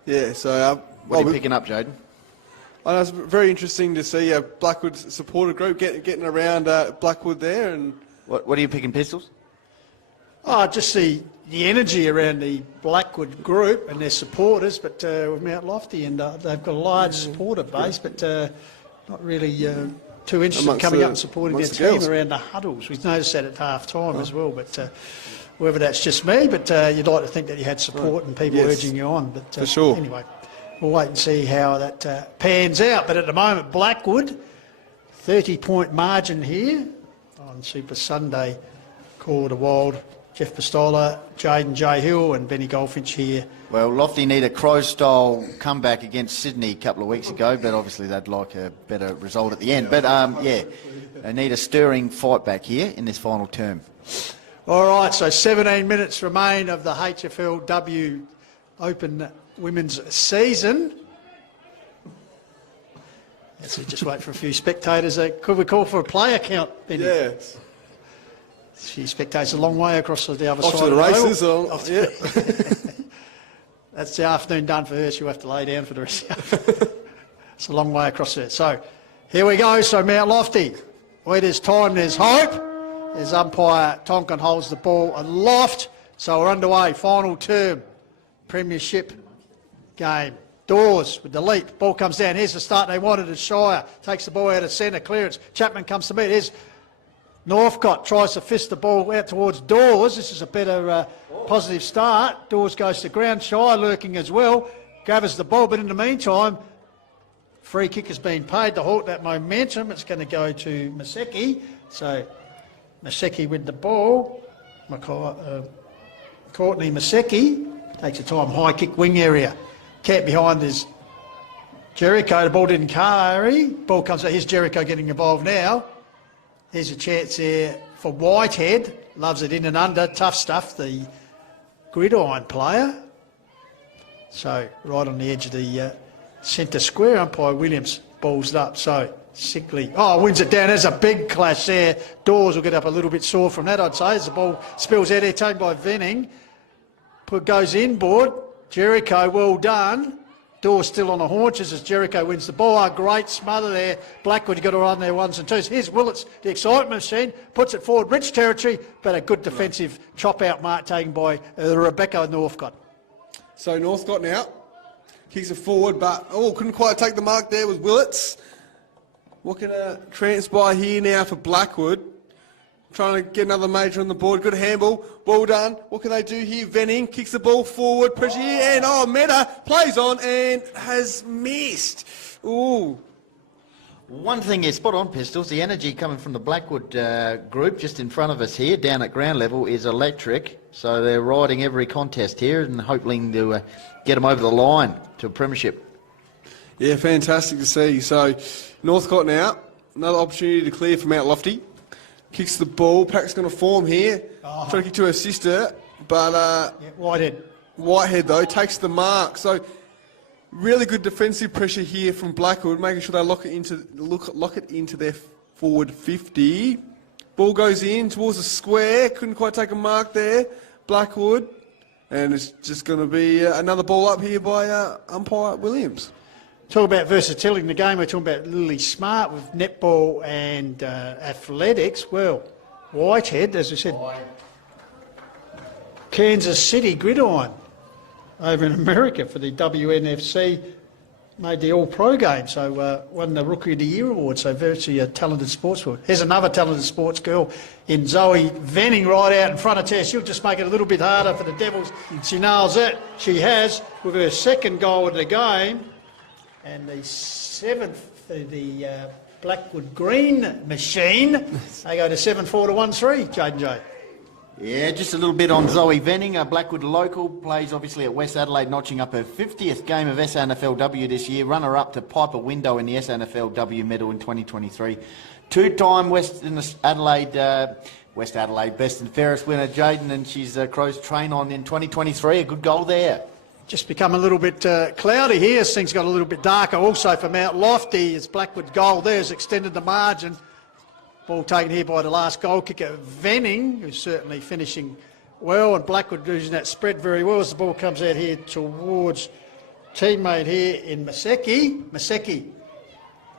Yeah, so... what are you picking up, Jaden? I know it's very interesting to see Blackwood's supporter group getting around Blackwood there. And What are you picking, Pistols? Oh, just the energy around the Blackwood group and their supporters, but with Mount Lofty, and they've got a large supporter base, but not really too interested in coming up and supporting their team around the huddles. We've noticed that at half-time as well, but whether that's just me, but you'd like to think that you had support and people urging you on. But for sure. Anyway, we'll wait and see how that pans out. But at the moment, Blackwood, 30-point margin here on Super Sunday, Call to Wild. Jeff Pistola, Jaden J. Hill and Benny Goldfinch here. Well, Lofty need a Crow-style comeback against Sydney a couple of weeks ago, but obviously they'd like a better result at the end. But, they need a stirring fight back here in this final term. All right, so 17 minutes remain of the HFLW Open Women's Season. Let's just wait for a few spectators. Could we call for a player count, Benny? Yes. A few spectators a long way across the other Off side to the races. Yeah. That's the afternoon done for her. She'll have to lay down for the rest of the afternoon. It's a long way across there. So here we go. So Mount Lofty. Where there's time, there's hope. As umpire Tonkin holds the ball aloft. So we're underway. Final term. Premiership game. Dawes with the leap. Ball comes down. Here's the start they wanted as Shire. Takes the ball out of centre. Clearance. Chapman comes to meet. Here's Northcott tries to fist the ball out towards Dawes. This is a better positive start. Dawes goes to ground. Shire lurking as well. Gathers the ball, but in the meantime, free kick has been paid to halt that momentum. It's going to go to Maseki. So Maseki with the ball. Courtney Maseki takes a time. High kick wing area. Cat behind is Jericho. The ball didn't carry. Ball comes out. Here's Jericho getting involved now. There's a chance there for Whitehead. Loves it in and under. Tough stuff, the gridiron player. So right on the edge of the centre square. Umpire Williams balls it up. So Sickly. Oh, wins it down. There's a big clash there. Dawes will get up a little bit sore from that, I'd say, as the ball spills out there, taken by Venning. Goes inboard. Jericho, well done. Dawes still on the haunches as Jericho wins the ball. A great smother there. Blackwood, you've got to run their ones and twos. Here's Willits, the excitement machine, puts it forward. Rich territory, but a good defensive chop-out mark taken by Rebecca Northcott. So Northcott now kicks it forward, but couldn't quite take the mark there with Willits. What can transpire here now for Blackwood? Trying to get another major on the board. Good handball. Well done. What can they do here? Venning kicks the ball forward. Pressure here. And, Meta plays on and has missed. Ooh. One thing is spot on, Pistols. The energy coming from the Blackwood group just in front of us here, down at ground level, is electric. So they're riding every contest here and hoping to get them over the line to a premiership. Yeah, fantastic to see. So Northcott now. Another opportunity to clear from Mount Lofty. Kicks the ball. Pack's going to form here. Trying to kick to her sister, but Whitehead. Whitehead though takes the mark. So really good defensive pressure here from Blackwood, making sure they lock it into their forward 50. Ball goes in towards the square. Couldn't quite take a mark there. Blackwood, and it's just going to be another ball up here by umpire Williams. Talk about versatility in the game. We're talking about Lily Smart with netball and athletics. Well, Whitehead, as I said, Kansas City gridiron over in America for the WNFC, made the All-Pro game, so won the Rookie of the Year award, so virtually a talented sportswoman. Here's another talented sports girl in Zoe Venning right out in front of Tess. She'll just make it a little bit harder for the Devils. She nails it. She has, with her second goal of the game. And the seventh for the Blackwood Green machine. They go to 7-4 to 1-3, Jaden J. Yeah, just a little bit on Zoe Venning, a Blackwood local, plays obviously at West Adelaide, notching up her 50th game of SNFLW this year, runner-up to Piper Window in the SNFLW medal in 2023. Two-time West Adelaide Best and Fairest winner, Jaden, and she's Crows train on in 2023. A good goal there. just become a little bit cloudy here as things got a little bit darker. Also for Mount Lofty, as Blackwood's goal there has extended the margin. Ball taken here by the last goal kicker, Venning, who's certainly finishing well, and Blackwood using that spread very well as the ball comes out here towards teammate here in Maseki. Maseki,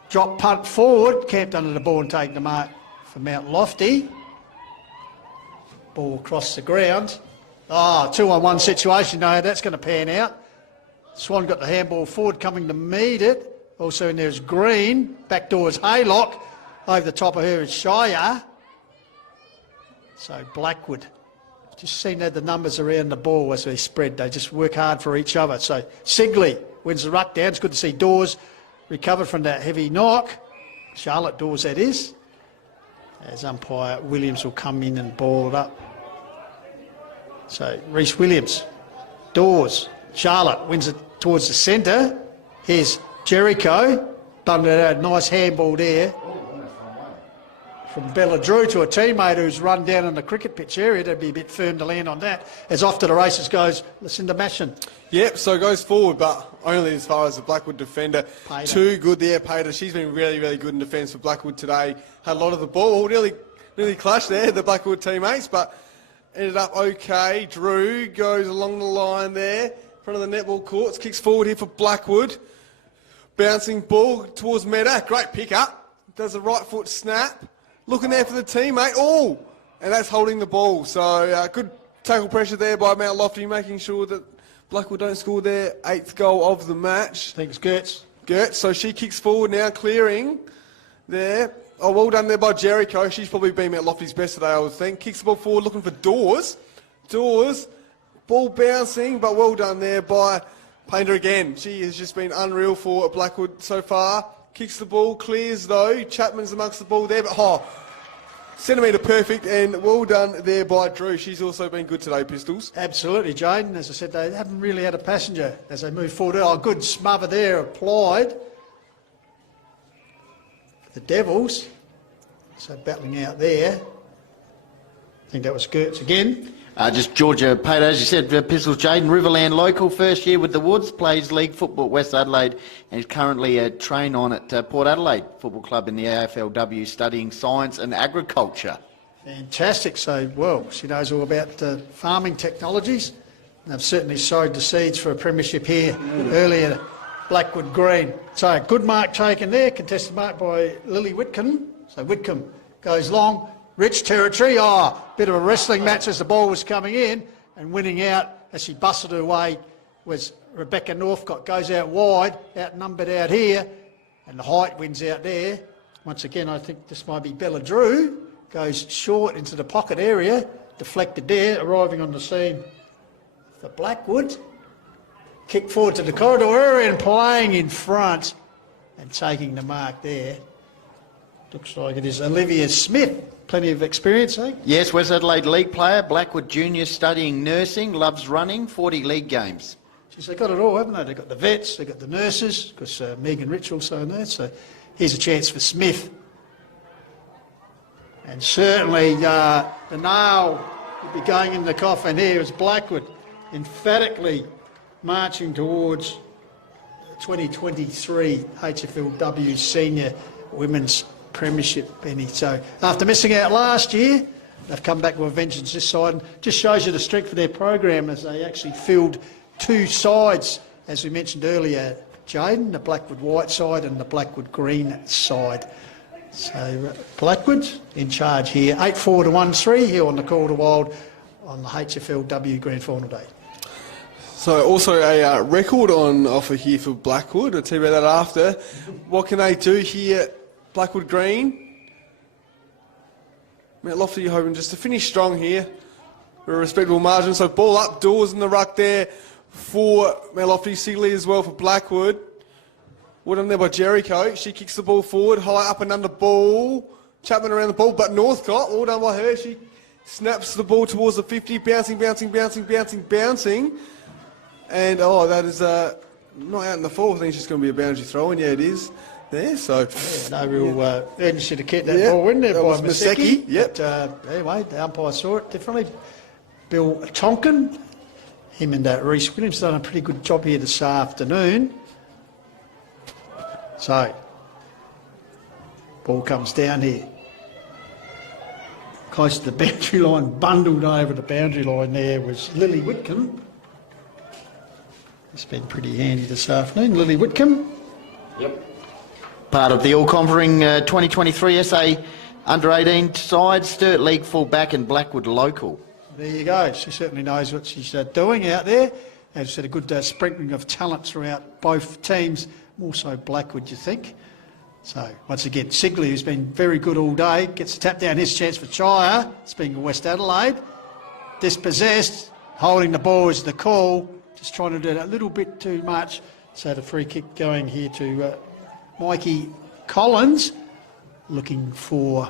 drop punt forward, camped under the ball and taking the mark for Mount Lofty. Ball across the ground. 2-on-1 situation. No, that's going to pan out. Swan got the handball forward, coming to meet it. Also in there is Green. Back door is Haylock. Over the top of her is Shire. So Blackwood. Just seen that the numbers around the ball as they spread. They just work hard for each other. So Sigley wins the ruck down. It's good to see Dawes recover from that heavy knock. Charlotte Dawes, that is. As umpire Williams will come in and ball it up. So Reece Williams, Dawes, Charlotte wins it towards the centre. Here's Jericho. Done a nice handball there. From Bella Drew to a teammate who's run down in the cricket pitch area. That'd be a bit firm to land on that. As off to the races goes Lucinda Mashin. Yep, so goes forward, but only as far as the Blackwood defender. Pater. Too good there, Pater. She's been really, really good in defence for Blackwood today. Had a lot of the ball. Nearly clashed there, the Blackwood teammates, but ended up okay. Drew goes along the line there, in front of the netball courts. Kicks forward here for Blackwood. Bouncing ball towards Meta. Great pick up. Does a right foot snap. Looking there for the teammate. Oh! And that's holding the ball. So good tackle pressure there by Mount Lofty, making sure that Blackwood don't score their 8th goal of the match. I think it's Gertz. Gertz, so she kicks forward now, clearing there. Oh, well done there by Jericho. She's probably been Mount Lofty's best today, I would think. Kicks the ball forward, looking for Dawes. Dawes, ball bouncing, but well done there by Painter again. She has just been unreal for Blackwood so far. Kicks the ball, clears though. Chapman's amongst the ball there, but centimetre perfect, and well done there by Drew. She's also been good today, Pistols. Absolutely, Jaden. As I said, they haven't really had a passenger as they move forward. Oh, good smother there applied. The Devils, so battling out there. I think that was Gertz again. Just Georgia Pater, as you said, Pistols, Jaden, Riverland local, first year with the Woods, plays league football at West Adelaide and is currently a train on at Port Adelaide Football Club in the AFLW, studying science and agriculture. Fantastic. So, well, she knows all about farming technologies. They've certainly sowed the seeds for a premiership here earlier. Blackwood Green. So, good mark taken there. Contested mark by Lily Whitcomb. So, Whitcomb goes long. Rich territory. Bit of a wrestling match as the ball was coming in, and winning out as she bustled her way was Rebecca Northcott. Goes out wide, outnumbered out here, and the height wins out there. Once again, I think this might be Bella Drew. Goes short into the pocket area, deflected there, arriving on the scene for Blackwood. Kick forward to the corridor area and playing in front and taking the mark there. Looks like it is Olivia Smith. Plenty of experience, eh? Yes, West Adelaide League player, Blackwood Junior, studying nursing, loves running, 40 league games. Geez, they've got it all, haven't they? They've got the vets, they've got the nurses, because Megan Rich also in there, so here's a chance for Smith. And certainly the nail will be going in the coffin here as Blackwood emphatically marching towards 2023 HFLW Senior Women's Premiership, Benny. So after missing out last year, they've come back with a vengeance this side, and just shows you the strength of their program as they actually filled 2 sides, as we mentioned earlier, Jaden, the Blackwood white side and the Blackwood green side. So Blackwood in charge here, 8-4 to 1-3 here on the Calder Wild on the HFLW Grand Final day. So also a record on offer here for Blackwood. I'll tell you about that after. What can they do here? Blackwood Green. Mount Lofty hoping just to finish strong here. A respectable margin. So ball up, Dawes in the ruck there for Mount Lofty. Sigley as well for Blackwood. Well done there by Jericho. She kicks the ball forward, high up and under ball. Chapman around the ball, but Northcott, well done by her. She snaps the ball towards the 50, bouncing. And that is not out in the fall. I think it's just going to be a boundary throw, and yeah, it is. There, so no real urgency to keep that ball in there by Maseki. Yep. But, anyway, the umpire saw it differently. Bill Tonkin him and Reece Williams done a pretty good job here this afternoon. So, ball comes down here. Close to the boundary line, bundled over the boundary line there was Lily Whitcomb. It's been pretty handy this afternoon. Lily Whitcomb. Yep. Part of the all-conquering 2023 SA under-18 side, Sturt League full-back and Blackwood local. There you go. She certainly knows what she's doing out there. As I said, a good sprinkling of talent throughout both teams, more so Blackwood, you think. So, once again, Sigley, who's been very good all day, gets a tap down. His chance for Chire, speaking of West Adelaide. Dispossessed, holding the ball is the call. Just trying to do it a little bit too much. So the free kick going here to Mikey Collins, looking for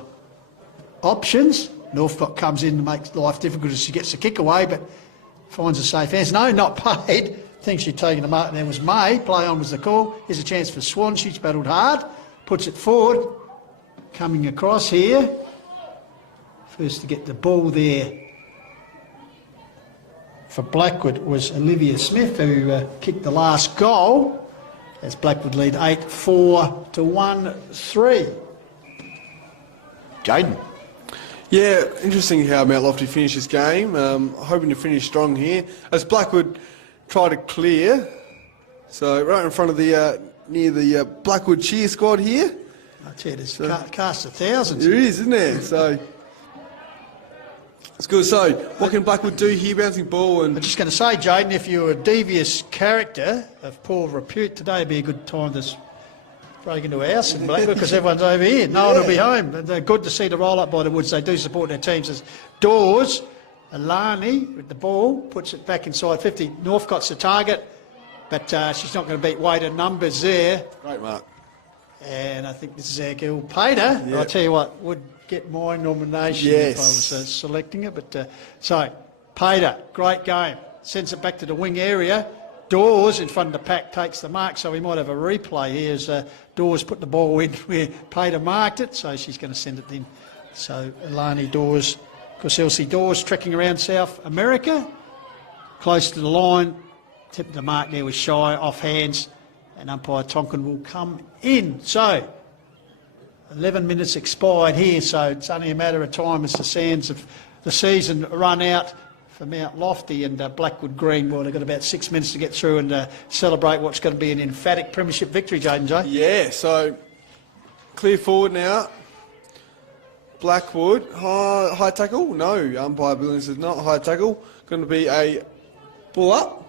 options. Northcote comes in to make life difficult as she gets the kick away, but finds a safe hands. No, not paid. Thinks she'd taken the mark, and there was May. Play on was the call. Here's a chance for Swan. She's battled hard. Puts it forward. Coming across here. First to get the ball there for Blackwood was Olivia Smith, who kicked the last goal, as Blackwood lead 8-4 to 1-3. Jaden. Yeah, interesting how Mount Lofty finished this game. Hoping to finish strong here as Blackwood try to clear. So right in front of the near the Blackwood cheer squad here. I tell you, there's cast of thousands. There is, isn't there? So it's good. So what can Blackwood do here? Bouncing ball and. I'm just going to say, Jaden, if you're a devious character of poor repute, today would be a good time to break into a house in Blackwood because everyone's over here. No one will be home. They're good to see the roll up by the Woods. They do support their teams. As Dawes, Alani with the ball, puts it back inside 50. Northcote's the target, but she's not going to beat weight and numbers there. Great mark. And I think this is our girl, Pater. Yep. I'll tell you what, would get my nomination if I was selecting it. But so, Pater, great game. Sends it back to the wing area. Dawes in front of the pack takes the mark, so we might have a replay here as Dawes put the ball in where Pater marked it, so she's going to send it in. So Alani Dawes, of course Elsie Dawes trekking around South America, close to the line, tipped the mark there was shy, off hands, and umpire Tonkin will come in. So 11 minutes expired here, so it's only a matter of time as the sands of the season run out for Mount Lofty and Blackwood Green. Well, they've got about 6 minutes to get through and celebrate what's going to be an emphatic premiership victory, Jaden J. Yeah, so clear forward now. Blackwood, high tackle? No, umpire Billings says not high tackle. Going to be a pull up.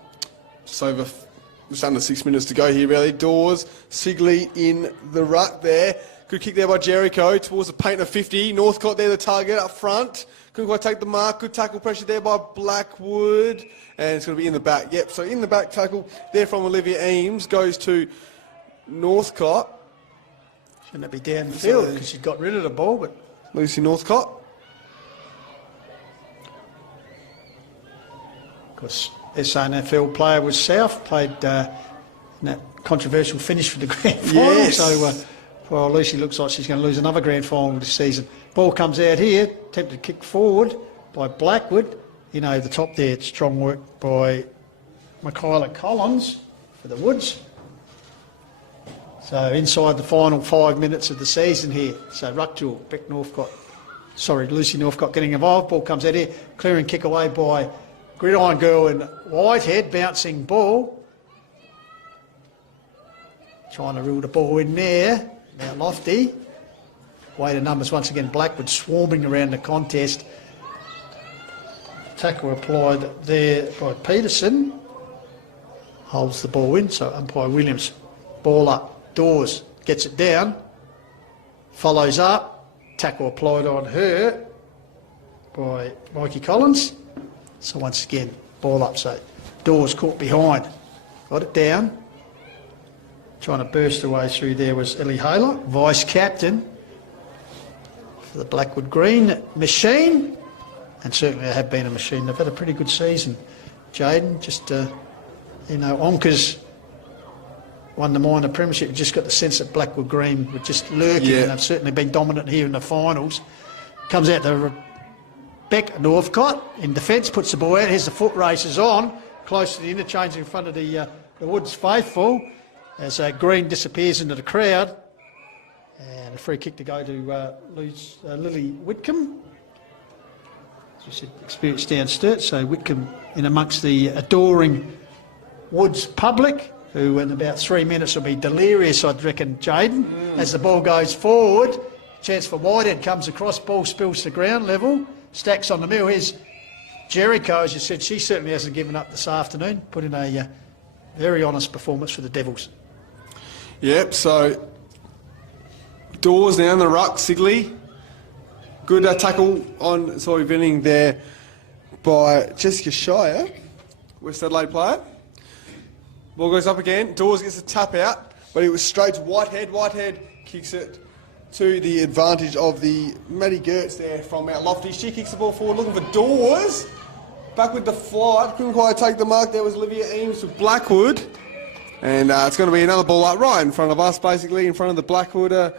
Just under 6 minutes to go here, really. Dawes, Sigley in the ruck there. Good kick there by Jericho towards the paint of 50. Northcote there, the target up front. Couldn't quite take the mark. Good tackle pressure there by Blackwood. And it's going to be in the back. Yep, so in the back tackle there from Olivia Eames goes to Northcote. Shouldn't it be down the field because she got rid of the ball, but Lucy Northcote. of course, SANFL player was South, played in that controversial finish for the grand final. Yes. So poor Lucy looks like she's going to lose another grand final this season. Ball comes out here, attempted kick forward by Blackwood. You know, the top there, strong work by Michaela Collins for the Woods. So inside the final 5 minutes of the season here. So Ruckjewel, Lucy Northcote getting involved. Ball comes out here, clearing kick away by Gridiron Girl and Whitehead, bouncing ball. Trying to reel the ball in there. Mount Lofty. Weight of numbers once again. Blackwood swarming around the contest. Tackle applied there by Peterson. Holds the ball in, so umpire Williams. Ball up. Dawes gets it down. Follows up. Tackle applied on her by Mikey Collins. So once again, ball up. So Dawes caught behind. Got it down. Trying to burst her way through there was Ellie Hayler, vice-captain for the Blackwood Green machine. And certainly they have been a machine. They've had a pretty good season. Jaden, just, Onkers won the minor premiership. You just got the sense that Blackwood Green were just lurking, and they've certainly been dominant here in the finals. Comes out to Rebecca Northcott in defence, puts the ball out. Here's the foot races on. close to the interchange in front of the Woods faithful as Green disappears into the crowd. And a free kick to go to Lily Whitcomb. As we said, experienced downstairs, so Whitcomb in amongst the adoring Woods public, who in about 3 minutes will be delirious, I'd reckon, Jaden. As the ball goes forward, chance for Whitehead comes across, ball spills to ground level, stacks on the middle. Here's Jericho, as you said, she certainly hasn't given up this afternoon, put in a very honest performance for the Devils. Yep, so Dawes now in the ruck, Sigley. Good tackle on, Venning there by Jessica Shire, West Adelaide player. Ball goes up again, Dawes gets a tap out, but it was straight to Whitehead. Whitehead kicks it to the advantage of the Maddie Gertz there from Mount Lofty. She kicks the ball forward looking for Dawes. Back with the flight, couldn't quite take the mark. There was Olivia Eames with Blackwood. And it's going to be another ball up right in front of us, basically, in front of the Blackwood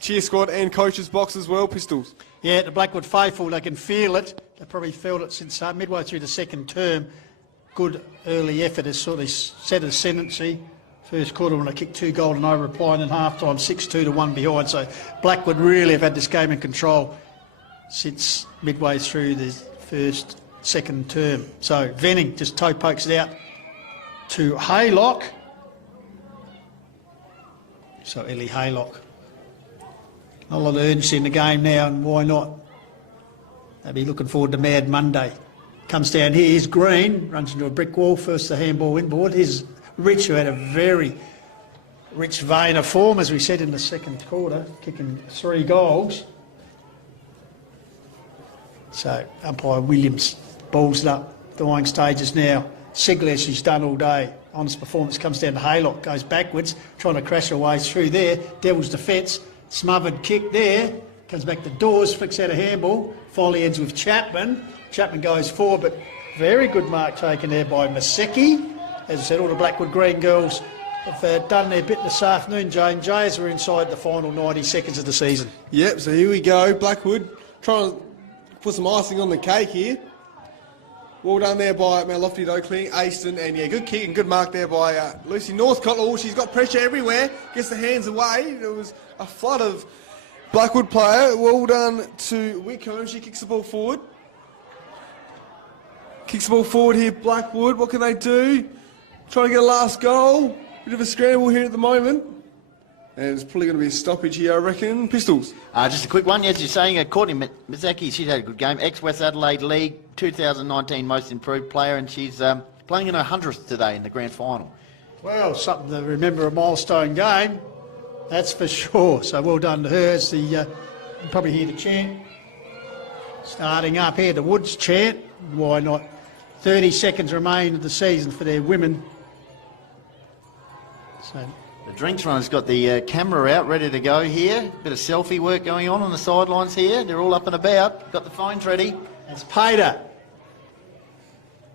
cheer squad and coaches box as well, Pistols. Yeah, the Blackwood faithful, they can feel it. They've probably felt it since midway through the second term. Good early effort has sort of set ascendancy. First quarter when they kicked 2 golden over applying in half-time, 6-2 to 1 behind. So Blackwood really have had this game in control since midway through the second term. So Venning just toe pokes it out to Haylock. So Ellie Haylock. A lot of urgency in the game now, and why not? They'll be looking forward to Mad Monday. Comes down here, here's Green, runs into a brick wall, first the handball inboard. Here's Rich, who had a very rich vein of form, as we said in the second quarter, kicking 3 goals. So umpire Williams balls it up, dying stages now. Sigley, as she's done all day. Honest performance, comes down to Haylock, goes backwards, trying to crash her way through there. Devils defence, smothered kick there. Comes back to Dawes, flicks out a handball. Finally ends with Chapman. Chapman goes forward, but very good mark taken there by Maseki. As I said, all the Blackwood Green girls have done their bit this afternoon, Jane. Jays are inside the final 90 seconds of the season. Yep, so here we go. Blackwood trying to put some icing on the cake here. Well done there by Mount Lofty, though, clearing Aston. And, yeah, good kick and good mark there by Lucy Northcott. Oh, she's got pressure everywhere. Gets the hands away. There was a flood of Blackwood player. Well done to Whitcomb. She kicks the ball forward. Kicks the ball forward here, Blackwood. What can they do? Trying to get a last goal. Bit of a scramble here at the moment. And it's probably going to be a stoppage here, I reckon. Pistols. Just a quick one. As you're saying, Courtney Mizaki, she's had a good game. Ex-West Adelaide League 2019 Most Improved Player, and she's playing in her 100th today in the grand final. Well, something to remember, a milestone game, that's for sure. So well done to her. As the you can probably hear the chant starting up here, the Woods chant. Why not? 30 seconds remain of the season for their women. So the drinks runner's got the camera out, ready to go here. Bit of selfie work going on the sidelines here. They're all up and about. Got the phones ready. That's Pater.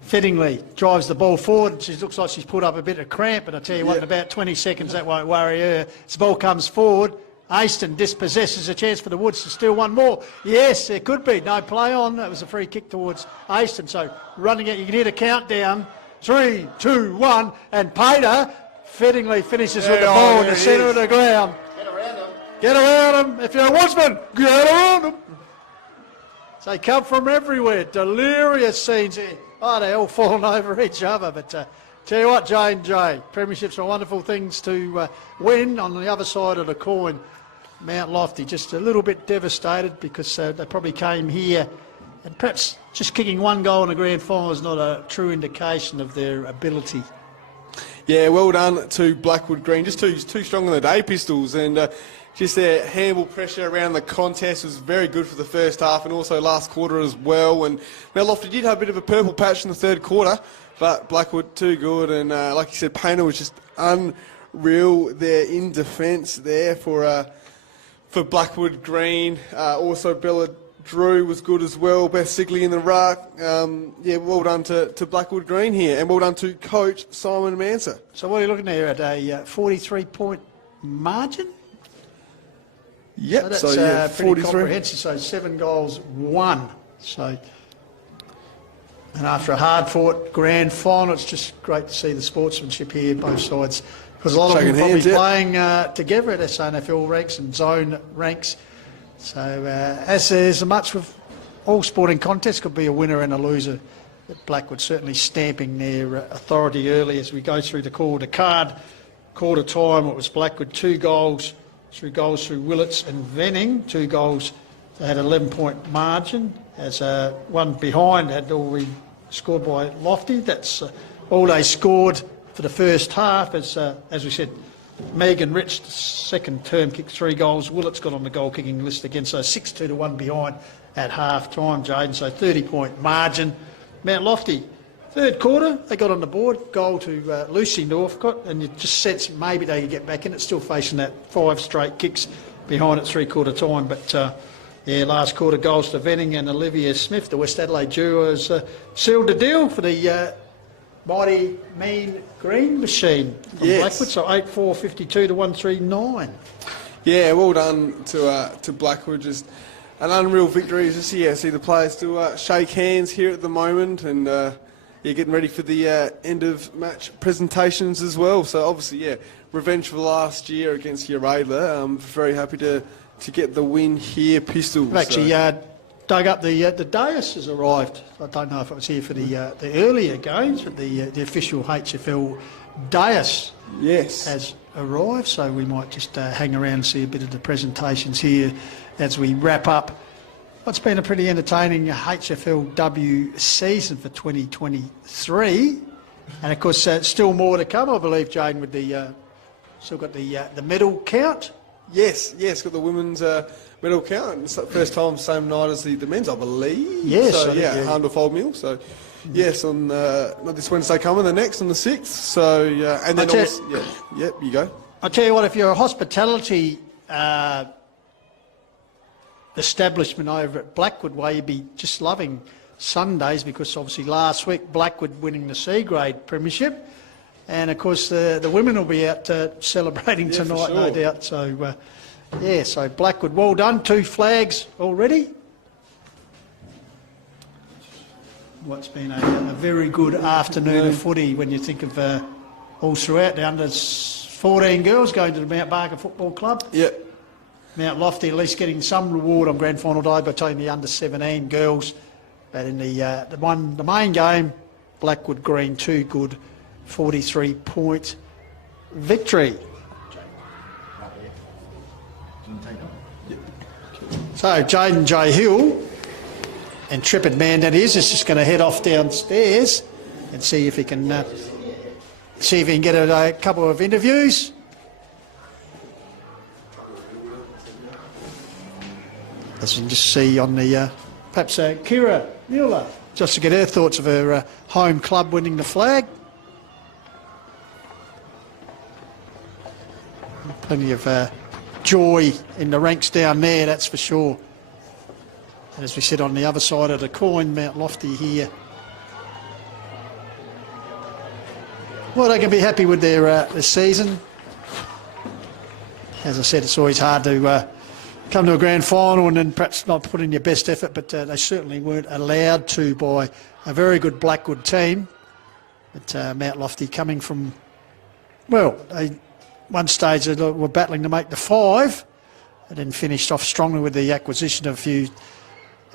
Fittingly drives the ball forward. She looks like she's put up a bit of cramp, but I tell you what, in about 20 seconds that won't worry her. As the ball comes forward, Aston dispossesses a chance for the Woods to steal one more. Yes, there could be. No play on. That was a free kick towards Aston. So running it, you can hear the countdown. 3, 2, 1, and Pater fittingly finishes with the ball in the centre of the ground. Get around him. Get around him. If you're a Woodsman, get around him. So they come from everywhere. Delirious scenes here. Oh, they all falling over each other. But tell you what, Jane J, premierships are wonderful things to win. On the other side of the coin, Mount Lofty just a little bit devastated because they probably came here and perhaps just kicking 1 goal in the grand final is not a true indication of their ability. Yeah, well done to Blackwood Green. Just too strong on the day, Pistols. And just their handball pressure around the contest was very good for the first half and also last quarter as well. And Mount Lofty did have a bit of a purple patch in the third quarter, but Blackwood too good. And like you said, Painter was just unreal there in defence there for Blackwood Green. Also Bella Drew was good as well. Beth Sigley in the ruck. Yeah, well done to Blackwood Green here, and well done to Coach Simon Manser. So what are you looking at a 43-point margin? Yep, so that's pretty comprehensive. So 7 goals, 1. So And after a hard-fought grand final, it's just great to see the sportsmanship here, both sides, because a lot of them are probably playing together at SANFL ranks and zone ranks. So as there's a much with all sporting contests, could be a winner and a loser. But Blackwood certainly stamping their authority early as we go through the quarter card. Quarter time, it was Blackwood 2 goals through Willits and Venning, 2 goals. They had an 11-point margin, as one behind had already scored by Lofty. That's all they scored for the first half. As we said, Megan Rich, the second term, kicked 3 goals. Willits got on the goal-kicking list again, so 6-2 to 1 behind at half-time, Jaden. So 30-point margin. Mount Lofty, third quarter, they got on the board, goal to Lucy Northcott, and you just sense maybe they could get back in it, still facing that 5 straight kicks behind at three-quarter time. But, last quarter goals to Venning and Olivia Smith, the West Adelaide duos, sealed the deal for the mighty Mean Green Machine from Blackwood. So 8-4, 52 to 139. Yeah, well done to Blackwood. Just an unreal victory. Just see the players do shake hands here at the moment, and getting ready for the end of match presentations as well. So obviously, revenge for last year against Uraidla. I'm very happy to get the win here, Pistols. I've actually dug up the dais has arrived. I don't know if it was here for the earlier games, but the official HFL dais has arrived. So we might just hang around and see a bit of the presentations here as we wrap up what's been a pretty entertaining HFLW season for 2023. And of course, still more to come, I believe, Jane, with the still got the medal count. Yes, got the women's medal count. It's the first time, same night as the men's, I believe. Yes. So, Hunderfold Mill. So, yes, on not this Wednesday coming, the next on the 6th. So, and then you go. I'll tell you what, if you're a hospitality establishment over at Blackwood way, you'd be just loving Sundays, because obviously last week Blackwood winning the C grade premiership, and of course the women will be out celebrating tonight, sure. No doubt. So so Blackwood, well done, 2 flags already. What's been a very good afternoon of footy when you think of all throughout the under 14 girls going to the Mount Barker Football Club. Yep. Mount Lofty at least getting some reward on grand final day by taking the under 17 girls. But in the main game, Blackwood Green 2 good, 43-point victory. So Jaden J Hill, intrepid man that is just going to head off downstairs and see if he can get a couple of interviews. As you can just see on the, perhaps Kira Mueller, just to get her thoughts of her home club winning the flag. Plenty of joy in the ranks down there, that's for sure. And as we said, on the other side of the coin, Mount Lofty here. Well, they can be happy with their season. As I said, it's always hard to come to a grand final and then perhaps not put in your best effort, but they certainly weren't allowed to by a very good Blackwood team. But Mount Lofty coming from, one stage they were battling to make the 5 and then finished off strongly with the acquisition of a few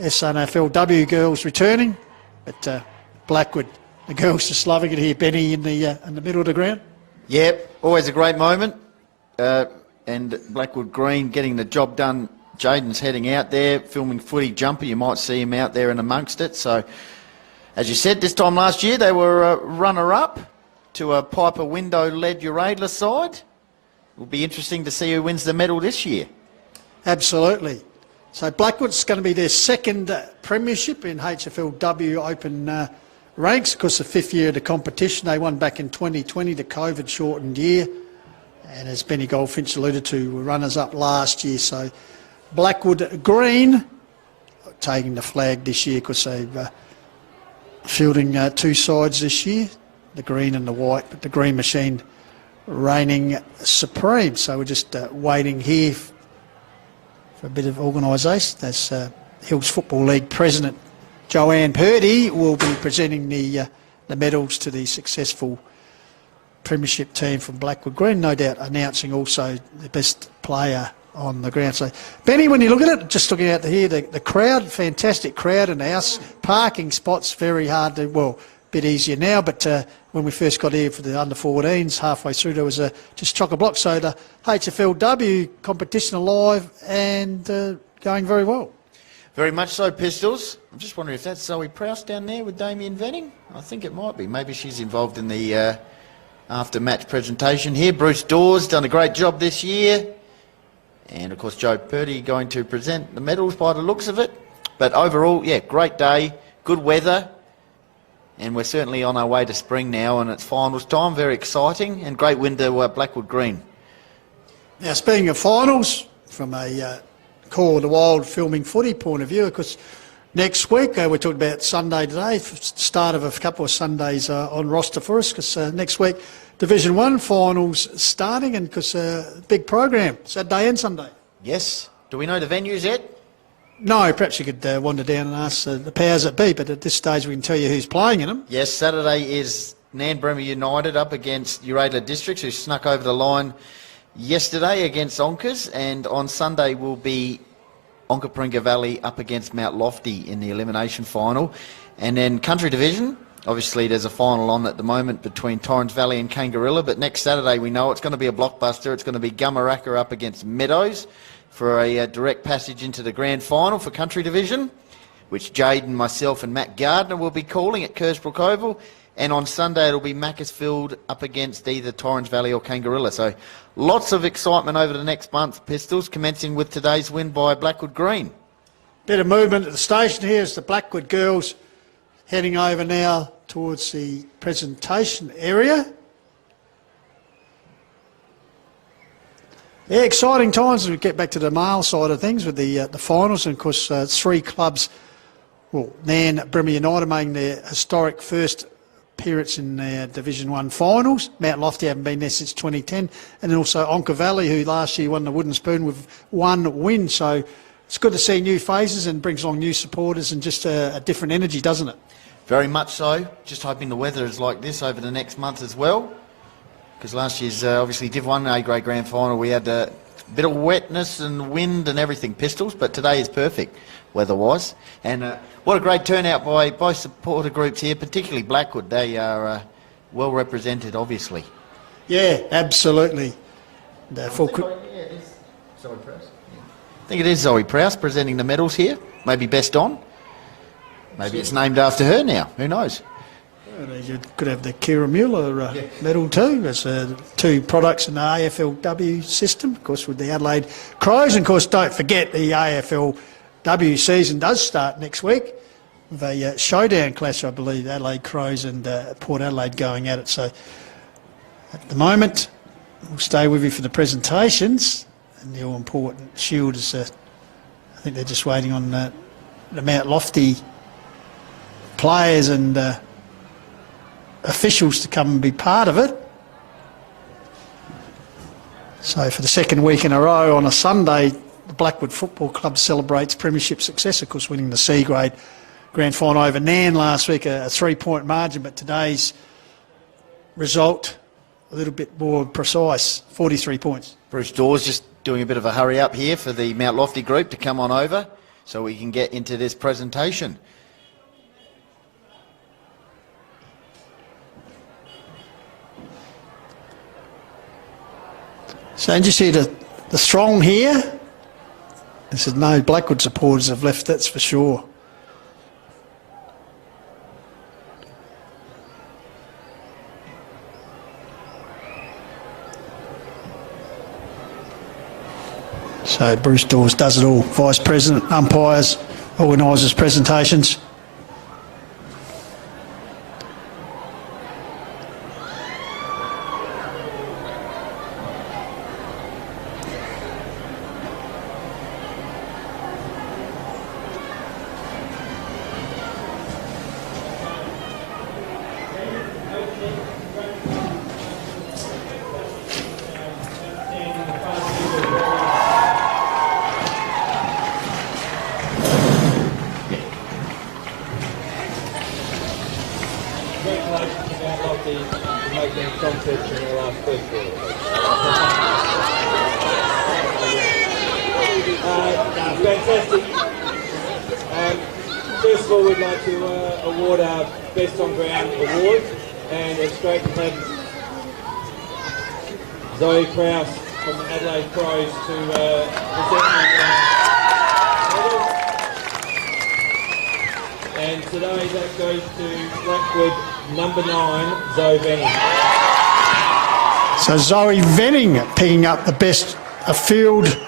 SANFLW girls returning. But Blackwood, the girls just loving it here. Benny in the middle of the ground. Yep, always a great moment. And Blackwood Green getting the job done. Jaden's heading out there, filming footy jumper. You might see him out there and amongst it. So, as you said, this time last year they were a runner-up to a Piper Window-led Uraidla side. It will be interesting to see who wins the medal this year. Absolutely. So Blackwood's going to be their second premiership in HFLW Open ranks. Of course, the 5th year of the competition. They won back in 2020, the COVID-shortened year. And as Benny Goldfinch alluded to, were runners-up last year. So Blackwood Green taking the flag this year because they've fielding 2 sides this year, the green and the white, but the Green Machine reigning supreme. So we're just waiting here for a bit of organisation. That's Hills Football League President Joanne Purdy will be presenting the medals to the successful premiership team from Blackwood Green, no doubt announcing also the best player on the ground. So, Benny, when you look at it, just looking out here, the crowd, fantastic crowd in the house. Parking spots, very hard to, well, a bit easier now, but when we first got here for the under-14s, halfway through, there was just chock-a-block. So the HFLW competition alive and going very well. Very much so, Pistols. I'm just wondering if that's Zoe Prowse down there with Damien Venning. I think it might be. Maybe she's involved in the after-match presentation here. Bruce Dawes done a great job this year. And, of course, Joe Purdy going to present the medals by the looks of it. But overall, yeah, great day, good weather. And we're certainly on our way to spring now, and it's finals time. Very exciting, and great win to Blackwood Green. Now, speaking of finals, from a Call of the Wild filming footy point of view, because next week, we're talking about Sunday today, start of a couple of Sundays on roster for us, because next week, Division 1 finals starting, and because big program, Saturday and Sunday. Yes. Do we know the venues yet? No, perhaps you could wander down and ask the powers that be, but at this stage we can tell you who's playing in them. Yes, Saturday is Nanbremmer United up against Uraidla Districts, who snuck over the line yesterday against Onkers, and on Sunday will be Onkaparinga Valley up against Mount Lofty in the elimination final. And then Country Division, obviously there's a final on at the moment between Torrens Valley and Kangarilla, but next Saturday we know it's going to be a blockbuster. It's going to be Gumaraka up against Meadows for a direct passage into the grand final for Country Division, which Jaden, myself and Matt Gardner will be calling at Kersbrook Oval. And on Sunday it'll be Macclesfield up against either Torrens Valley or Kangarilla. So lots of excitement over the next month, Pistols, commencing with today's win by Blackwood Green. Bit of movement at the station here as the Blackwood girls heading over now towards the presentation area. Yeah, exciting times as we get back to the male side of things with the finals. And, of course, three clubs, well, Nanbremmer United making their historic first appearance in their Division 1 finals. Mount Lofty haven't been there since 2010. And then also Onka Valley, who last year won the Wooden Spoon with one win. So it's good to see new faces and brings along new supporters and just a different energy, doesn't it? Very much so. Just hoping the weather is like this over the next month as well. Because last year's obviously Div 1 A-grade grand final, we had a bit of wetness and wind and everything, Pistols, but today is perfect weather-wise. And what a great turnout by both supporter groups here, particularly Blackwood. They are well represented, obviously. Yeah, absolutely. I think it is Zoe Prowse presenting the medals here, maybe best on. Maybe it's named after her now, who knows? You could have the Kira Mueller medal too. There's two products in the AFLW system, of course, with the Adelaide Crows. And, of course, don't forget the AFLW season does start next week with a showdown clash, I believe, Adelaide Crows and Port Adelaide going at it. So, at the moment, we'll stay with you for the presentations. And the all-important shield is, I think they're just waiting on the Mount Lofty players and officials to come and be part of it. So for the second week in a row on a Sunday, the Blackwood Football Club celebrates premiership success, of course, winning the C-grade grand final over Nan last week, a 3-point margin, but today's result a little bit more precise, 43 points. Bruce Dawes just doing a bit of a hurry up here for the Mount Lofty group to come on over so we can get into this presentation. So, and you see the throng here? I said, no, Blackwood supporters have left, that's for sure. So Bruce Dawes does it all. Vice President, umpires, organises presentations. contest in the last first quarter. Fantastic. First of all, we'd like to award our Best on Ground award, and it's great to have Zoe Kraus from the Adelaide Crows to present the medal. And today that goes to Blackwood number 9, Zoe Venning. So Zoe Venning picking up the best field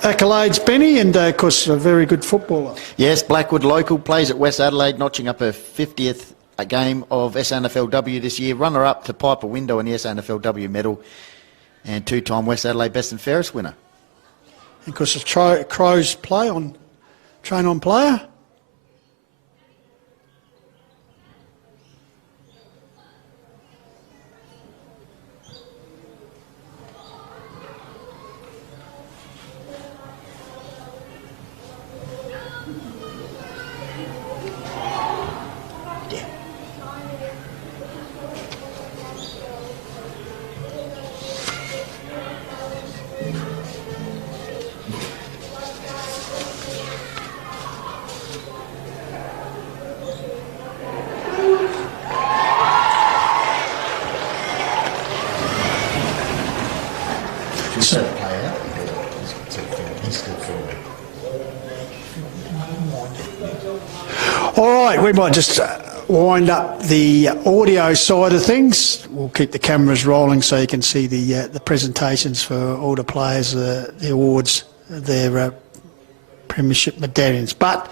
accolades, Benny, and of course a very good footballer. Yes, Blackwood local, plays at West Adelaide, notching up her 50th game of SNFLW this year. Runner-up to Piper Window in the SNFLW medal, and 2-time West Adelaide Best and Fairest winner. And of course the Crows train on player. All right, we might just wind up the audio side of things. We'll keep the cameras rolling so you can see the presentations for all the players, the awards, their premiership medallions. But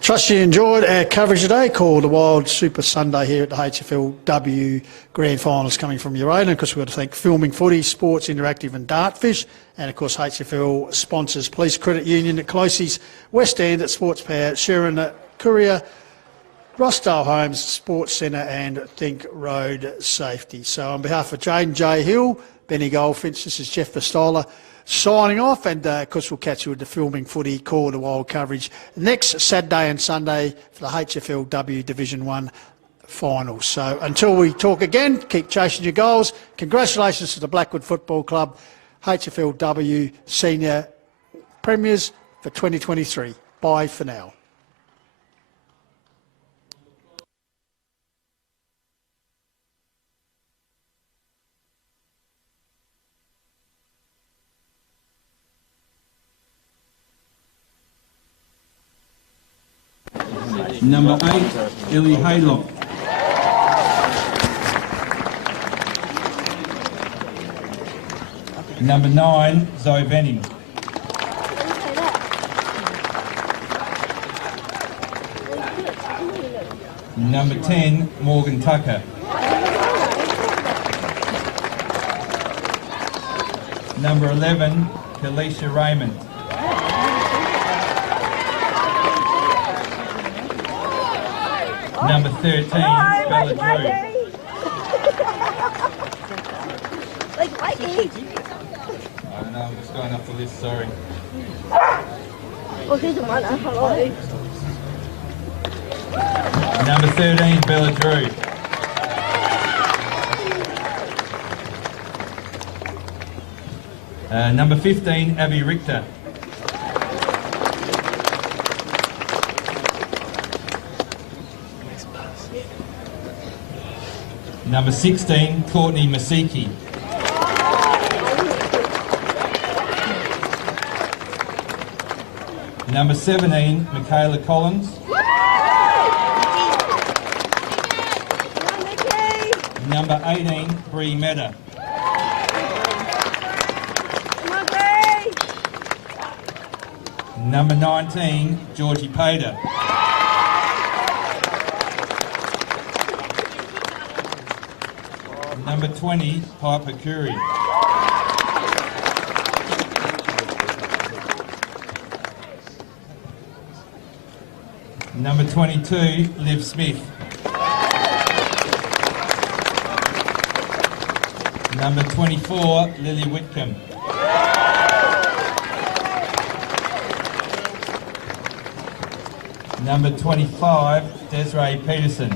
trust you enjoyed our coverage today, called the Wild Super Sunday here at the HFLW Grand Finals coming from Uraidla. Of course, we've got to thank Filming Footy, Sports Interactive and Dartfish, and of course HFL sponsors Police Credit Union at Closey's, West End at Sports Power, Sharon at Courier, Rossdale Homes Sports Centre and Think Road Safety. So on behalf of Jane J. Hill, Benny Goldfinch, this is Jeff Vestola signing off, and of course we'll catch you with the Filming Footy Call of the Wild coverage next Saturday and Sunday for the HFLW Division 1 finals. So until we talk again, keep chasing your goals. Congratulations to the Blackwood Football Club, HFLW Senior Premiers for 2023. Bye for now. Number 8, Ellie Haylock. Number 9, Zoe Venning. Number 10, Morgan Tucker. Number 11, Kalisha Raymond. Number 13, Bella Drew. I don't know, I'm just going off the list, sorry. Number 13, Bella Drew. Number 15, Abby Richter. Number 16, Courtney Masiki. Number 17, Michaela Collins. Number 18, Bree Meta. Number 19, Georgie Pader. Number 20, Piper Curry. Number 22, Liv Smith. Number 24, Lily Whitcomb. Number 25, Desiree Peterson.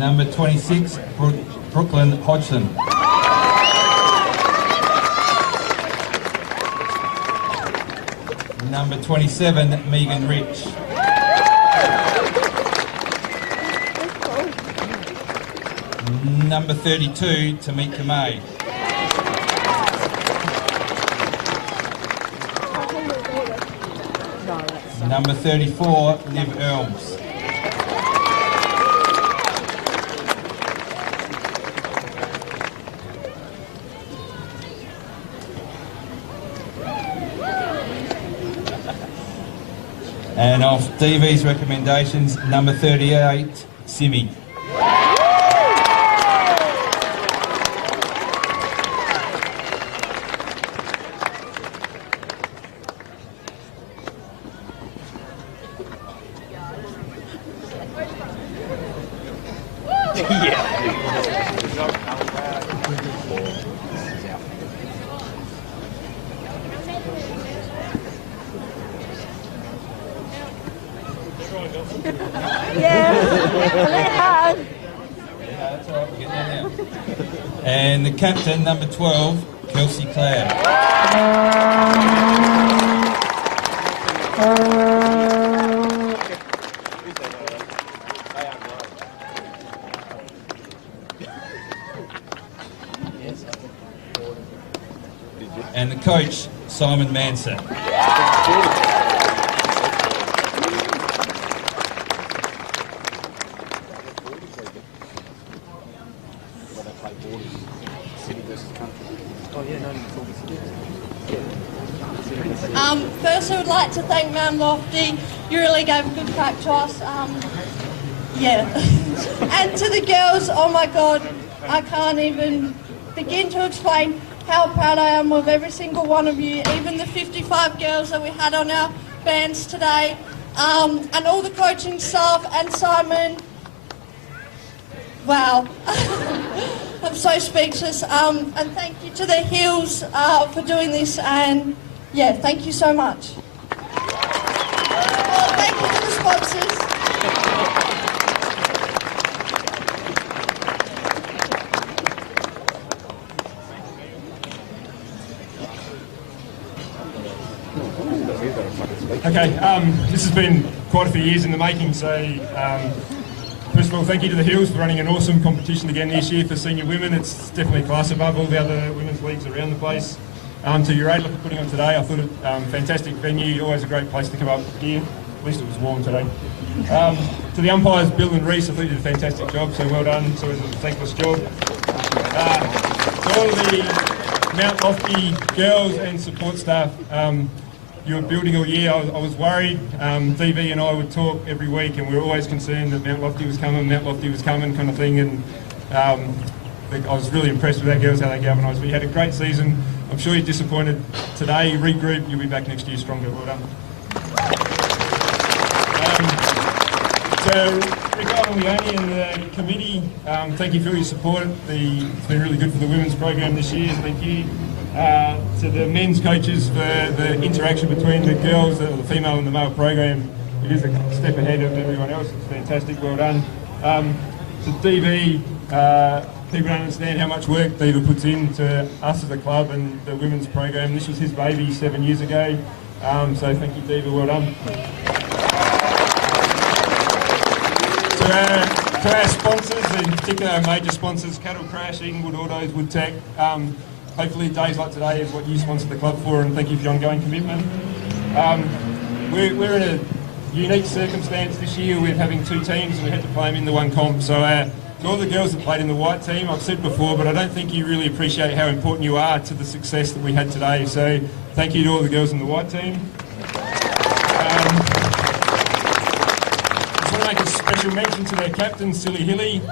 Number 26, Brooklyn Hodgson. Number 27, Megan Rich. Number 32, Tamika May. Number 34, Liv Elms. And off DV's recommendations, number 38, Simi. And the captain, number 12, Kelsey Clare. And the coach, Simon Manson. First, I would like to thank Mount Lofty. You really gave a good crack to us. And to the girls, oh my God, I can't even begin to explain how proud I am of every single one of you, even the 55 girls that we had on our bands today, and all the coaching staff and Simon. Wow. I'm so speechless. And thank you to the Hills for doing this, and yeah, thank you so much. Oh, thank you to the sponsors. Okay, this has been quite a few years in the making, so first of all, thank you to the Hills for running an awesome competition again this year for senior women. It's definitely a class above all the other women's leagues around the place. To Uraidla for putting on today, I thought it fantastic venue, always a great place to come up here. At least it was warm today. To the umpires, Bill and Reese, I thought you did a fantastic job, so well done. So it was a thankless job. To all of the Mount Lofty girls and support staff, you were building all year. I was worried. DV and I would talk every week, and we were always concerned that Mount Lofty was coming kind of thing. And I was really impressed with our girls, how they galvanised. We had a great season. I'm sure you're disappointed today. Regroup, you'll be back next year stronger. Well done. So, Ricardo Leone and the committee, thank you for your support. It's been really good for the women's program this year. Thank you. To the men's coaches for the interaction between the girls, the female and the male program. It is a step ahead of everyone else. It's fantastic. Well done. To DV, people don't understand how much work Diva puts into us as a club and the women's program. This was his baby 7 years ago, so thank you, Diva, well done. To our sponsors, in particular our major sponsors, Cattle Crash, Edenwood Autos, Woodtech, hopefully days like today is what you sponsor the club for, and thank you for your ongoing commitment. We're in a unique circumstance this year with having two teams, and we had to play them in the one comp, so to all the girls that played in the white team, I've said before, but I don't think you really appreciate how important you are to the success that we had today. So thank you to all the girls in the white team. I just want to make a special mention to their captain, Silly Hilly.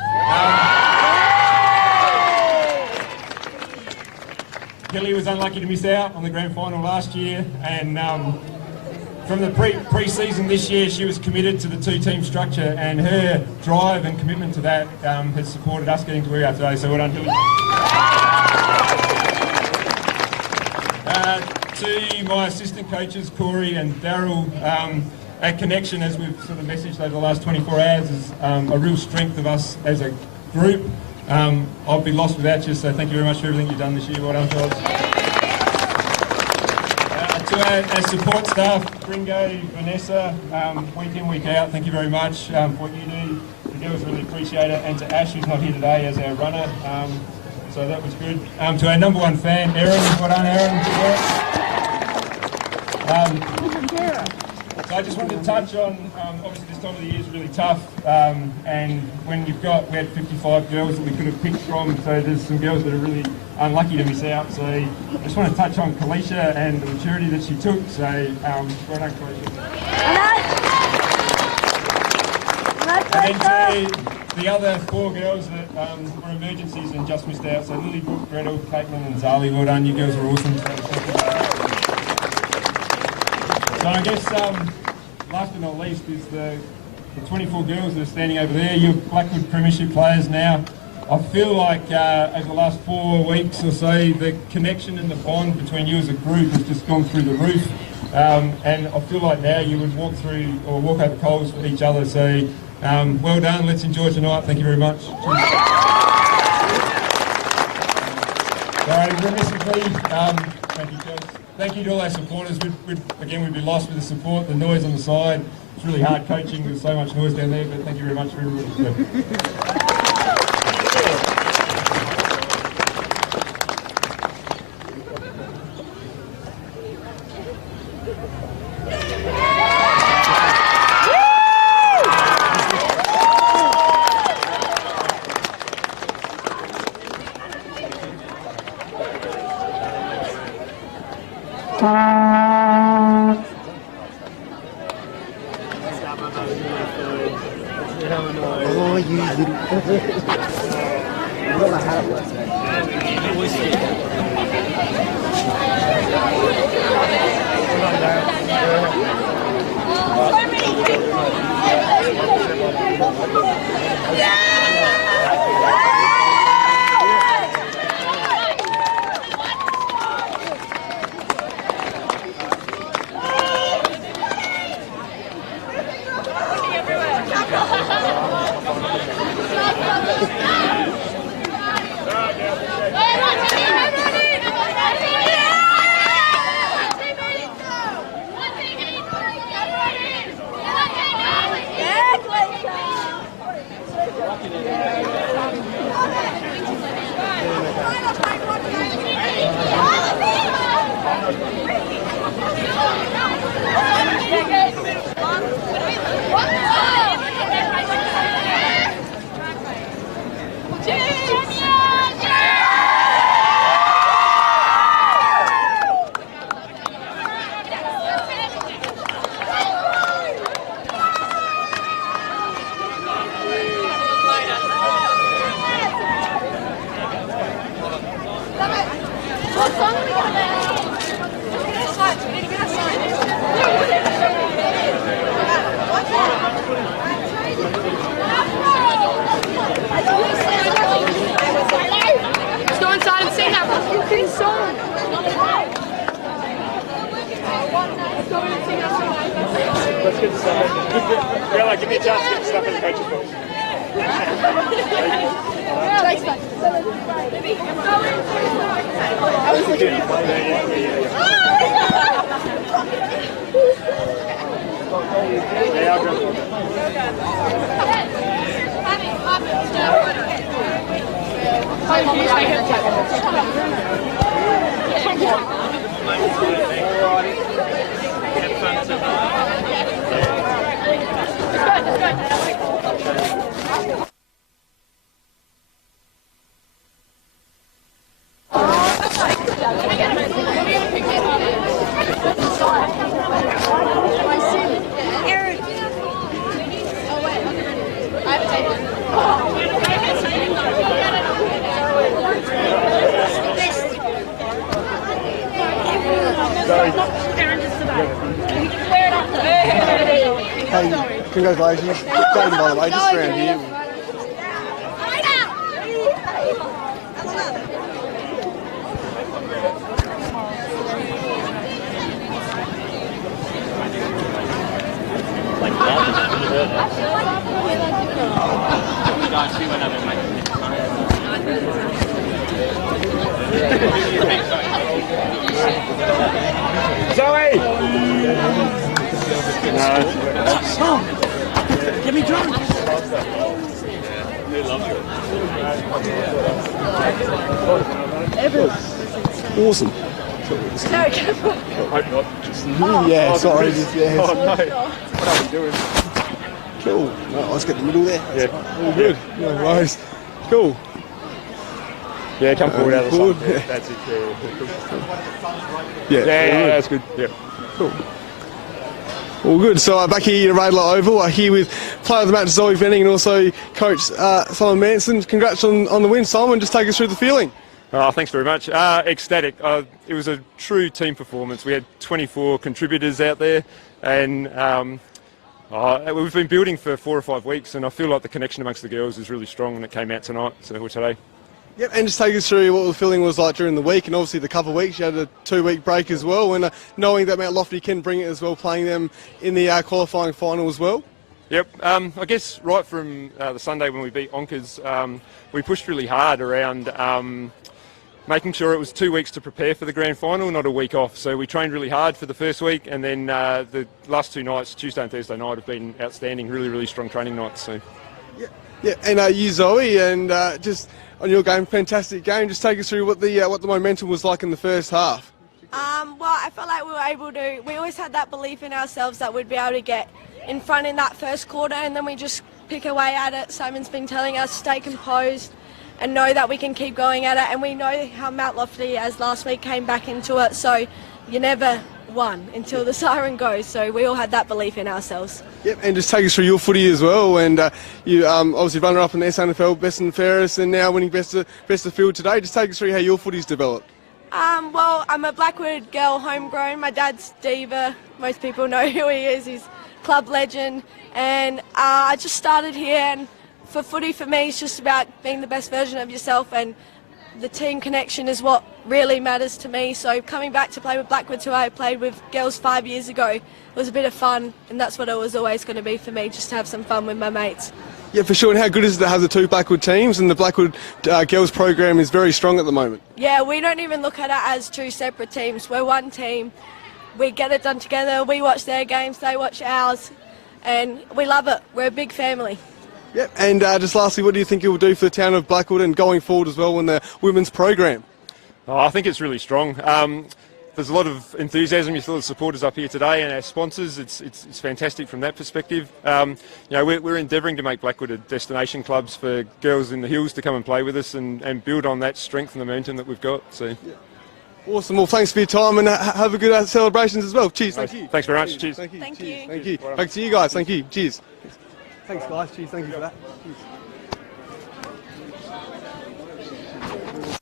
Hilly was unlucky to miss out on the grand final last year, and from the pre-season this year, she was committed to the two-team structure, and her drive and commitment to that has supported us getting to where we are today, so well done, Hilly. To my assistant coaches, Corey and Daryl, our connection, as we've sort of messaged over the last 24 hours, is a real strength of us as a group. I'll be lost without you, so thank you very much for everything you've done this year. Well done, fellas. To our support staff, Gringo, Vanessa, week in, week out, thank you very much for what you do. The girls really appreciate it. And to Ash, who's not here today as our runner, so that was good. To our number one fan, Erin, well done, Erin. So I just wanted to touch on, obviously this time of the year is really tough, and when we had 55 girls that we could have picked from, so there's some girls that are really unlucky to miss out. So I just want to touch on Kalisha and the maturity that she took. So well done, Kalisha. And then to the other 4 girls that were emergencies and just missed out, so Lily Brooke, Gretel, Caitlin and Zali, well done, you girls are awesome. So I guess last but not least is the 24 girls that are standing over there. You're Blackwood Premiership players now. I feel like over the last 4 weeks or so, the connection and the bond between you as a group has just gone through the roof. And I feel like now you would walk over coals for each other. So well done, let's enjoy tonight. Thank you very much. Sorry, we're missing me. Thank you, guys. Thank you to all our supporters. We'd be lost with the support, the noise on the side. It's really hard coaching, there's so much noise down there, but thank you very much for everybody. Give me a chance to get stuff in the coach's box. Hey, congratulations. Done, by the way, just around here. Zoe! Give me drunk. Awesome. Very careful. Yeah, sorry. Yeah. Oh, no. What are we doing? Cool. No, let's get the middle there. Yeah. All good. No worries. Cool. Yeah, come forward out of the Forward, sun. Yeah, yeah. that's it. Yeah, Yeah, that's good. Yeah. cool. All good. So back here at Uraidla Oval, here with player of the match Zoe Venning and also coach Simon Manson. Congrats on the win, Simon. Just take us through the feeling. Oh, thanks very much. Ecstatic. It was a true team performance. We had 24 contributors out there, and we've been building for 4 or 5 weeks, and I feel like the connection amongst the girls is really strong, and it came out tonight, or today. Yep, and just take us through what the feeling was like during the week, and obviously the couple of weeks you had a 2-week break as well, and knowing that Mount Lofty can bring it as well, playing them in the qualifying final as well. Yep, I guess right from the Sunday when we beat Onkers, we pushed really hard around making sure it was 2 weeks to prepare for the grand final, not a week off. So we trained really hard for the first week, and then the last 2 nights, Tuesday and Thursday night, have been outstanding, really, really strong training nights. So. Yeah, and you Zoe, and just on your game, fantastic game. Just take us through what the momentum was like in the first half. Well, I felt like we were able to, we always had that belief in ourselves that we'd be able to get in front in that first quarter, and then we just pick away at it. Simon's been telling us stay composed and know that we can keep going at it, and we know how Mount Lofty, as last week, came back into it, so you never won until the siren goes, so we all had that belief in ourselves. Yep, and just take us through your footy as well, and you obviously runner-up in the SNFL, best and fairest, and now winning best of field today. Just take us through how your footy's developed. Well, I'm a Blackwood girl, homegrown. My dad's diva. Most people know who he is. He's club legend, and I just started here, and for footy for me it's just about being the best version of yourself, and the team connection is what really matters to me. So coming back to play with Blackwood, who I played with girls 5 years ago, was a bit of fun, and that's what it was always going to be for me, just to have some fun with my mates. Yeah, for sure. And how good is it to have the 2 Blackwood teams, and the Blackwood girls program is very strong at the moment? Yeah, we don't even look at it as 2 separate teams. We're one team. We get it done together. We watch their games, they watch ours, and we love it. We're a big family. Yep, and just lastly, what do you think it will do for the town of Blackwood and going forward as well in the women's program? Oh, I think it's really strong. There's a lot of enthusiasm. You saw the supporters up here today and our sponsors. It's fantastic from that perspective. We're endeavouring to make Blackwood a destination clubs for girls in the hills to come and play with us and build on that strength and the momentum that we've got. So. Yeah. Awesome. Well, thanks for your time, and have a good celebrations as well. Cheers. Thank you. Thanks very much. Cheers. Thank you. Thank you. Thank you. Back to you guys. Thank you. Cheers. Thanks, guys. Cheers. Thank you for that. Cheers.